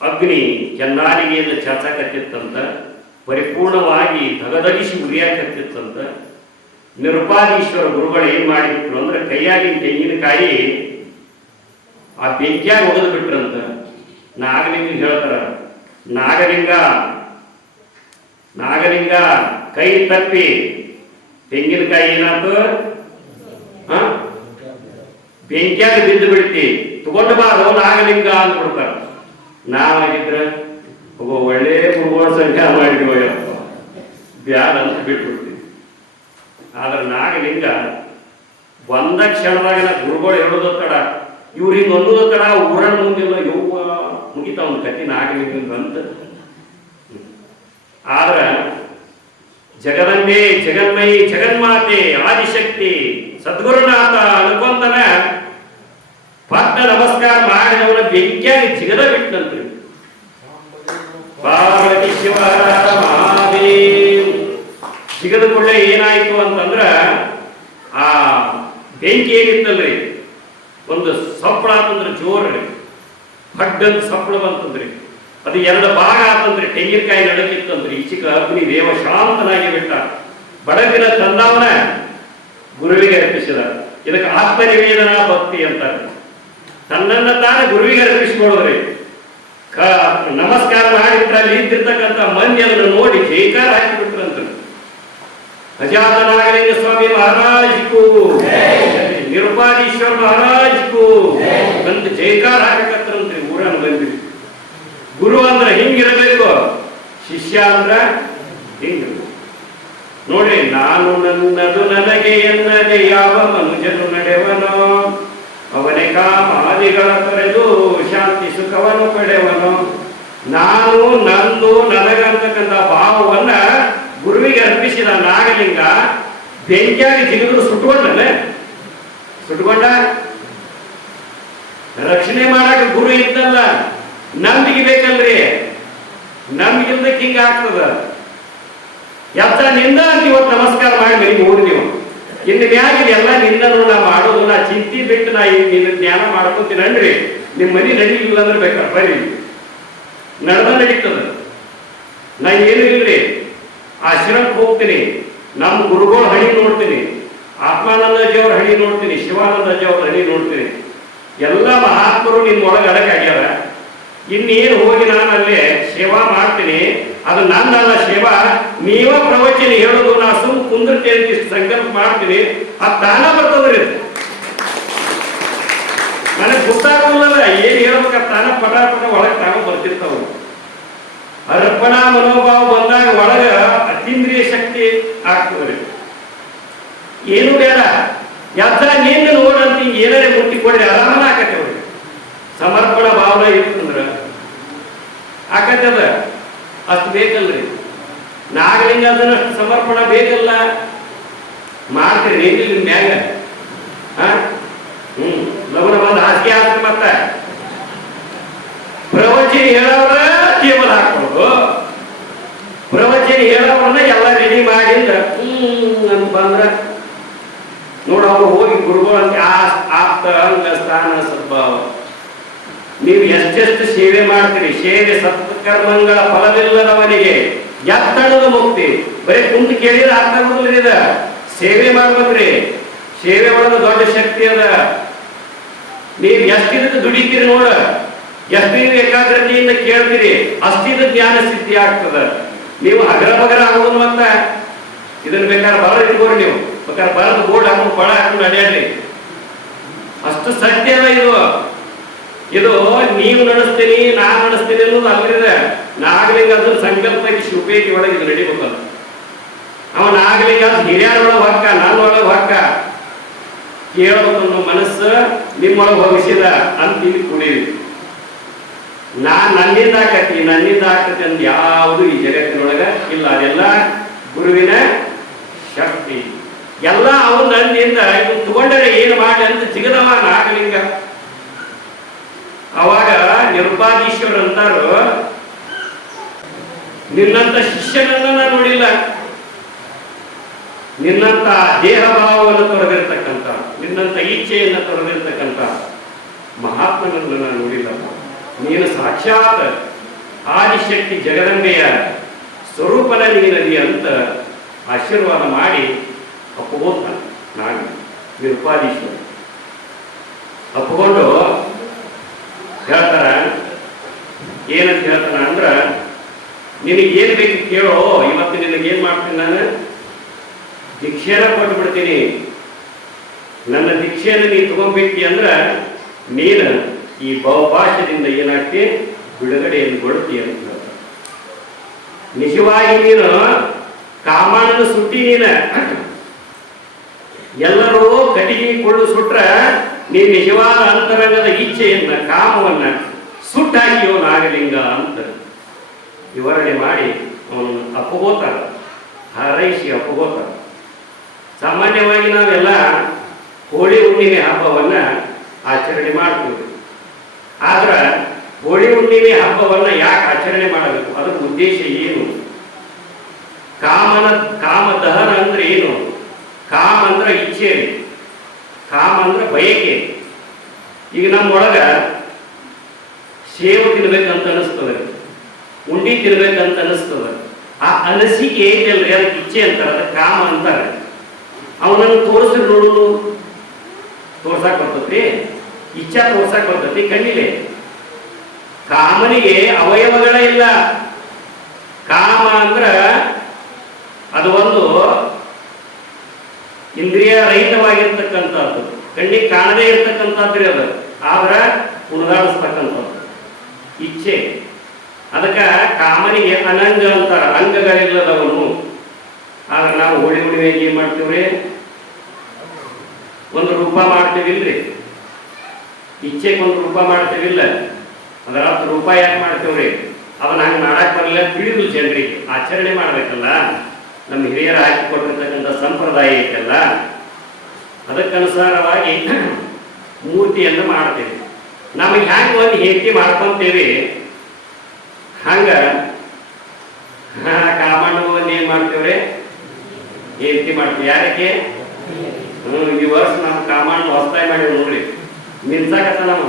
ಅಗ್ನಿ ಕೆನ್ನಾಲಿಗೆಯನ್ನು ಚಾಚಕತ್ತಿತ್ತಂತ. ಪರಿಪೂರ್ಣವಾಗಿ ಧಗಧಗಿಸಿ ಉರಿಯಾಕತ್ತಿತ್ತಂತ. ನಿರುಪಾದೀಶ್ವರ ಗುರುಗಳು ಏನ್ ಮಾಡಿಬಿಟ್ರು ಅಂದ್ರೆ ಕೈಯಾಗಿನ ತೆಂಗಿನಕಾಯಿ ಆ ಬೆಂಕಿಯಾಗಿ ಒಗೆದು ಬಿಟ್ರಂತ. ನಾಗಲಿಂಗ ಹೇಳ್ತಾರ, ನಾಗಲಿಂಗ ನಾಗಲಿಂಗ ಕೈ ತಪ್ಪಿ ತೆಂಗಿನಕಾಯಿ ಏನಾಯ್ತು ಬೆಂಕಿಯಾಗ ಬಿದ್ದು ಬಿಡ್ತಿ, ತಗೊಂಡು ಬಾರೋ ನಾಗಲಿಂಗ ಅಂತ ಬಿಡ್ತಾರ. ನಾವಾಗಿದ್ರೆ ಒಬ್ಬ ಒಳ್ಳೆ ಗುರುಗಳ ಸಂಖ್ಯೆ ಮಾಡಿದ್ವಿ ಬ್ಯಾಡ ಅಂತ ಬಿಟ್ಬಿಡ್ತೀವಿ. ಆದ್ರೆ ನಾಗಲಿಂಗ ಒಂದ ಕ್ಷಣದಾಗ ಗುರುಗಳು ಹೇಳೋದತ್ತಡ, ಇವ್ರು ಹಿಂಗೆ ಅನ್ನೋದತ್ತಡ ಊರನ್ನ ಮುಂದಿಲ್ಲ ಯವ್ವ ಮುಗಿತ ಒಂದು ಕತಿ ನಾಗಲಿಂಗ ಅಂತ. ಆದ್ರ ಜಗದಂಬೆ ಜಗನ್ಮಯಿ ಜಗನ್ಮಾತೆ ಆದಿಶಕ್ತಿ ಸದ್ಗುರುನಾಥ ಅನ್ಕೊಂತನ ಪಟ್ಟ ನಮಸ್ಕಾರ ಮಾಡಿದವನ ಬೆಂಕಿಯಾಗಿ ಜಿಗದ ಬಿಟ್ಟಂತ್ರಿ. ಪಾರ್ವತಿ ಶಿವ ಮಹಾದೇವ್ ಜಿಗದ ಕೂಡಲೇ ಏನಾಯ್ತು ಅಂತಂದ್ರ ಆ ಬೆಂಕಿ ಏನಿತ್ತಲ್ರಿ ಒಂದು ಸಪ್ಪಳ ಅಂತಂದ್ರೆ ಜೋರ್ರಿ ಹಡ್ಡದ ಸಪ್ಪಳ ಬಂತಂದ್ರಿ. ಅದು ಎರಡು ಭಾಗ ಆತಂದ್ರಿ. ತೆಂಗಿನಕಾಯಿ ನಡಕಿತ್ತಂದ್ರಿ. ಈಚಿಕ ಅಗ್ನಿ ದೇವ ಶಾಂತನಾಗಿ ಬಿಟ್ಟ. ಬಡಗಿನ ತಂದವನ ಗುರುವಿಗೆ ಅರ್ಪಿಸಿದ. ಇದಕ್ಕೆ ಆತ್ಮನಿವೇದನಾ ಭಕ್ತಿ ಅಂತಾರೆ. ತನ್ನನ್ನ ತಾನೇ ಗುರುವಿಗೆ ಅರ್ಪಿಸಿಕೊಳ್ಳೋದ್ರಿ. ನಮಸ್ಕಾರ ಮಾಡಿಬಿಟ್ರೆ ಅಲ್ಲಿ ಇದ್ದಿರ್ತಕ್ಕಂಥ ಮಂದಿ ಅದನ್ನು ನೋಡಿ ಜೈಕಾರ ಹಾಕಿಬಿಟ್ರಂತ. ಅಜಾತ ನಾಗಲಿಂಗ ಸ್ವಾಮಿ ಮಹಾರಾಜ್ಗೂ, ನಿರುಪಾದೀಶ್ವರ ಮಹಾರಾಜ್ಗೂ ಅಂತ ಜೈಕಾರ ಹಾಕಕತ್ತರಂತ್ರಿ. ಊರನ್ನು ಬಂದ್ರಿ. ಗುರು ಅಂದ್ರೆ ಹಿಂಗಿರಬೇಕು, ಶಿಷ್ಯ ಅಂದ್ರ ಹಿಂಗಿರ್ಬೇಕು ನೋಡಿ. ನಾನು ನನ್ನದು ನನಗೆ ಎನ್ನದೆ ಯಾವ ಮನುಜನು ನಡೆವನೋ ಅವನೇ ಕಾಮಾದಿಗಳ ತೊರೆದು ಶಾಂತಿ ಸುಖವನ್ನು ಪಡೆವನು. ನಾನು ನಂದು ನನಗಂತಕ್ಕಂಥ ಭಾವವನ್ನ ಗುರುವಿಗೆ ಅರ್ಪಿಸಿದ ನಾಗಲಿಂಗ ಬೆಂಕಿಯಾಗಿ ಜಿಗಿದ್ರು ಸುಟ್ಕೊಂಡಲ್ಲ. ಸುಟ್ಕೊಂಡ ರಕ್ಷಣೆ ಮಾಡಕ್ಕೆ ಗುರು ಇದ್ದಲ್ಲ, ನಂಬಿಕೆ ಬೇಕಲ್ರಿ. ನಂಬಿಕೆಲ್ದಕ್ಕೆ ಹಿಂಗ ಆಗ್ತದ. ಎತ್ತ ನಿಂದ ಅಂತ ಇವತ್ತು ನಮಸ್ಕಾರ ಮಾಡಿ ಮನೆಗೆ ಹೋಗಿ ನೀವು ಇನ್ನು ಮ್ಯಾಗಿನ ಎಲ್ಲ ನಿಂದ ನಾ ಮಾಡೋದು. ನಾ ಚಿಂತಿ ಬಿಟ್ಟು ನಾ ನಿನ್ನ ಜ್ಞಾನ ಮಾಡ್ಕೊತೀನನ್ರಿ. ನಿಮ್ಮ ಮನೆ ನಡೀಲಿಲ್ಲ ಅಂದ್ರೆ ಬೇಕಾ ಬರ್ರಿ, ನಡೆದ ನಡೀತದ. ನಾ ಏನು ಇಲ್ರಿ, ಆಶ್ರಮಕ್ಕೆ ಹೋಗ್ತೀನಿ, ನಮ್ಮ ಗುರುಗಳು ಹಣಿ ನೋಡ್ತೀನಿ, ಆತ್ಮಾನಂದಜಿ ಅವ್ರ ಹಣಿ ನೋಡ್ತೀನಿ, ಶಿವಾನಂದಜಿ ಅವ್ರ ಹಣಿ ನೋಡ್ತೀನಿ. ಎಲ್ಲ ಮಹಾತ್ಮರು ನಿನ್ನ ಒಳಗೆ ಅಡಕಾಗ್ಯಾರ. ಇನ್ನೇನು ಹೋಗಿ ನಾನು ಅಲ್ಲೇ ಸೇವಾ ಮಾಡ್ತೀನಿ. ಅದು ನನ್ನಲ್ಲ ಸೇವಾ, ನೀವ ಪ್ರವಚನ ಹೇಳೋದು. ನಾ ಸುಮ್ ಕುಂದಿರ್ತೇನೆ ಅಂತ ಸಂಕಲ್ಪ ಮಾಡ್ತೀನಿ. ಅದು ತಾನ ಬರ್ತದ್ರಿ. ನನಗೆ ಗೊತ್ತಾಗಲ್ಲ ಏನ್ ಹೇಳ್ಬೇಕ. ತಾನ ಪಟ ಪಟ ಒಳಗೆ ತಾನ ಬರ್ತಿರ್ತಾವ. ಅರ್ಪಣಾ ಮನೋಭಾವ ಬಂದಾಗ ಒಳಗ ಅತೀಂದ್ರಿಯ ಶಕ್ತಿ ಆಗ್ತದ್ರಿ. ಏನು ಬೇಡ, ಎತ್ತ ನಿನ್ನ ನೋಡಂತ ಏನಾರೇ ಮುಟ್ಟಿ ಕೊಡ್ರಿ, ಆರಾಮನ ಆಕತ್ತೆ ಅವ್ರಿಗೆ. ಸಮರ್ಪಣ ಭಾವನೆ ಇರ್ತಂದ್ರ ಆಕತ್ತದ. ಅಷ್ಟು ಬೇಕಲ್ರಿ. ನಾಗಲಿಂಗ ಅದನ್ನ ಅಷ್ಟು ಸಮರ್ಪಣ ಬೇಕಲ್ಲ. ಮಾಡ್ತೀರಿ ಏನಿಲ್ಲ ನಿಮ್ ಮ್ಯಾಗ. ಲವಣ ಬಂದ ಹಾಸಿಗೆ ಹಾಕ್ರಿ. ಮತ್ತ ಪ್ರವಚನ ಹೇಳೋರ ಟೇಬಲ್ ಹಾಕೋದು, ಪ್ರವಚನ ಹೇಳೋರನ್ನ ಎಲ್ಲ ರೆಡಿ ಮಾಡಿಂದ ಅಂತ ಬಂದ್ರ ನೋಡ ಅವ್ರು ಹೋಗಿ ಗುರುಗಳಂತೆ ಆಪ್ತ ಅಂಗ ಸ್ಥಾನ ಸದ್ಭಾವ. ನೀವು ಎಷ್ಟೆಷ್ಟು ಸೇವೆ ಮಾಡ್ತೀರಿ, ಸೇವೆ ಸತ್ಕರ್ಮಗಳ ಫಲವಿಲ್ಲದವನಿಗೆ ಎತ್ತಣದ ಮುಕ್ತಿ. ಬರೀ ಕುಂತು ಕೇಳಿದ್ರೆ ಅರ್ಥ ಆಗುದಿಲ್ಲ. ಇದ ಸೇವೆ ಮಾಡ್ಬೇಕ್ರಿ. ಸೇವೆ ಒಳಗ ದೊಡ್ಡ ಶಕ್ತಿ ಅದ. ನೀವು ಎಷ್ಟಿದಕ್ಕೆ ದುಡಿತೀರಿ ನೋಡ, ಎಷ್ಟು ನೀವು ಏಕಾಗ್ರತೆಯಿಂದ ಕೇಳ್ತೀರಿ, ಅಷ್ಟಿದ ಜ್ಞಾನ ಸಿದ್ಧಿ ಆಗ್ತದ. ನೀವು ಅಗರ ಬಗರ ಆಗೋದು. ಮತ್ತ ಇದನ್ನ ಬೇಕಾದ್ರೆ ಬರ ಇಟ್ಕೋರಿ. ನೀವು ಬೇಕಾದ್ರೆ ಬರದು ಬೋರ್ಡ್ ಹಾಕೊಂಡು ಪಳ ಹಾಕೊಂಡು ಅಡ್ಯಾಡ್ರಿ. ಅಷ್ಟು ಸತ್ಯ ಅದ ಇದು. ಇದು ನೀವು ನಡೆಸ್ತೀನಿ ನಾನು ನಡೆಸ್ತೀನಿ ಅನ್ನೋದು ಅಲ್ರಿದೆ. ನಾಗಲಿಂಗ ಅದ್ರ ಸಂಕಲ್ಪಕ್ಕೆ ಶಿವಪೇಟಿ ಒಳಗೆ ಇದು ನಡಿಬೇಕಲ್ಲ. ಅವ ನಾಗಲಿಂಗ ಹಿರಿಯರೊಳಗೆ ಹಕ್ಕ, ನನ್ನೊಳಗೆ ಹಕ್ಕ ಕೇಳಬೇಕು ಅನ್ನೋ ಮನಸ್ಸು ನಿಮ್ಮೊಳಗೆ ಭವಿಷ್ಯದ ಅಂತ ಇಲ್ಲಿ ಕುಡೀರಿ. ನನ್ನಿಂದ ಆಕತಿ ಅಂತ ಯಾವುದು ಈ ಜಗತ್ತಿನೊಳಗ ಇಲ್ಲ. ಅದೆಲ್ಲ ಗುರುವಿನ ಶಕ್ತಿ. ಎಲ್ಲ ಅವನು ನನ್ನಿಂದ ಇದು ತಗೊಂಡರೆ ಏನು ಮಾಡಿ ಅಂತ ಜಿಗದವ ನಾಗಲಿಂಗ. ಅವಾಗ ನಿರುಪಾದೀಶ್ವರ ಅಂತಾರು, ನಿನ್ನಂತ ಶಿಷ್ಯನನ್ನ ನಾನು ನೋಡಿಲ್ಲ, ನಿನ್ನಂತ ದೇಹ ಭಾವವನ್ನು ತೊರೆದಿರ್ತಕ್ಕಂಥ, ನಿನ್ನಂತ ಇಚ್ಛೆಯನ್ನು ತೊರೆದಿರ್ತಕ್ಕಂಥ ಮಹಾತ್ಮನನ್ನು ನಾನು ನೋಡಿಲ್ಲ. ನೀನು ಸಾಕ್ಷಾತ್ ಆದಿಶಕ್ತಿ ಜಗದಂಬೆಯ ಸ್ವರೂಪನ ನೀನದಿ ಅಂತ ಆಶೀರ್ವಾದ ಮಾಡಿ ಅಪ್ಪಗೋತ ನಾನು ನಿರುಪಾದೀಶ್ವರ ಅಪ್ಪಗೊಂಡು ಹೇಳ್ತಾರ, ಏನಂತ ಹೇಳ್ತಾನ ಅಂದ್ರ, ನಿನಗೇನು ಬೇಕು ಕೇಳೋ, ಇವತ್ತು ನಿನಗೇನು ಮಾಡ್ತೀನಿ ನಾನು, ದೀಕ್ಷೆನ ಕೊಟ್ಟು ಬಿಡ್ತೀನಿ. ನನ್ನ ದೀಕ್ಷೆಯನ್ನು ನೀನು ತಗೊಂಡ್ಬಿಟ್ಟಿ ಅಂದ್ರ ನೀನು ಈ ಬಹುಭಾಷದಿಂದ ಏನಾಗ್ತಿ, ಬಿಡುಗಡೆಯನ್ನು ಕೊಡ್ತಿ ಅಂತ ಹೇಳ್ತಾರೆ. ನಿಜವಾಗಿ ನೀನು ಕಾಮಣ್ಣನ ಸುಟ್ಟಿ, ನೀನ ಎಲ್ಲರೂ ಕಟ್ಟಿಗೆ ಕೊಳ್ಳು ಸುಟ್ರ ನೀನು ನಿಜವಾದ ಅಂತರಂಗದ ಇಚ್ಛೆಯನ್ನ, ಕಾಮವನ್ನ ಸುಟ್ಟಾಕಿಯೋ ನಾಗಲಿಂಗ ಅಂತ ವಿವರಣೆ ಮಾಡಿ ಅವನು ಅಪ್ಪಗೋತಾರ, ಹಾರೈಸಿ ಅಪ್ಪಗೋತಾರ. ಸಾಮಾನ್ಯವಾಗಿ ನಾವೆಲ್ಲ ಹೋಳಿ ಹುಣ್ಣಿಮೆ ಹಬ್ಬವನ್ನ ಆಚರಣೆ ಮಾಡ್ತೀವಿ. ಆದ್ರೆ ಹೋಳಿ ಹುಣ್ಣಿಮೆ ಹಬ್ಬವನ್ನ ಯಾಕೆ ಆಚರಣೆ ಮಾಡಬೇಕು, ಅದರ ಉದ್ದೇಶ ಏನು, ಕಾಮ ದಹನ ಅಂದ್ರೆ ಏನು? ಕಾಮ ಅಂದ್ರೆ ಇಚ್ಛೆ, ಕಾಮ ಅಂದ್ರೆ ಬಯಕೆ. ಈಗ ನಮ್ಮೊಳಗ ಸೇವು ತಿನ್ಬೇಕಂತ ಅನಿಸ್ತದೆ, ಉಂಡಿ ತಿನ್ಬೇಕಂತ ಅನಿಸ್ತದೆ. ಆ ಅನಿಸಿಕೆ ಐತಲ್ರಿ, ಅದಕ್ಕೆ ಇಚ್ಛೆ ಅಂತಾರೆ, ಅದಕ್ಕೆ ಕಾಮ ಅಂತಾರೆ. ಅವನನ್ನು ತೋರಿಸಿ ನೋಡು, ತೋರ್ಸಾಕ್ ಬರ್ತೈತಿ, ಇಚ್ಛಾ ತೋರ್ಸಾಕ್ ಬರ್ತೈತಿ ಕಣ್ಣಿಲೆ. ಕಾಮನಿಗೆ ಅವಯವಗಳೇ ಇಲ್ಲ. ಕಾಮ ಅಂದ್ರ ಅದು ಒಂದು ಇಂದ್ರಿಯ ರಹಿತವಾಗಿರ್ತಕ್ಕಂಥದ್ದು, ಕಣ್ಣಿಗೆ ಕಾಣದೇ ಇರ್ತಕ್ಕಂಥದ್ರಿ ಅದು, ಆದ್ರ ಕುಣಿದಾಡಿಸ್ತಕ್ಕಂಥದ್ದು ಇಚ್ಛೆ. ಅದಕ್ಕ ಕಾಮನಿಗೆ ಅನಂಗ ಅಂತಾರ, ಅಂಗಗಳಿಲ್ಲದವನು. ಆದ್ರೆ ನಾವು ಹೋಳಿ ಹುಣ್ಣಿಮೆಗೆ ಏನ್ ಮಾಡ್ತೀವ್ರಿ, ಒಂದು ರೂಪ ಮಾಡ್ತೀವಿಲ್ರಿ, ಇಚ್ಛೆಗೆ ಒಂದು ರೂಪ ಮಾಡ್ತೀವಿಲ್ಲ. ಅದರ ರೂಪ ಯಾಕೆ ಮಾಡ್ತೀವ್ರಿ, ಅವನ್ನ ಹಂಗೆ ಮಾಡಕ್ ಬರಲಿಲ್ಲ ತಿಳಿದು ಜನರಿಗೆ ಆಚರಣೆ ಮಾಡ್ಬೇಕಲ್ಲ. ನಮ್ಮ ಹಿರಿಯರ ಹಾಕಿಕೊಟ್ಟಿರ್ತಕ್ಕಂಥ ಸಂಪ್ರದಾಯ ಐತಲ್ಲ, ಅದಕ್ಕನುಸಾರವಾಗಿ ಮೂರ್ತಿಯನ್ನು ಮಾಡ್ತೇವೆ. ನಮಗೆ ಹ್ಯಾಂಗ ಒಂದು ಹೆಂಡತಿ ಮಾಡ್ಕೊಂತೇವೆ, ಹಂಗ ಕಾಮಣ್ಣ ಒಂದು ಏನ್ ಮಾಡ್ತೇವ್ರಿ, ಹೆಂಡತಿ ಮಾಡ್ತೀವಿ. ಯಾರಿಗೆ? ಈ ವರ್ಷ ನಮ್ಮ ಕಾಮಣ್ಣ ಹೊಸದಾಗಿ ಮಾಡಿವಿ ನೋಡ್ರಿ, ಮಿಂಚಾಕತ್ತ. ನಮ್ಮ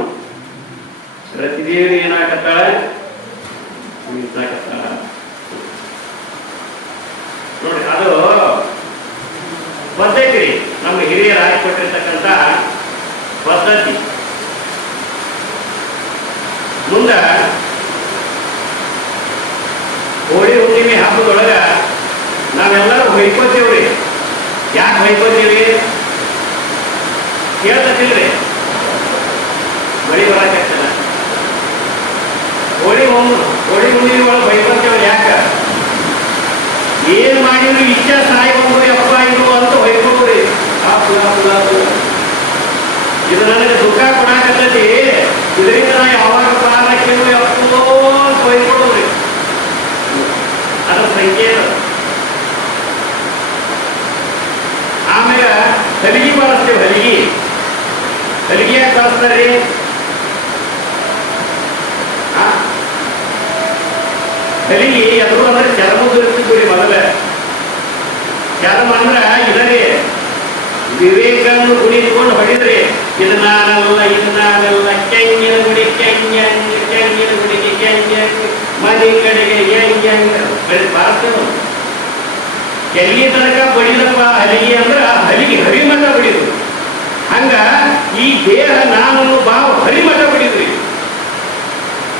ರತಿದೇವಿ ಏನಾಕತ್ತಾಳ, ಮಿಂಚಾಕತ್ತಾಳ ನೋಡ್ರಿ. ಅದು ಪದ್ಧತಿ, ನಮ್ಮ ಹಿರಿಯರು ಹಾಕಿಕೊಟ್ಟಿರ್ತಕ್ಕಂಥ ಪದ್ಧತಿ. ಮುಂದ ಹೋಳಿ ಹುಣ್ಣಿಮೆ ಹಬ್ಬದೊಳಗ ನಾವೆಲ್ಲರೂ ಹೊಯ್ಕೋತೇವ್ರಿ. ಯಾಕೆ ಹೊಯ್ಕೋತೀವಿ ಕೇಳ್ತಿಲ್ರಿ, ಮಳಿ ಬರಾಕತ್ತಲ್ಲ. ಹೋಳಿ ಹುಣ್ಣಿಮೆ ಒಳಗೆ ಹೊಯ್ಕೋತೇವ್ರಿ. ಯಾಕ? ಏನ್ ಮಾಡಿದ್ರು ಇಚ್ಛಾ ಸಾಯಿ ಬಂದ್ರಿ ಅಪ್ಪ ಇದು ಅಂತ ಹೊಯ್ಕೋರಿ. ಇದು ನನಗೆ ದುಃಖ ಕೊಡಾಕತ್ತೈತಿ, ಇದರಿಂದ ನಾ ಯಾವಾಗ ಪ್ರಾಣಕ್ಕೆ ಅಪ್ಪೋ ಹೊಯ್ಕೊಡ್ರಿ. ಅದರ ಸಂಕೇತ. ಆಮೇಲೆ ಹಲಿಗೆ ಬಳಸ್ತೇವೆ. ಹಲಿಗೆ ಯಾಕೆ ಬಳಸ್ತಾರ್ರಿ? ಹಲಿಗೆ ಎದುರು ಅಂದ್ರೆ ಚರ್ಮದ ಇರ್ತಿದ್ವಿ ಮೊದಲ. ಚರ್ಮ ಅಂದ್ರ ಇದರಿ ವಿವೇಕವನ್ನು ಕುಣಿದುಕೊಂಡು ಹೊಡಿದ್ರಿ, ಇದು ನಾನಲ್ಲ, ಕೆಂಗಿನ ಗುಡಿ ಕೆಂಗಿನ ಗುಡಿಗೆ ಮನೆ ಕಡೆಗೆ ಬಾರ್ತೇವೆ. ಎಲ್ಲಿ ತನಕ ಬಡಿದಪ್ಪ ಹಲಿಗೆ ಅಂದ್ರ ಹಲಿಗೆ ಹರಿಮಠ ಬಡಿದ್ರು. ಹಂಗ ಈ ದೇಹ ನಾನು ಭಾವ ಹರಿಮಠ ಬಡಿದ್ರಿ.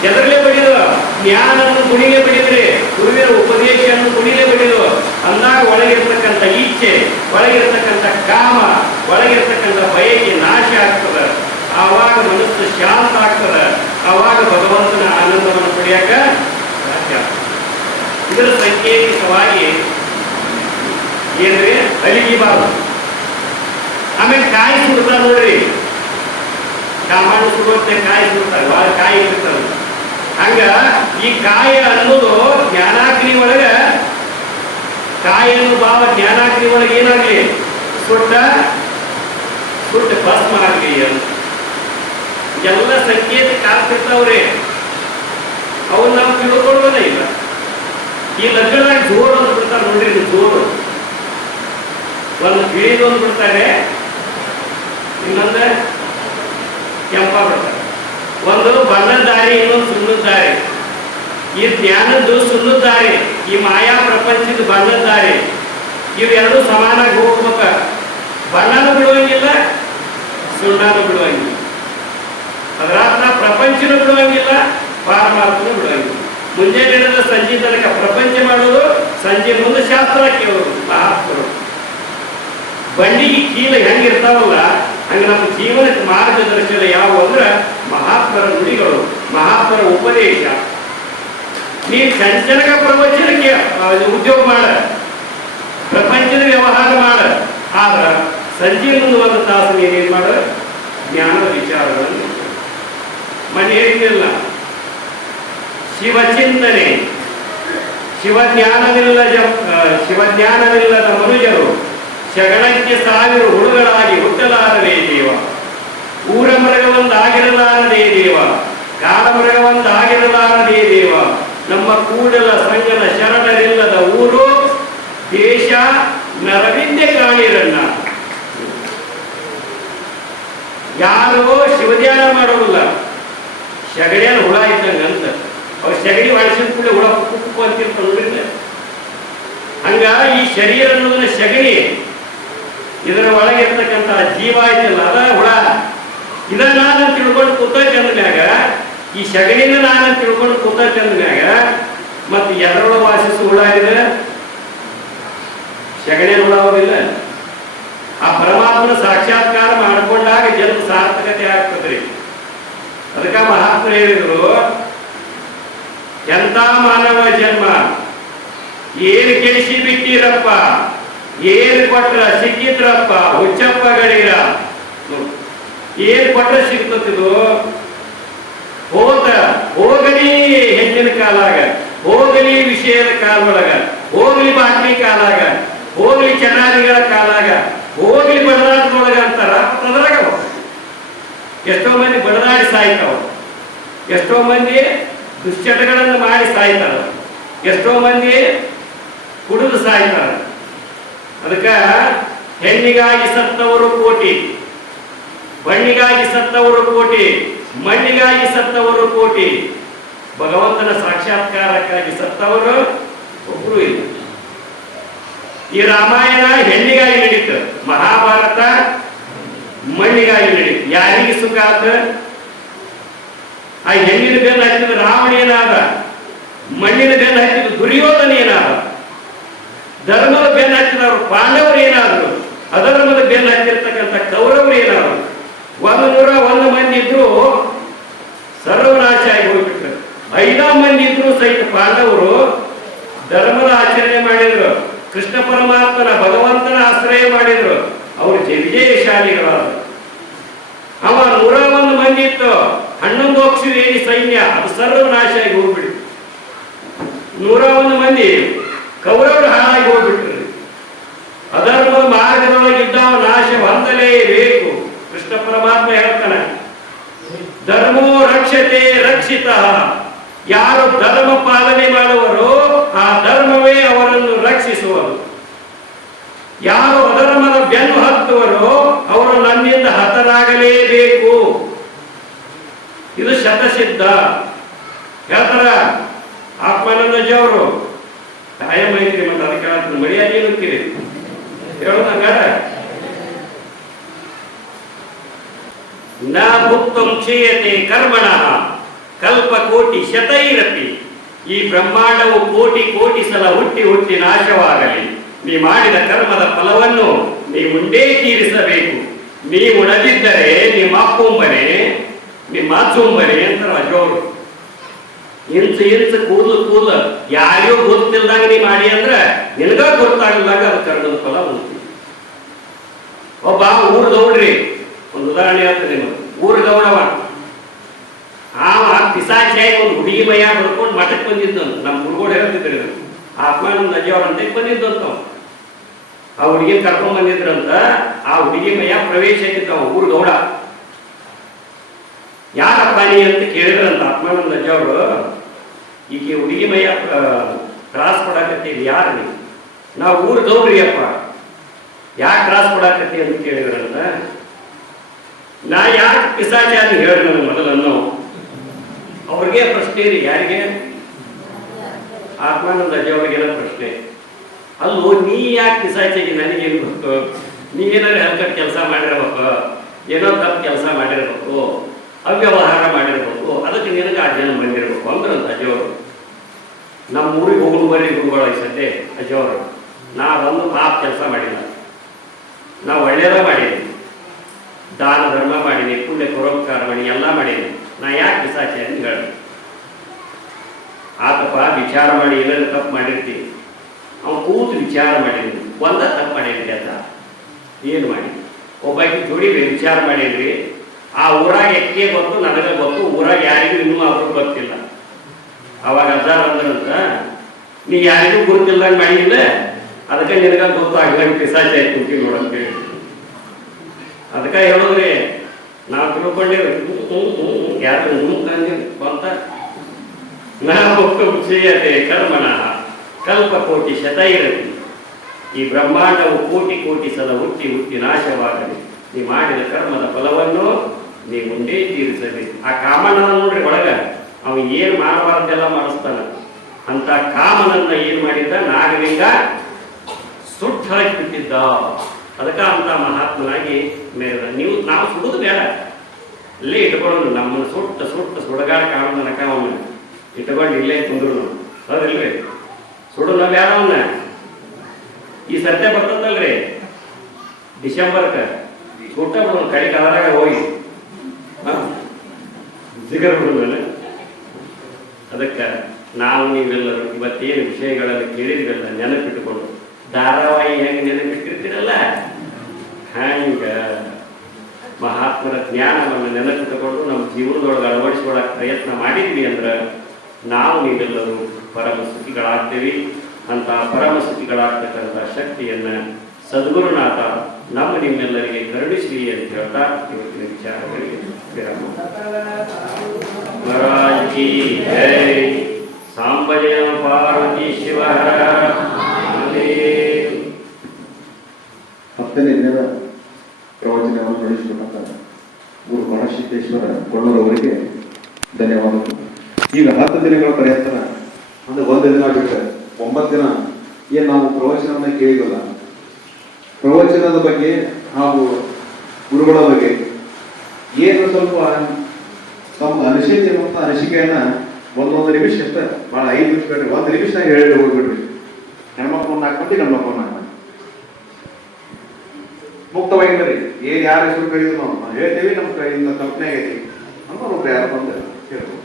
ಎದರಲ್ಲೇ ಬಡಿದು? ಜ್ಞಾನವನ್ನು ಕುಣಿಲೆ ಬಡಿದ್ರಿ, ಗುರುವಿನ ಉಪದೇಶವನ್ನು ಕುಣಿಲೆ ಬಡಿದು. ಅಂದಾಗ ಒಳಗಿರ್ತಕ್ಕಂಥ ಇಚ್ಛೆ, ಒಳಗಿರ್ತಕ್ಕಂಥ ಕಾಮ, ಒಳಗಿರ್ತಕ್ಕಂಥ ಬಯಕೆ ನಾಶ ಆಗ್ತದೆ. ಆವಾಗ ಮನಸ್ಸು ಶಾಂತ ಆಗ್ತದೆ. ಆವಾಗ ಭಗವಂತನ ಆನಂದವನ್ನು ಪಡೆಯಕ ಸಾಧ್ಯ. ಇದರ ಸಾಂಕೇತಿಕವಾಗಿ ಏನ್ರಿ, ಹಲಿಗೆ ಬಾರು. ಆಮೇಲೆ ಕಾಯಿ ಸುಡ್ತಾರ ನೋಡ್ರಿ, ಕಾಮಣ್ಣ ಸುಡುವಂತೆ ಕಾಯಿ ಸುಡ್ತಾರೆ, ಭಾಳ ಕಾಯಿ ಇರ್ತಾರೆ. ಹಂಗ ಈ ಕಾಯಿ ಅನ್ನೋದು ಜ್ಞಾನಾಗ್ನಿ ಒಳಗ, ಕಾಯಿಯನ್ನು ಭಾವ ಜ್ಞಾನಾಗ್ನಿ ಒಳಗೆ ಏನಾಗ್ಲಿ, ಸುಟ್ಟ ಭಸ್ಮ ಆಗ್ಲಿ ಅಂತ ಎಲ್ಲ ಸಂಕೇತಕ್ಕೆ ಆಗ್ತಿರ್ತಾವ್ರಿ. ಅವನ್ನ ನಾವು ತಿಳ್ಕೊಳ್ಳೋದೇ ಇಲ್ಲ. ಈ ಲಗ್ನದಾಗ ಜೋರು ಅಂತ ಬಿಡ್ತಾರೆ ನೋಡ್ರಿ, ಜೋರು ಒಂದು ಬಿಳಿದೊಂದು ಬಿಡ್ತಾರೆ, ಇನ್ನೊಂದು ಕೆಂಪ ಬಿಡ್ತಾರೆ. ಒಂದು ಬಣ್ಣದ ದಾರಿ, ಇನ್ನೊಂದು ಸುಣ್ಣದ ದಾರಿ. ಈ ಜ್ಞಾನದ್ದು ಸುಣ್ಣದ ದಾರಿ, ಈ ಮಾಯಾ ಪ್ರಪಂಚದ ಬಣ್ಣದ ದಾರಿ. ಇವೆರಡು ಸಮಾನಾಗಿ ಹೋಗ್ಬೇಕ. ಬಣ್ಣನೂ ಬಿಡುವಂಗಿಲ್ಲ, ಸುಣ್ಣನೂ ಬಿಡುವಂಗಿಲ್ಲ. ಅದರ ಪ್ರಪಂಚನೂ ಬಿಡುವಂಗಿಲ್ಲ, ಪಾರಮಾರ್ಥನೆ ಬಿಡೋದು. ಮುಂಜಾನೆ ಹಿಡಿದ ಸಂಜೆ ತನಕ ಪ್ರಪಂಚ ಮಾಡೋದು, ಸಂಜೆ ಮುಂದೆ ಶಾಸ್ತ್ರ ಕೇಳೋದು ಮಹಾತ್ಮರು. ಬಂಡಿಗೆ ಕೀಲ ಹೆಂಗಿರ್ತಾವಲ್ಲ ಹಂಗೆ ನಮ್ಮ ಜೀವನಕ್ಕೆ ಮಾರ್ಗದರ್ಶನ ಯಾವ ಅಂದ್ರೆ ಮಹಾತ್ಮರ ನುಡಿಗಳು, ಮಹಾತ್ಮರ ಉಪದೇಶ. ನೀನು ಚಂಚನಕ ಪ್ರವಚನಕ್ಕೆ ಉದ್ಯೋಗ ಮಾಡ, ಪ್ರಪಂಚದ ವ್ಯವಹಾರ ಮಾಡ, ಆದ್ರ ಸಂಜೆ ಮುಂದೆ ಒಂದು ತಾಸು ನೀನೇನ್ ಮಾಡ, ಜ್ಞಾನದ ವಿಚಾರಗಳನ್ನು ಮನೆ ಹೇಳಿಲ್ಲ. ಶಿವಚಿಂತನೆ, ಶಿವಜ್ಞಾನವಿಲ್ಲದ ಮನುಜರು ಶಗಣಕ್ಕೆ 1000 ಹುಳುಗಳಾಗಿ ಹುಟ್ಟಲಾರದೇ ದೇವ. ಊರ ಮೃಗವೊಂದಾಗಿರಲಾರದೇ ದೇವ, ಕಾಲ ಮೃಗವೊಂದಾಗಿರಲಾರದೇ ದೇವ. ನಮ್ಮ ಕೂಡಲ ಸಂಗದ ಶರಣರಿಲ್ಲದ ಊರು ದೇಶ ನರವಿದ್ಯೆ ಕಾಣಿರನ್ನ. ಯಾರೋ ಶಿವಧ್ಯಾನ ಮಾಡೋದಿಲ್ಲ, ಶಗಡಿಯನ್ನ ಹುಳ ಇದ್ದಂಗ ಅಂತ. ಅವ್ರು ಶಗಡಿ ಮಾಡಿಸಿದ ಕೂಡ ಹುಳ ಕುಕ್ಕು ಅಂತಿರ್ತ ನೋಡಿಲ್ಲ. ಹಂಗ ಈ ಶರೀರ ಅನ್ನೋದನ್ನ ಶಗಡಿ, ಇದರ ಒಳಗಿರ್ತಕ್ಕಂಥ ಜೀವ ಆಯ್ತಲ್ಲ ಅದ ಹುಳ. ಇದನ್ನ ನಾನು ತಿಳ್ಕೊಂಡು ಕೂತೈತೆ ಅಂದ್ಮ್ಯಾಗ, ಈ ಶಗಡಿನ ನಾನು ತಿಳ್ಕೊಂಡು ಕೂತೈತೆ ಅಂದ್ಮ್ಯಾಗ ಮತ್ತೆ ಎದರೊಳ ವಾಸಿಸು ಹುಳ ಇದೆ, ಶಗಡಿಯ ಹುಳ ಹೋಗಿಲ್ಲ. ಆ ಪರಮಾತ್ಮನ ಸಾಕ್ಷಾತ್ಕಾರ ಮಾಡಿಕೊಂಡಾಗ ಜನ್ಮ ಸಾರ್ಥಕತೆ ಆಗ್ತದ್ರಿ. ಅದಕ್ಕ ಮಹಾತ್ಮರು ಹೇಳಿದ್ರು, ಎಂತ ಮಾನವ ಜನ್ಮ, ಏನು ಕೆಡಿಸಿ ಬಿಟ್ಟಿರಪ್ಪ, ಏನು ಕೊಟ್ರ ಸಿಕ್ಕಿದ್ರಪ್ಪ ಹುಚ್ಚಪ್ಪಗಳಿರ. ಏನ್ ಕೊಟ್ರ ಸಿಗ್ತತಿದು, ಹೋಗಲಿ ಹೆಣ್ಣಿನ ಕಾಲಾಗ, ಹೋಗಲಿ ವಿಷಯದ ಕಾಲೊಳಗ, ಹೋಗ್ಲಿ ಬಾಟ್ಲಿ ಕಾಲಾಗ, ಹೋಗ್ಲಿ ಚನಾರಿಗಳ ಕಾಲಾಗ, ಹೋಗ್ಲಿ ಬಡದಾಟದೊಳಗ ಅಂತಾರ. ಅದ್ರಾಗ ಎಷ್ಟೋ ಮಂದಿ ಬಡದಾಡಿ ಸಾಯ್ತಾವ, ಎಷ್ಟೋ ಮಂದಿ ದುಶ್ಚಟಗಳನ್ನು ಮಾಡಿ ಸಾಯ್ತಾರ, ಎಷ್ಟೋ ಮಂದಿ ಕುಡಿದು ಸಾಯ್ತಾರ. ಅದಕ್ಕ ಹೆಣ್ಣಿಗಾಗಿ ಸತ್ತವರು ಕೋಟಿ, ಬಣ್ಣಿಗಾಗಿ ಸತ್ತವರು ಕೋಟಿ, ಮಣ್ಣಿಗಾಗಿ ಸತ್ತವರು ಕೋಟಿ, ಭಗವಂತನ ಸಾಕ್ಷಾತ್ಕಾರಕ್ಕಾಗಿ ಸತ್ತವರು ಒಬ್ರು ಇಲ್ಲ. ಈ ರಾಮಾಯಣ ಹೆಣ್ಣಿಗಾಗಿ ನಡೀತು, ಮಹಾಭಾರತ ಮಣ್ಣಿಗಾಗಿ ನಡೀತು. ಯಾರಿಗೆ ಸುಖ ಆತ? ಆ ಹೆಣ್ಣಿನ ಬೆನ್ನು ಹತ್ತಿದ ರಾವಣ ಏನಾದ, ಮಣ್ಣಿನ ಬೆನ್ನು ಹತ್ತಿದ ದುರ್ಯೋಧನ ಏನಾದ, ಧರ್ಮದ ಬೆನ್ನು ಹತ್ತಿದವರು ಪಾಂಡವರು ಏನಾದ್ರು, ಅಧರ್ಮದ ಬೆನ್ನು ಹತ್ತಿರ್ತಕ್ಕಂಥ ಕೌರವರು ಏನಾದ್ರು. 101 ಮಂದಿ ಇದ್ರು ಸರ್ವನಾಶ ಆಗಿ ಹೋಗ್ಬಿಟ್ರು. 5 ಮಂದಿ ಇದ್ರು ಸಹಿತ ಪಾಂಡವರು ಧರ್ಮದ ಆಚರಣೆ ಮಾಡಿದ್ರು, ಕೃಷ್ಣ ಪರಮಾತ್ಮನ ಭಗವಂತನ ಆಶ್ರಯ ಮಾಡಿದ್ರು, ಅವರು ವಿಜಯಶಾಲಿಗಳಾದ್ರು. ಅವ 101 ಮಂದಿ ಇತ್ತು, 11 ಅಕ್ಷರೇಣಿ ಸೈನ್ಯ, ಅದು ಸರ್ವನಾಶ ಆಗಿ ಹೋಗ್ಬಿಡ್ತು. 101 ಮಂದಿ ಕೌರವರು ಹಾಳಾಗಿ ಹೋಗ್ಬಿಟ್ರು. ಅಧರ್ಮದ ಮಾರ್ಗದೊಳಗಿದ್ದವ ನಾಶ ಹೊಂದಲೇಬೇಕು. ಕೃಷ್ಣ ಪರಮಾತ್ಮ ಹೇಳ್ತಾನೆ, ಧರ್ಮೋ ರಕ್ಷತೆ ರಕ್ಷಿತ. ಯಾರು ಧರ್ಮ ಪಾಲನೆ ಮಾಡುವರೋ ಆ ಧರ್ಮವೇ ಅವರನ್ನು ರಕ್ಷಿಸುವರು. ಯಾರು ಅಧರ್ಮದ ಬೆನ್ನು ಹತ್ತುವರೋ ಅವರು ನನ್ನಿಂದ ಹತರಾಗಲೇಬೇಕು. ಇದು ಶತಸಿದ್ಧ ಹೇಳ್ತಾರ ಆತ್ಮಾನಂದಜಿ ಅವರು. ಕಾಯಂ ಐತ್ರಿ, ಮತ್ತೆ ಅದಕ್ಕೆ ಮಳಿಯಾಗಿ ಹೋಗ್ತೀರಿ ಹೇಳೋದಂಗಾರ. ನ ಭುಕ್ತಂ ಕ್ಷೀಯತೆ ಕರ್ಮಣ ಕಲ್ಪ ಕೋಟಿ ಶತೈರಪಿ. ಈ ಬ್ರಹ್ಮಾಂಡವು ಕೋಟಿ ಕೋಟಿ ಸಲ ಹುಟ್ಟಿ ಹುಟ್ಟಿ ನಾಶವಾಗಲಿ, ನೀ ಮಾಡಿದ ಕರ್ಮದ ಫಲವನ್ನು ನೀ ಮುಂದೇ ತೀರಿಸಬೇಕು. ನೀ ಉಣದಿದ್ದರೆ ನಿಮ್ಮ ಅಪ್ಪುಂಬನೆ ನಿಮ್ಮ ಅಜ್ಜುಂಬನೆ ಅಂತ ಅಜೋರು. ಇಂಚು ಕೂದಲು ಯಾರಿಗೂ ಗೊತ್ತಿಲ್ದಾಗ ನೀ ಮಾಡಿ ಅಂದ್ರ ನಿನಗ ಗೊತ್ತಾಗಲ್ದಾಗ ಅದು ಕರ್ಮದ ಫಲ ಉಂಟು. ಒಬ್ಬ ಊರ್ ಗೌಡ್ರಿ, ಒಂದು ಉದಾಹರಣೆ ಹೇಳ್ತದೆ ನಿಮಗೆ. ಊರ್ ಗೌಡವ ಆವ ಪಿಸಾಚಿಯಾಗಿ ಒಂದು ಹುಡುಗಿ ಮೈಯ ಬರ್ಕೊಂಡು ಮಠಕ್ಕೆ ಬಂದಿದ್ದಂತ. ನಮ್ಮ ಹುಡುಗೋಡು ಹೇಳ್ತಿದ್ರಿ, ಆತ್ಮಾನಂದ ಅಜ್ಜಿ ಅವ್ರ ಅಂಟಕ್ಕೆ ಬಂದಿದ್ದಂತ. ಆ ಹುಡುಗಿ ಕರ್ಕೊಂಡ್ ಬಂದಿದ್ರಂತ. ಆ ಹುಡುಗಿ ಮೈಯ ಪ್ರವೇಶ ಆಗಿದ್ದವ ಊರ್ ಗೌಡ. ಯಾರಪ್ಪ ನೀ ಅಂತ ಕೇಳಿದ್ರಂತ ಆತ್ಮಾನಂದ ಅಜ್ಜ ಅವರು. ಈಗ ಹುಡುಗಿ ಮೈಯ ಕ್ರಾಸ್ ಕೊಡಾಕತ್ತೀವಿ, ಯಾರು ನೀವು? ನಾವು ಊರ್ ಗೌಡ್ರಿ ಅಪ್ಪ, ಯಾಕೆ ಕ್ರಾಸ್ ಕೊಡಾಕತ್ತಿ ಅಂತ ಕೇಳಿದ್ರಂತ. ನಾ ಯಾಕೆ ಪಿಸಾಚಿ ಅಂತ ಹೇಳಿ ನನಗೆ ಮೊದಲನ್ನು. ಅವ್ರಿಗೆ ಪ್ರಶ್ನೆ ರೀ, ಯಾರಿಗೆ? ಆತ್ಮಾನಂದ ಅಜ್ಜ ಅವ್ರಿಗೆಲ್ಲ ಪ್ರಶ್ನೆ. ಅಲ್ಲೋ ನೀ ಯಾಕೆ ಪಿಸಾಚಿಗೆ ನನಗೇನು ಗೊತ್ತು? ನೀ ಏನಾದ್ರು ಹೆಲ್ಕಟ್ ಕೆಲಸ ಮಾಡಿರ್ಬೇಕು, ಏನೋ ತಪ್ಪು ಕೆಲಸ ಮಾಡಿರ್ಬೇಕು. ಅವ್ಯವಹಾರ ಮಾಡಿರ್ಬೇಕು, ಅದಕ್ಕೆ ನಿನಗೆ ಆ ಜನ ಬಂದಿರಬೇಕು ಅಂದ್ರಂತ ಅಜ್ಜವರು. ನಮ್ಮ ಊರಿಗೆ ಹೋಗೋದು ಬರೀ ಗುರುಗಳು ಸದ್ಯ ಅಜ್ಜವರು. ನಾ ಒಂದು ಪಾಪ ಕೆಲಸ ಮಾಡಿಲ್ಲ, ನಾ ಒಳ್ಳೆಯದ ಮಾಡೀನಿ, ದಾನ ಧರ್ಮ ಮಾಡೀನಿ, ಪುಣ್ಯ ಪರೋಪಕಾರ ಮಾಡಿ ಎಲ್ಲ ಮಾಡೀನಿ. ನಾ ಯಾಕೆ ಪಿಸಾಚಿ ಅಂತ ಹೇಳಿ ಆತಪ್ಪ ವಿಚಾರ ಮಾಡಿ ಏನಾದ್ರು ತಪ್ಪು ಮಾಡಿರ್ತೀವಿ. ಅವ್ನು ಕೂತು ವಿಚಾರ ಮಾಡೀನಿ, ಒಂದ ತಪ್ಪು ಮಾಡಿರ್ತಿ ಅಂತ ಏನು ಮಾಡಿ ಒಬ್ಬಾಕಿ ಜೋಡಿ ವಿಚಾರ ಮಾಡೀನ್ರಿ. ಆ ಊರಾಗ ಎಕ್ಕೆ ಗೊತ್ತು, ನನಗೆ ಗೊತ್ತು, ಊರಾಗ ಯಾರಿಗೂ ಇನ್ನೂ ಅವ್ರಿಗೆ ಗೊತ್ತಿಲ್ಲ. ಅವಾಗ ಅಜ್ಜಾರ ಅಂದ್ರಂತ, ನೀ ಯಾರಿಗೂ ಗುರುತಿಲ್ದಂಗೆ ಮಾಡಿಲ್ಲ, ಅದಕ್ಕೆ ನಿನಗ ಗೊತ್ತಾಗ್ಲಂಗೆ ಪಿಸಾಚಿ ಆಯ್ತು ಕುಂತೀವಿ ನೋಡಂತೇಳಿ. ಅದಕ್ಕೆ ಹೇಳೋದ್ರಿ, ನಾವು ತಿಳ್ಕೊಂಡೇವೆ ಯಾರು ಬಂತ ನಾವು ಕ್ಷೀಯತೆ ಕರ್ಮಣ ಕಲ್ಪಕೋಟಿ ಶತೈರತಿ. ಈ ಬ್ರಹ್ಮಾಂಡವು ಕೋಟಿ ಕೋಟಿ ಸಲ ಹುಟ್ಟಿ ಹುಟ್ಟಿ ನಾಶವಾಗಲಿ. ನೀ ಮಾಡಿದ ಕರ್ಮದ ಫಲವನ್ನು ನೀ ಮುಂದೆ ತೀರಿಸಬೇಕು. ಆ ಕಾಮನ ನೋಡ್ರಿ ಒಳಗ ಅವ ಏನು ಮಾಡಬಾರ್ದೆಲ್ಲ ಮಾಡಿಸ್ತಾನ. ಅಂತ ಕಾಮನನ್ನ ಏನು ಮಾಡಿದ್ದ ನಾಗಲಿಂಗ ಸುಟ್ಟು ಹಾಕಿಬಿಟ್ಟಿದ್ದ. ಅದಕ್ಕೆ ಅಂತ ಮಹಾತ್ಮನಾಗಿ ಮೇರೆ ನೀವು ನಾವು ಸುಡುದು ಬೇಡ, ಇಲ್ಲೇ ಇಟ್ಕೊಳ್ಳೋದು. ನಮ್ಮನ್ನು ಸುಟ್ಟು ಸುಡಗಾಡ ಕಾಮನ ಕಾಮನ ಇಟ್ಕೊಂಡು ಇಲ್ಲೇ ಕುಂದ್ರು ಹೌದಿಲ್ರಿ, ಸುಡುನ ಬೇಡ ಅವನ್ನ. ಈ ಸತ್ಯ ಬರ್ತದಲ್ರಿ ಡಿಸೆಂಬರ್ಕ ಸುಟ್ಟ ಬಿಡೋದು ಕಡೆಗೆ ಅದರಾಗ ಹೋಗಿ ಸಿಗರ್ ಬಿಡೋದಲ್ಲ. ಅದಕ್ಕೆ ನಾವು ನೀವೆಲ್ಲರೂ ಇವತ್ತೇನು ವಿಷಯಗಳನ್ನು ಕೇಳಿದ್ವಲ್ಲ ನೆನಪಿಟ್ಟುಕೊಂಡು ಧಾರಾವಾಹಿ ಹೆಂಗೆ ನೆನಪಿಟ್ಟಿರ್ತೀರಲ್ಲ ಹಂಗ ಮಹಾತ್ಮರ ಜ್ಞಾನವನ್ನು ನೆನಪಿಟ್ಟುಕೊಂಡು ನಮ್ಮ ಜೀವನದೊಳಗೆ ಅಳವಡಿಸಿಕೊಳ್ಳಕ್ಕೆ ಪ್ರಯತ್ನ ಮಾಡಿದ್ವಿ ಅಂದ್ರೆ ನಾವು ನೀವೆಲ್ಲರೂ ಪರಮ ಸುಖಿಗಳಾಗ್ತೇವೆ. ಅಂತ ಪರಮ ಸುಖಿಗಳಾಗ್ತಕ್ಕಂಥ ಶಕ್ತಿಯನ್ನು ಸದ್ಗುರುನಾಥ ನಮ್ಮ ನಿಮ್ಮೆಲ್ಲರಿಗೆ ಕರುಣಿಸಲಿ ಅಂತ ಹೇಳ್ತಾ ಇವತ್ತಿನ ವಿಚಾರಗಳಿಗೆ ವಿರಾಮ. ಮಹಾರಾಜ್ ಕಿ ಜೈ. ಸಾಂಬಜಯ ಪಾರ್ವತಿ ಶಿವ ಹರ ಮಹಾದೇವ್. 10ನೇ ದಿನದ ಪ್ರವಚನವನ್ನು ನಡೆಸಿಕೊಂಡಂತ ಗುರು ಮಹಾಸಿದ್ದೇಶ್ವರ ಕೊಳ್ಳರವರಿಗೆ ಧನ್ಯವಾದಗಳು. ಈಗ 10 ದಿನಗಳ ಪ್ರಯತ್ನ ಅಂದ್ರೆ 1 ದಿನ ಬಿಟ್ಟರೆ 9 ದಿನ ಏನು ನಾವು ಪ್ರವಚನವನ್ನ ಕೇಳಿದಲ್ಲ, ಪ್ರವಚನದ ಬಗ್ಗೆ ಹಾಗೂ ಗುರುಗಳ ಬಗ್ಗೆ ಏನು ಸ್ವಲ್ಪ ತಮ್ಮ ಅನಿಸಿಕೆ ಮತ್ತು ಅನಿಸಿಕೆಯನ್ನ 1 ನಿಮಿಷ ಅಷ್ಟೇ, ಭಾಳ 5 ನಿಮಿಷ ಬೇಡ್ರಿ, 1 ನಿಮಿಷನಾಗ ಹೇಳಿ ಹೋಗ್ಬಿಡ್ರಿ. ಹೆಣ್ಮಕ್ಳು 4 ಮಂದಿ, ಗಂಡ್ಮಕ್ಳು 4 ಮಂದಿ ಮುಕ್ತವಾಗಿ ಬರ್ರಿ. ಏನ್ ಯಾರ ಹೆಸರು ಕರೀದು ನಾವು ಹೇಳ್ತೇವೆ, ನಮ್ಮ ಕೈಯಿಂದ ಕಲ್ಪನೆ ಆಗೈತಿ ಅನ್ನೋರು ಯಾರು ಬಂದ ಹೇಳ್ಬೋದು.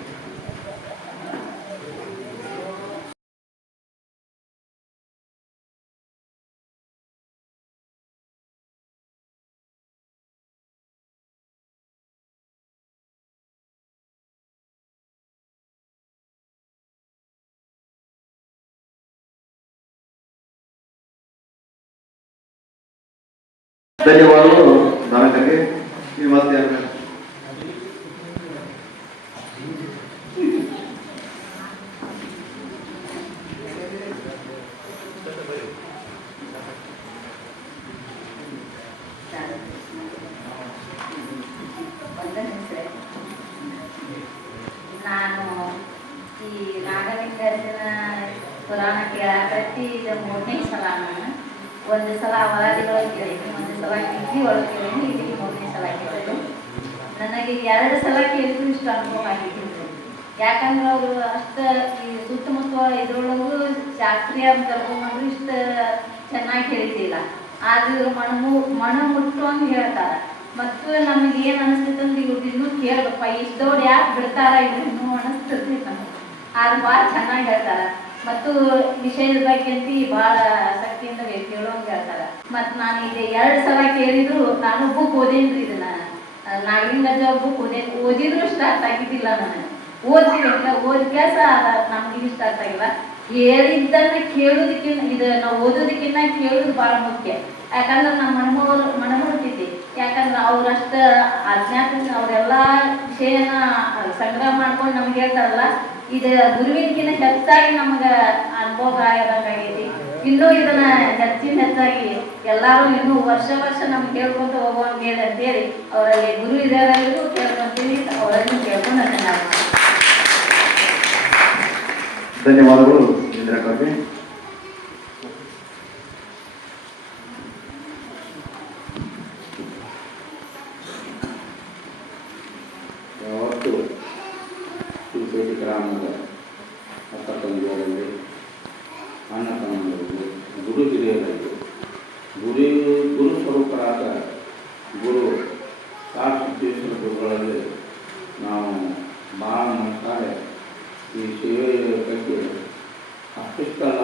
ಧನ್ಯವಾದಗಳು ನಾನಕರಿಗೆ. ನೀವು ಮತ್ತೆ ನಾನು ಈ ನಾಗಲಿಂಗರ್ಜನ ಪುರಾಣ ಕೇಳಾಕತ್ತಿ ಇದು 3ನೇ ಸಲ. ನಾನು 1 ಸಲ ಅವರಾದಿಗಳು ಕೇಳಿದ್ದೀನಿ, 1 ಸಲ ಕಿಂಗಿ ಒಳಗೆ ಕೇಳೀನಿ, ಇಲ್ಲಿ 3ನೇ ಸಲ ಕೇಳಿದ್ರು. ನನಗೆ 2 ಸಲ ಕೇಳಿದ್ರು ಇಷ್ಟು ಅನುಭವ ಆಗಿದ್ದೀನಿ. ಯಾಕಂದ್ರೆ ಅವರು ಅಷ್ಟು ಈ ಸುತ್ತಮುತ್ತ ಇದ್ರೊಳಗೂ ಶಾಸ್ತ್ರೀಯ ಕರ್ಕೊಂಡ್ಬಂದ್ರು ಇಷ್ಟು ಚೆನ್ನಾಗಿ ಹೇಳಿದ್ದಿಲ್ಲ. ಆದ್ರೆ ಇವರು ಮಣ ಮುಟ್ಟುವಂಗೆ ಹೇಳ್ತಾರೆ. ಮತ್ತು ನಮಗೆ ಏನು ಅನಿಸ್ತೈತೆ ಅಂದ್ರೆ ಇವ್ರು ಇನ್ನೂ ಕೇಳಬೇಕಪ್ಪ, ಇಷ್ಟೋಡು ಯಾಕೆ ಬಿಡ್ತಾರ ಇವ್ರು ಇನ್ನೂ ಅನಿಸ್ತೈತಿ ನಮಗೆ. ಆದ್ರೆ ಭಾಳ ಚೆನ್ನಾಗಿ ಹೇಳ್ತಾರೆ. ಮತ್ತು ವಿಷಯದ ಬಗ್ಗೆ ಅಂತ ಭಾಳ ಆಸಕ್ತಿಯಿಂದ ಕೇಳೋಂಗೆ ಹೇಳ್ತಾರೆ. ಮತ್ತು ನಾನು ಇದು 2 ಸಲ ಕೇಳಿದ್ರು. ನಾನು ಬುಕ್ ಓದೇನ್ರಿ, ಇದನ್ನ ನಾಗಲಿಂಗಜ್ಜ ಬುಕ್ ಓದಿದ್ರು ಇಷ್ಟ ಅರ್ಥ ಆಗಿದ್ದಿಲ್ಲ. ನಾನು ಓದ್ತೀವಿ ಓದ್ ಕೆಲಸ ನಮ್ಗೆ ಇಷ್ಟ ಅರ್ಥ ಆಗಿಲ್ಲ. ಹೇಳಿದ್ದನ್ನ ಕೇಳೋದಕ್ಕಿಂತ ಇದು ನಾವು ಓದೋದಕ್ಕಿಂತ ಕೇಳೋದು ಭಾಳ ಮುಖ್ಯ. ಯಾಕಂದ್ರೆ ನಮ್ಮ ಮನಮುಟ್ಟಿದ್ದೆ. ಯಾಕಂದ್ರೆ ಅವ್ರಷ್ಟು ಅಜ್ಞಾತ ಅವರೆಲ್ಲ ವಿಷಯನ ಸಂಗ್ರಹ ಮಾಡ್ಕೊಂಡು ನಮ್ಗೆ ಹೇಳ್ತಾರಲ್ಲ, ಇದು ಗುರುವಿನಕಿನ್ನ ಹೆಚ್ಚಾಗಿ ನಮ್ಗೆ ಅನುಭವ ಆಗೈತಿ. ಇನ್ನೂ ಇದನ್ನ ಹೆಚ್ಚಾಗಿ ಎಲ್ಲರೂ ಇನ್ನೂ ವರ್ಷ ನಮ್ಗೆ ಕೇಳ್ಕೊಂತ ಹೋಗುವಂಗೆ ಹೇಳಿ ಅಂತೇಳಿ ಅವರಲ್ಲಿ ಗುರು ಹಿರಿಯರಲ್ಲೂ ಕೇಳ್ಕೊಂತೀವಿ, ಅವರನ್ನು ಕೇಳ್ಕೊಂಡು ಧನ್ಯವಾದಗಳು ಇಂದಿರಾಕರ್ಗೆ. ಗ್ರಾಮದ ಅಕ್ಕ ತಂಗಿಯರಲ್ಲಿ, ಅಣ್ಣ ತಮ್ಮಂದಿರಿಗೆ, ಗುರು ಹಿರಿಯರಿಗೆ, ಗುರು ಸ್ವರೂಪರಾದ ಗುರು ಸಿದ್ದೇಶ್ವರ ಗುರುಗಳಲ್ಲಿ ನಾವು ಭಾಳ ಮನಸಾರೆ ಈ ಸೇವೆಯ ಬಗ್ಗೆ ಅಷ್ಟಿಷ್ಟಲ್ಲ,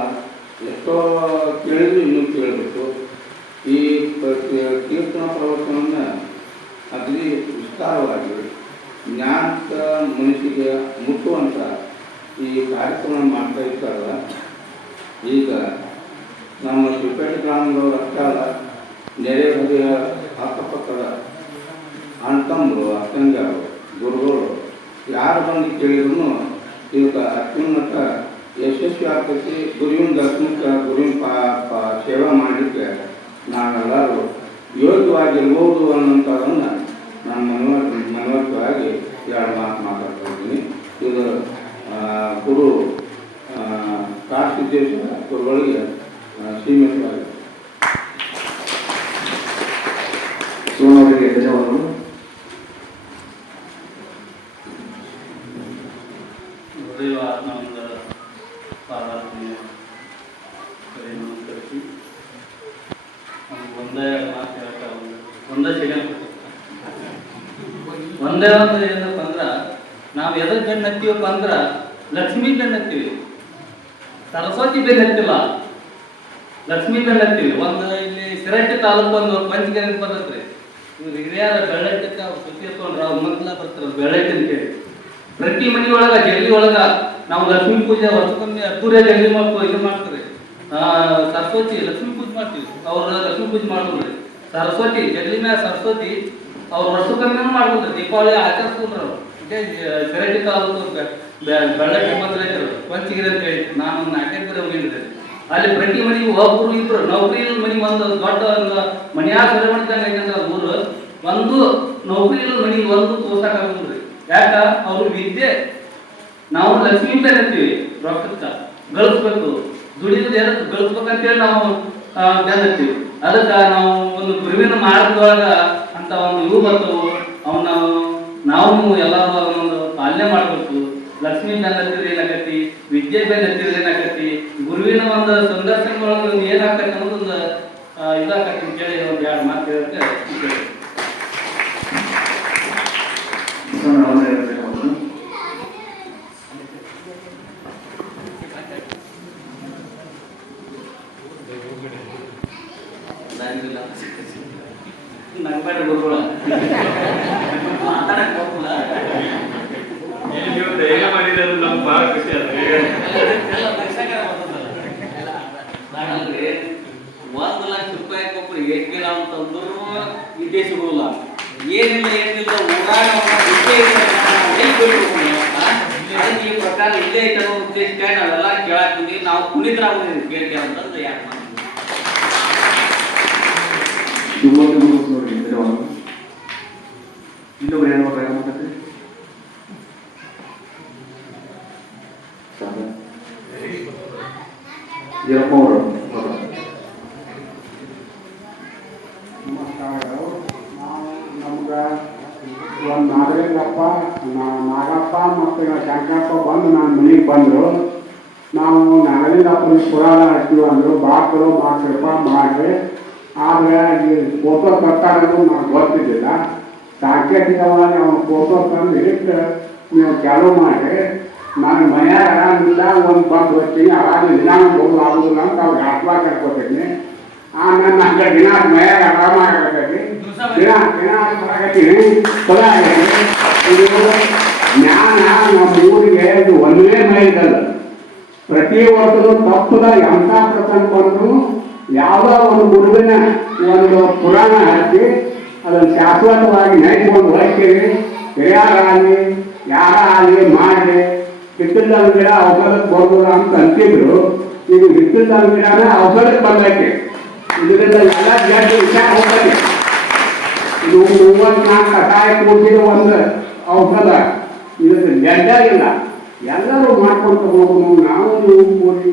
ಎಷ್ಟೋ ಕೇಳಿದ್ರು ಇನ್ನೂ ಕೇಳಬೇಕು. ಈ ಕೀರ್ತನ ಪ್ರವಚನವನ್ನು ಅಗದಿ ವಿಸ್ತಾರವಾಗಿ ಜ್ಞಾನ ಮನಸ್ಸಿಗೆ ಮುಟ್ಟುವಂಥ ಈ ಕಾರ್ಯಕ್ರಮ ಮಾಡ್ತಾ ಇರ್ತಾರಲ್ಲ. ಈಗ ನಮ್ಮ ಶಿವಪೇಟೆ ಗ್ರಾಮದವರು ಅಷ್ಟೇ ಅಲ್ಲ, ನೆರೆಹೊರೆಯ ಅಕ್ಕಪಕ್ಕದ ಅಣ್ತಂಬರು, ಅಕ್ಕಂಗಾರು, ಗುರುಗಳು ಯಾರು ಬಂದು ಕೇಳಿದ್ರು ಇವತ್ತು ಅತ್ಯುನ್ನತ ಯಶಸ್ವಿ ಆಗ್ತೈತಿ. ಗುರುವಿನ ದರ್ಶನಕ್ಕೆ, ಗುರುವಿನ ಸೇವೆ ಮಾಡಲಿಕ್ಕೆ ನಾವೆಲ್ಲರೂ ಯೋಗ್ಯವಾಗಿರ್ಬೋದು ಅನ್ನೋಂಥದ್ದನ್ನು ನಾನು ಮನವರಿಕೆಯಾಗಿ ಎರಡು ಮಾತಾಡ್ತಾ ಇದ್ದೀನಿ. ಇದು ಗುರು ಸಿದ್ದೇಶ್ವರ ಗುರುಗಳಿಗೆ ಸೀಮಿತವಾಗಿದೆ. ಶಿವನವರಿಗೆ ಧನ್ಯವಾದಗಳು. ಆತ್ಮವಿಂದ ಪ್ರಾರ್ಥನೆ ಕರೆಸಿ ಒಂದೇ ಮಾತು ಹೇಳ್ತಾ ಒಂದೇ ಸೆಕೆಂಡ್ ಒಂದೇ ಒಂದು ಏನಪ್ಪ ಅಂದ್ರೆ ನಾವು ಎದ್ರ ಬೆನ್ನು ಹತ್ತೀವಪ್ಪ ಅಂದ್ರೆ ಲಕ್ಷ್ಮೀ ಬೆನ್ನು ಹತ್ತೀವಿ, ಸರಸ್ವತಿ ಬೆನ್ನು ಹತ್ತಿಲ್ಲ, ಲಕ್ಷ್ಮೀ ಬೆನ್ನು ಹತ್ತೀವಿ. ಒಂದು ಇಲ್ಲಿ ಸಿರಟ್ಟಿ ತಾಲೂಕು ಒಂದು ಪಂಚಗಿರಿ ಬರ್ತೈತ್ರಿ, ಇವ್ರು ಹಿರಿಯರ ಬೆಳ್ಳಟ್ಟಕ್ಕೆ ಅವ್ರು ಸುದ್ದಿ ಎತ್ಕೊಂಡ್ರು, ಅವ್ರ ಮಕ್ಕಳ ಬರ್ತಾರೆ ಬೆಳ್ಳಟ್ಟಿ ಅಂತೇಳಿ. ಪ್ರತಿ ಮನೆ ಒಳಗ ಜಲ್ಲಿ ಒಳಗ ನಾವು ಲಕ್ಷ್ಮೀ ಪೂಜೆ ವರ್ಷಕ್ಕೊಮ್ಮೆ ಅದ್ದೂರಿಯ ಜಲ್ಲಿ ಇದು ಮಾಡ್ತಾರೆ. ಸರಸ್ವತಿ ಲಕ್ಷ್ಮೀ ಪೂಜೆ ಮಾಡ್ತೀವಿ, ಅವ್ರ ಲಕ್ಷ್ಮೀ ಪೂಜೆ ಮಾಡ್ಕೊಂಡ್ರಿ. ಸರಸ್ವತಿ ಜಲ್ಲಿ ಮ್ಯಾಲ ಸರಸ್ವತಿ ಅವ್ರು ವರ್ಷಕ್ಕೊಮ್ಮೆ ಮಾಡ್ಕೊಂಡ್ರಿ. ದೀಪಾವಳಿ ಆಚರಿಸ್ಕೊಂಡ್ರು ಅವ್ರು. ಇದೇ ಸಿರಟ್ಟಿ ತಾಲೂಕು ಬೆಳ್ಳಟ್ಟಿ ಬಂದ್ರೆ ಪಂಚಗಿರಿ ಅಂತ ಹೇಳಿ ನಾನು 4 ಕಡೆ ಹೋಗಿದ್ದೆ. ಅಲ್ಲಿ ಪ್ರತಿ ಮನೆಗೂ ಒಬ್ಬರು ಇಬ್ರು ನೌಕರಿ ಮನೆ ಒಂದು ದೊಡ್ಡ ಒಂದು ಮನೆಯಾಗ ಸರಿ ಮಾಡ್ದಂಗೆ ಐತಂದ್ರೆ ಊರು ಒಂದು ನೌಕರಿ ಮನೆಗೆ ಒಂದು ತೋರ್ಸಾಕಾಗ್ರಿ. ಯಾಕ ಅವ್ರು ವಿದ್ಯೆ ನಾವು ಲಕ್ಷ್ಮೀ ಮೇಲೆ ಇರ್ತೀವಿ, ರೊಕ್ಕಕ್ಕ ಗಳಿಸ್ಬೇಕು, ದುಡಿಯೋದು ಏನಕ್ಕೆ ಗಳಿಸ್ಬೇಕಂತೇಳಿ ನಾವು ಬೆನ್ನತ್ತೀವಿ. ಅದಕ್ಕೆ ನಾವು ಒಂದು ಗುರುವಿನ ಮಾರ್ಗದೊಳಗ ಅಂತ ಒಂದು ಇವು ಬರ್ತವು, ಅವನ್ನ ನಾವು ಎಲ್ಲರೂ ಒಂದು ಪಾಲನೆ ಮಾಡಬೇಕು. ಲಕ್ಷ್ಮೀ ಬೆನ್ನತ್ತಿದ್ರೆ ಏನಾಗತ್ತಿ, ವಿದ್ಯೆ ಬೆನ್ನತ್ತಿದ್ರೆ ಏನಾಗತ್ತಿ, ಗುರುವಿನ ಒಂದು ಸಂದರ್ಶನದೊಳಗೆ ಏನಾಗತ್ತೆ ಅನ್ನೋದೊಂದು ಇದಾಗತ್ತೆ ಅಂತೇಳಿ ಒಂದು 2 ಮಾತು ಹೇಳಕ್ಕೆ ನಗಬೇಡ ಗುರುಗಳ ಮಾತಾಡಕ್ ಹೋಗಲ್ಲ. ನೀವು ಧೈರ್ಯ ಮಾಡಿರೋದು ನಮ್ಗೆ ಭಾಳ ಖುಷಿ ಆದ್ರೆ 1 ಲಕ್ಷ ರೂಪಾಯಿ ಕೊಬ್ಬರಿ ಏಕಿಲ್ಲ ಅಂತಂದ್ರು ವಿದ್ಯೆ ಸಿಗೋಲ್ಲ. ಏನಿಲ್ಲ ಊರಾಗ ಈ ಪ್ರಕಾರ ಇಲ್ಲೇ ಐತೆ ಅನ್ನೋ ಉದ್ದೇಶಕ್ಕೆ ನಾವೆಲ್ಲ ಕೇಳಾಕ್ತೀವಿ. ನಾವು ಕುಣಿತರಾಗೋದು ಕೇಳ್ತೇವೆ ಅಂತಂದ್ರೆ ಯಾಕೆ ಶಿವಮೊಗ್ಗ ನೋಡಿ ಧನ್ಯವಾದಗಳು. ಇನ್ನೊಬ್ರು ಏನು ಮಾತಾಡ್ತೀವಿ ಈರಪ್ಪ ಅವರು ನಮ್ಗೆ ಒಂದು ನಾಗಪ್ಪ ಮತ್ತು ಶಂಕರಪ್ಪ ಬಂದು ನನ್ನ ಮನೆಗೆ ಬಂದರು. ನಾವು ನಾಗಲಿಂಗಪ್ಪನ ಪುರಾಣ ಹಚ್ತೀವಿ ಅಂದರು. ಬಾಕರು ಮಾಡ್ರಪ್ಪ ಮಾಡ್ರಿ, ಆದರೆ ಈ ಫೋಟೋ ತಕ್ಕಾಡೋದು ನನಗೆ ಗೊತ್ತಿದ್ದಿಲ್ಲ. ಸಾಂಕೇತಿಕವಾಗಿ ಅವನ ಫೋಟೋ ತಂದು ಇಟ್ಟು ನೀವು ಚಾಲೂ ಮಾಡಿ, ನಾನು ಮನೆಯಾಗ ಆರಾಮಿಲ್ಲ ಒಂದು ಬಂದು ಹೋಗ್ತೀನಿ, ಆರಾಮ ದಿನ ಹೋಗಲು ಆಗೋದಿಲ್ಲ ಅಂತ ಅವ್ರಿಗೆ ಆತ್ಮ ಕರ್ಕೊತೀನಿ. ಆಮೇಲೆ ನನಗೆ ದಿನ ಮನೆಯಾಗ ಆರಾಮಾಗತೈತಿ, ದಿನ ಬರಾಕತ್ತೀನಿ, ಚಲೋ ಆಗೈತಿ. ಇದು ಜ್ಞಾನ ನಮ್ಮ ಊರಿಗೆ ಇದು ಒಂದೇ ಮೈದಲ್ಲ, ಪ್ರತಿ ವರ್ಷದೂ ತಪ್ಪದ ಎಂಥ ಪ್ರಸಂಗ ಬಂದರೂ ಯಾವುದೋ ಒಂದು ಗುರುವಿನ ಒಂದು ಪುರಾಣ ಹಚ್ಚಿ ಅದನ್ನು ಶಾಶ್ವತವಾಗಿ ನೆನೆಸ್ಕೊಂಡು ಹೋಗ್ತೀವಿ. ಹಿರಿಯರಾಗಲಿ ಯಾರಾಗಲಿ ಮಾಡಿ ಹಿತ್ತಲ ಗಿಡ ಔಷಧಕ್ಕೆ ಬರ್ಬೋದು ಅಂತ ಅಂತಿದ್ರು. ಈಗ ಹಿತ್ತಲ ಗಿಡನೇ ಔಷಧಕ್ಕೆ ಬಂದೈತೆ. ಇದರಿಂದ ಎಲ್ಲ ಜಾತಿ ವಿಚಾರ ಹೋಗ್ತದೆ. ಇದು 34 ಕಟಾಯ ಕೂಡಿದ ಒಂದು ಔಷಧ, ಇದಕ್ಕೆ ಗೆಡ್ಡಾಗಿಲ್ಲ. ಎಲ್ಲರೂ ಮಾಡ್ಕೊಂಡು ಹೋಗೋದು. ನಾವು ನೀವು ಕೂಡಿ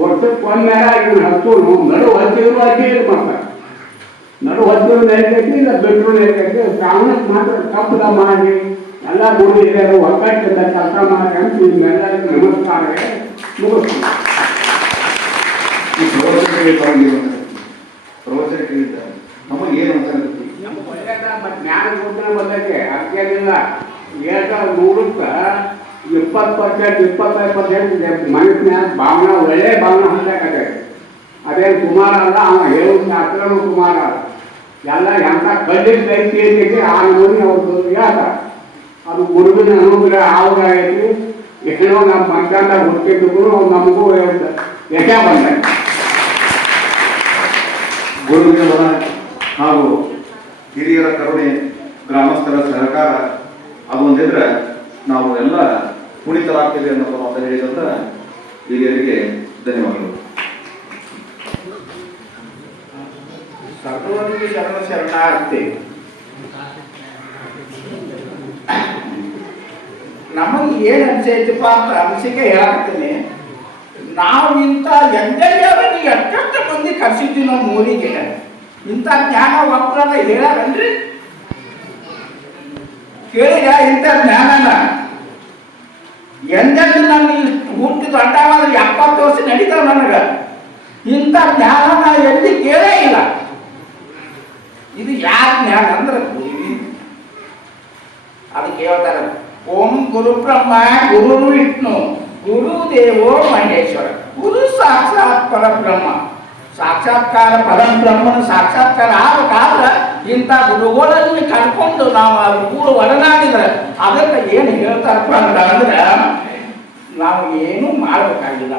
ವರ್ಷಕ್ಕೆ ಒಂದೇರ ಇದನ್ನ ಹಚ್ಚೋನು ನಡು ಹಚ್ಚಿದ್ರು ಹಚ್ಚಿದ್ರು ಮಾಡ್ತಾರೆ. ನಡು ಹಚ್ಚಿದ್ರು ನೆರಕೈತಿ, ಇಲ್ಲ ಬಿಟ್ಟರು ನೆರಕೈತಿ. ಶ್ರಾವಣಕ್ಕೆ ಮಾತ್ರ ತಪ್ಪದ ಮಾಡಿ ಎಲ್ಲ ಗುರು ಹಿರಿಯರು ಒಗ್ಗಟ್ಟಿಂದ ಕೆಲಸ ಮಾಡಿ ಅಂತ ನಿಮ್ಮೆಲ್ಲರಿಗೂ ನಮಸ್ಕಾರವೇ ಮುಗಿಸ್ತೀನಿ. ಈ ಪ್ರವಚನ ಕೇಳಿದ್ದ ನಮಗೆ ಏನು ಅನ್ಸುತ್ತೆ? ಜ್ಞಾನ ಮುದ್ರೆ ಬಂದಕ್ಕೆ ಅರ್ಥೇನಿಲ್ಲ. ಏಕ 100ಕ್ಕೆ 20%, 25% ಮನಸ್ಸಿನ ಭಾವನಾ ಒಳ್ಳೆ ಭಾವನಾ ಹೊಂದಕ್ಕೆ ಅದೇನು ಸುಮಾರು ಅಲ್ಲ. ಅವ ಹೇಳೋದು ಶಾಸ್ತ್ರನೂ ಸುಮಾರು ಅಲ್ಲ. ಎಲ್ಲ ಎಂಥ ಕಣ್ಣಿನ ಕೈ ಐತಿ ಆ ನೋಡಿ ಅವ್ರದ್ದು ಹೇಳ್ತಾರೆ. ಅದು ಗುರುವಿನ ಅನುಗ್ರಹ ಆವಾಗ ಐತಿ. ಏನೋ ನಮ್ಮ ಮಕ್ಕಳ ಹುಟ್ಟಿದ್ರು ನಮಗೂ ಯಶ ಬಂದ ಗುರುವಿನ ಬಲ ಹಾಗೂ ಹಿರಿಯರ ಕರುಣೆ, ಗ್ರಾಮಸ್ಥರ ಸಹಕಾರ ಅದೊಂದಿದ್ರೆ ನಾವು ಎಲ್ಲ ಪುನೀತರಾಗ್ತೇವೆ ಅನ್ನೋ ಮಾತು ಹೇಳಿದಂತ ಹಿರಿಯರಿಗೆ ಧನ್ಯವಾದಗಳು. ಸರ್ವರಿಗೂ ಶರಣಾರ್ಥಿ. ನಮಗೆ ಏನು ಅನ್ಸೈತಪ್ಪ ಅಂತ ಅನಿಸಿಕೆ ಹೇಳಾಕ್ತೀನಿ. ನಾವು ಇಂಥ ಎಂಜೆಲ್ಲರಿಗೆ ಎಷ್ಟೆಷ್ಟು ಮಂದಿ ಕರ್ಸಿದ್ವಿ ನಾವು ಮೂರಿಗೆ. ಇಂಥ ಜ್ಞಾನ ವಕ್ರದ ಹೇಳಾರನ್ರಿ? ಕೇಳಿದ ಇಂಥ ಜ್ಞಾನನ ಎಂಜೆಲ್ಲ ನನಗೆ ಹುಟ್ಟಿ ದೊಡ್ಡವಾದ್ರೆ 70 ವರ್ಷ ನಡೀತಾವ ನನಗೆ. ಇಂಥ ಜ್ಞಾನ ನಾ ಎಲ್ಲಿ ಕೇಳೇ ಇಲ್ಲ. ಇದು ಯಾರ ಜ್ಞಾನ ಅಂದ್ರೆ ಅದಕ್ಕೆ ಹೇಳ್ತಾರೆ, ಓಂ ಗುರು ಬ್ರಹ್ಮ ಗುರು ವಿಷ್ಣು ಗುರುದೇವೋ ಮಹೇಶ್ವರ. ಗುರು ಸಾಕ್ಷಾತ್ ಪರಬ್ರಹ್ಮ. ಸಾಕ್ಷಾತ್ಕಾರ ಪರಬ್ರಹ್ಮನ ಸಾಕ್ಷಾತ್ಕಾರ ಆಗಬೇಕಾದ್ರೆ ಇಂಥ ಗುರುಗಳಲ್ಲಿ ಕರ್ಕೊಂಡು ನಾವು ಅದು ಕೂಡ ಒಡನಾಡಿದ್ರೆ ಅದಕ್ಕೆ ಏನು ಹೇಳ್ತಾರಪ್ಪ ಅಂದ್ರೆ ನಾವು ಏನೂ ಮಾಡಬೇಕಾಗಿಲ್ಲ.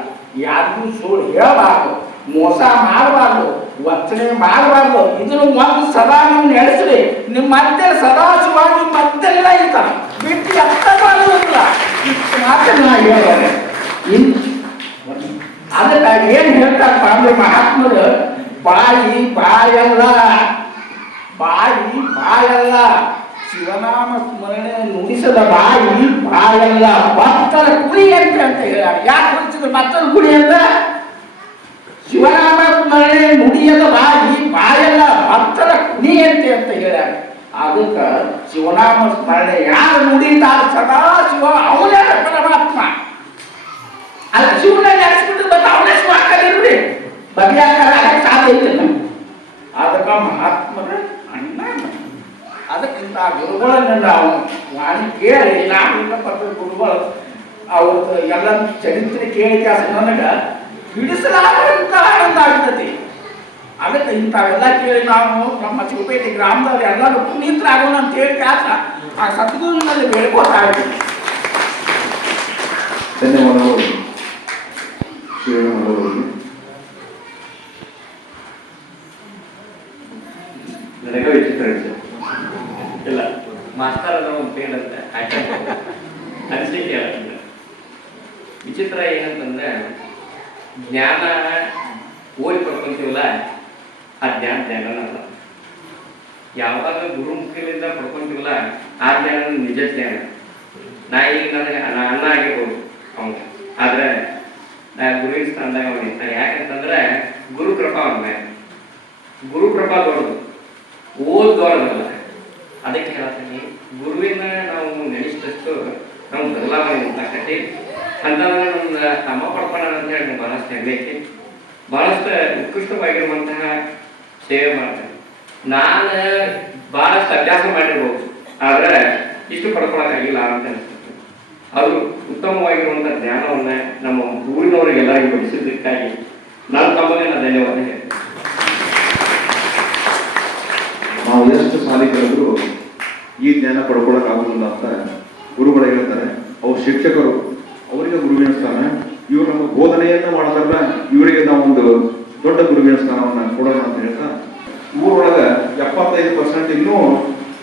ಯಾರಿಗೂ ಸುಳ್ಳು ಹೇಳಬಾರ್ದು, ಮೋಸ ಮಾಡಬಾರ್ದು, ವಂಚನೆ ಮಾಡಬಾರ್ದು. ಇದನ್ನು ಒಂದು ಸದಾ ನೀವು ನಡೆಸ್ರಿ. ನಿಮ್ಮ ಮತ್ತೆ ಸದಾ ಶಿವಾಗಿ ಮತ್ತೆಲ್ಲ ಇರ್ತಾನೆ ಬಿಟ್ಟು ಎತ್ತಲ್ಲ. ಇಷ್ಟು ಮಾತ್ರ ನಾ ಹೇಳೋದೆ. ಅದಕ್ಕೆ ಏನು ಹೇಳ್ತಾರಪ್ಪ ಅಂದ್ರೆ ಮಹಾತ್ಮರು, ಬಾಯಲ್ಲ ಶಿವನಾಮ ಸ್ಮರಣೆ ನುಡಿಸದ ಬಾಯಲ್ಲ ಭಕ್ತರ ಕುಡಿ ಅಂತ ಹೇಳ್ಯಾರ. ಯಾಕೆ ಕುಡಿಸಿದ್ರು ಭಕ್ತರ ಕುಡಿ ಅಂತ? ಶಿವನಾಮ ಸ್ಮರಣೆ ನುಡಿಯದ ಬಾಯಲ್ಲ ಭಕ್ತರ ಕುಡಿ ಅಂತ ಹೇಳ್ಯಾರ. ಅದಕ್ಕೆ ಶಿವನಾಮ ಸ್ಮರಣೆ ಯಾರು ನುಡಿತಾರ ಸದಾ ಶಿವ ಅವನೇ ಪರಮಾತ್ಮ. ಅಲ್ಲ ಶಿವನ ನೆನೆಸ್ಬಿಟ್ಟು ಬಂದು ಅವನೇ ಸ್ವಾಕರಿರ್ಬಿಡಿ ಬಗೆಯಾಕಾರ ಸಾಧ್ಯ ಐತಿಲ್ಲ. ಅದಕ್ಕೆ ಮಹಾತ್ಮರ ಅಣ್ಣ ಅದಕ್ಕಿಂತ ಗುರುಗಳನ್ನು ನಾವು ವಾಣಿ ಕೇಳಿ ನಾವು ಪಟ್ಟ ಗುರುಗಳು ಅವ್ರದ್ದು ಎಲ್ಲ ಚರಿತ್ರೆ ಕೇಳಿ ನನಗೆ ಬಿಡಿಸಲಾರಂತ ಆನಂದ ಆಗ್ತತಿ. ಅದಕ್ಕೆ ಇಂಥವೆಲ್ಲ ಕೇಳಿ ನಾವು ನಮ್ಮ ಚಿಕ್ಕಪೇಟೆ ಗ್ರಾಮದವ್ರು ಎಲ್ಲರೂ ಪುನೀತರಾಗೋಣ ಅಂತ ಹೇಳಿ ಆ ಸದ್ಗುರುವಿನಲ್ಲಿ ಬೇಡ್ಕೋತಾ ಇದ್ದೀವಿ. ಧನ್ಯವಾದಗಳು ಶಿವಣ್ಣನವರಿಗೆ. ನನಗೆ ವಿಚಿತ್ರ ಇಲ್ಲ ಮಾಸ್ಟರ್ ಅನ್ನೋ ಒಂದು ಪೇಡ್ ಅಂತ ಅನಿಸಿಕೆ ಹೇಳಕ್ಕಿಲ್ಲ. ವಿಚಿತ್ರ ಏನಂತಂದ್ರೆ ಜ್ಞಾನ ಓದಿ ಪಡ್ಕೊಂತೀವಲ್ಲ ಆ ಜ್ಞಾನ ಅಲ್ಲ. ಯಾವಾಗ ಗುರುಮುಖಿನಿಂದ ಪಡ್ಕೊಂತೀವಲ್ಲ ಆ ಜ್ಞಾನ ನಿಜ ಜ್ಞಾನ. ಈಗ ನನಗೆ ಅನ್ನ ಆಗಿರ್ಬೋದು ಅವನು, ಆದ್ರೆ ನಾ ಗುರುವಿನ ಸ್ಥಾನದಾಗ ಅವನಿರ್ತಾನೆ. ಯಾಕಂತಂದ್ರೆ ಗುರು ಕೃಪಾ ಅವನ ಗುರು ಕೃಪಾ ದೊಡ್ಡದು, ಓದ್ ದೊಡ್ಡದಲ್ಲ. ಅದಕ್ಕೆ ಹೇಳ್ತೀನಿ, ಗುರುವಿನ ನಾವು ನೆನೆಸಿದಷ್ಟು ನಾವು ಬದಲಾವಣೆ ಉಂಟಾಕತಿ ಅಂತಂದ್ರೆ ನನ್ನ ತಮ್ಮ ಪಡ್ಕೋಣ ಅಂತ ಹೇಳಿ ಬಹಳಷ್ಟು ಹೆಮ್ಮೆ ಐತಿ. ಬಹಳಷ್ಟು ಉತ್ಕೃಷ್ಟವಾಗಿರುವಂತಹ ಸೇವೆ ಮಾಡ್ತೇನೆ. ನಾನು ಬಹಳಷ್ಟು ಅಭ್ಯಾಸ ಮಾಡಿರ್ಬೋದು, ಆದ್ರೆ ಇಷ್ಟು ಪಡ್ಕೊಳಕ್ಕಾಗಿಲ್ಲ ಅಂತ ಅನಿಸ್ತದೆ. ಅದು ಉತ್ತಮವಾಗಿರುವಂಥ ಜ್ಞಾನವನ್ನ ನಮ್ಮ ಊರಿನವರಿಗೆಲ್ಲರಿಗೂ ಬಡಿಸಿದ್ದಕ್ಕಾಗಿ ನಾನು ತಮಗೆ ಧನ್ಯವಾದ ಹೇಳ್ತೇನೆ. ನಾವು ಎಷ್ಟು ಸಾಲಿ ಕಳೆದ್ರು ಈ ಜ್ಞಾನ ಪಡ್ಕೊಳಕ್ಕಾಗುದಿಲ್ಲ ಅಂತ ಗುರುಗಳು ಹೇಳ್ತಾರೆ. ಅವ್ರ ಶಿಕ್ಷಕರು ಅವರಿಗೆ ಗುರುವಿನ ಸ್ಥಾನ, ಇವರು ನಮ್ಮ ಬೋಧನೆಯನ್ನ ಮಾಡ್ತಾರಲ್ಲ ಇವರಿಗೆ ನಾವು ಒಂದು ದೊಡ್ಡ ಗುರುವಿನ ಸ್ಥಾನವನ್ನ ಕೊಡೋಣ ಅಂತ ಹೇಳ್ತಾ, ಊರೊಳಗ 75% ಇನ್ನೂ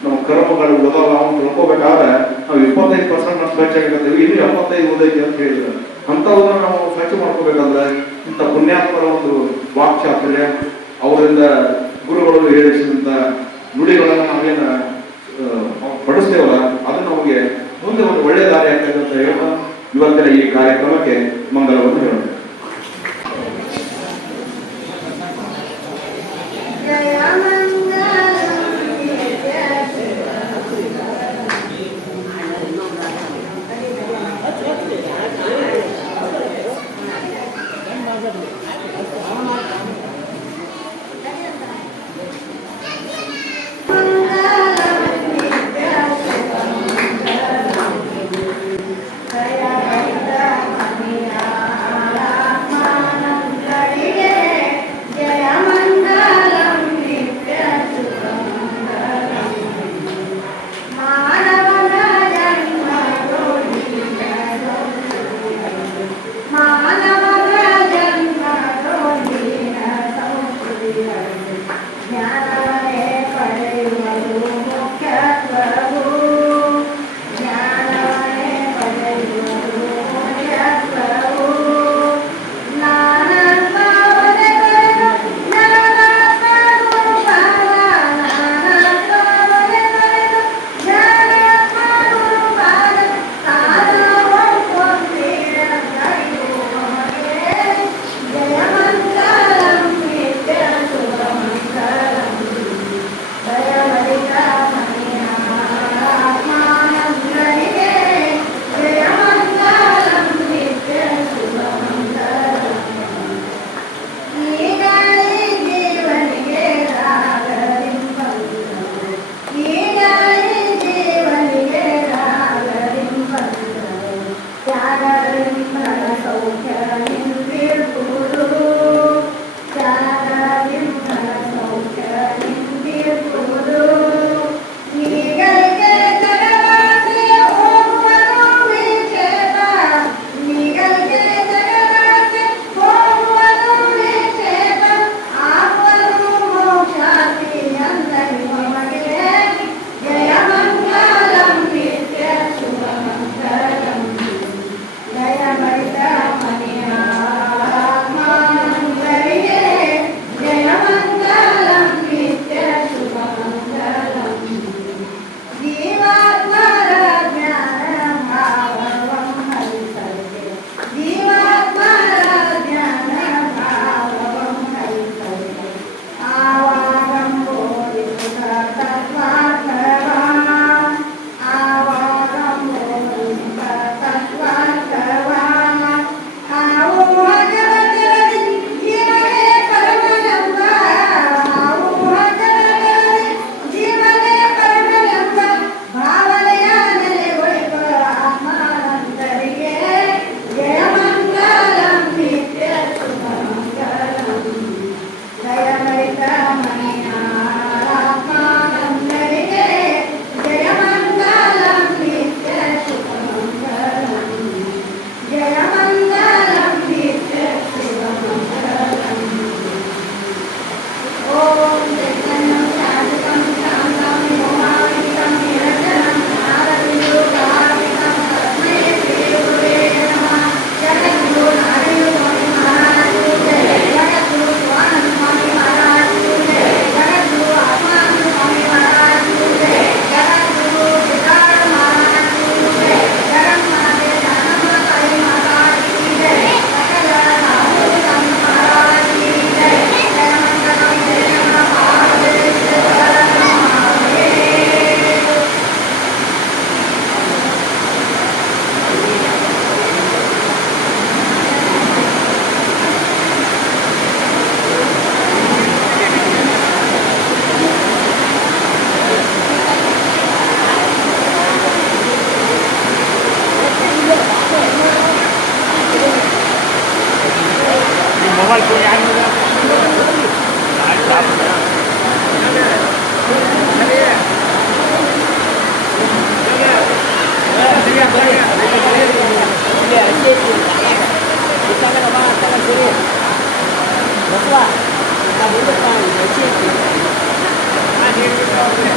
ನಾವು ಕರ್ಮಗಳು ಉಳಿದಾವ ನಾವು ತಿಳ್ಕೊಬೇಕಾದ್ರೆ ನಾವು 25% ಸ್ವಚ್ಛ ಆಗಿರ್ತೀವಿ, ಇನ್ನು 75 ಓದೈತಿ ಅಂತ ಹೇಳಿದ್ರು. ಅಂಥವನ್ನ ನಾವು ಸ್ವಚ್ಛ ಮಾಡ್ಕೋಬೇಕಂದ್ರೆ ಇಂಥ ಪುಣ್ಯಾತ್ಮರ ಒಂದು ವಾಕ್ಚಾತುರ್ಯ, ಅವರಿಂದ ಗುರುಗಳು ಹೇಳಿಸಿದಂಥ ನುಡಿಗಳನ್ನು ನಾವೇನು ಪಡಿಸ್ತೇವಲ್ಲ ಅದು ನಮಗೆ ಮುಂದೆ ಒಂದು ಒಳ್ಳೆಯ ದಾರಿ ಆಗ್ತದೆ ಅಂತ ಹೇಳೋಣ. ಇವತ್ತಿನ ಈ ಕಾರ್ಯಕ್ರಮಕ್ಕೆ ಮಂಗಲವನ್ನು ಹೇಳೋಣ. Kita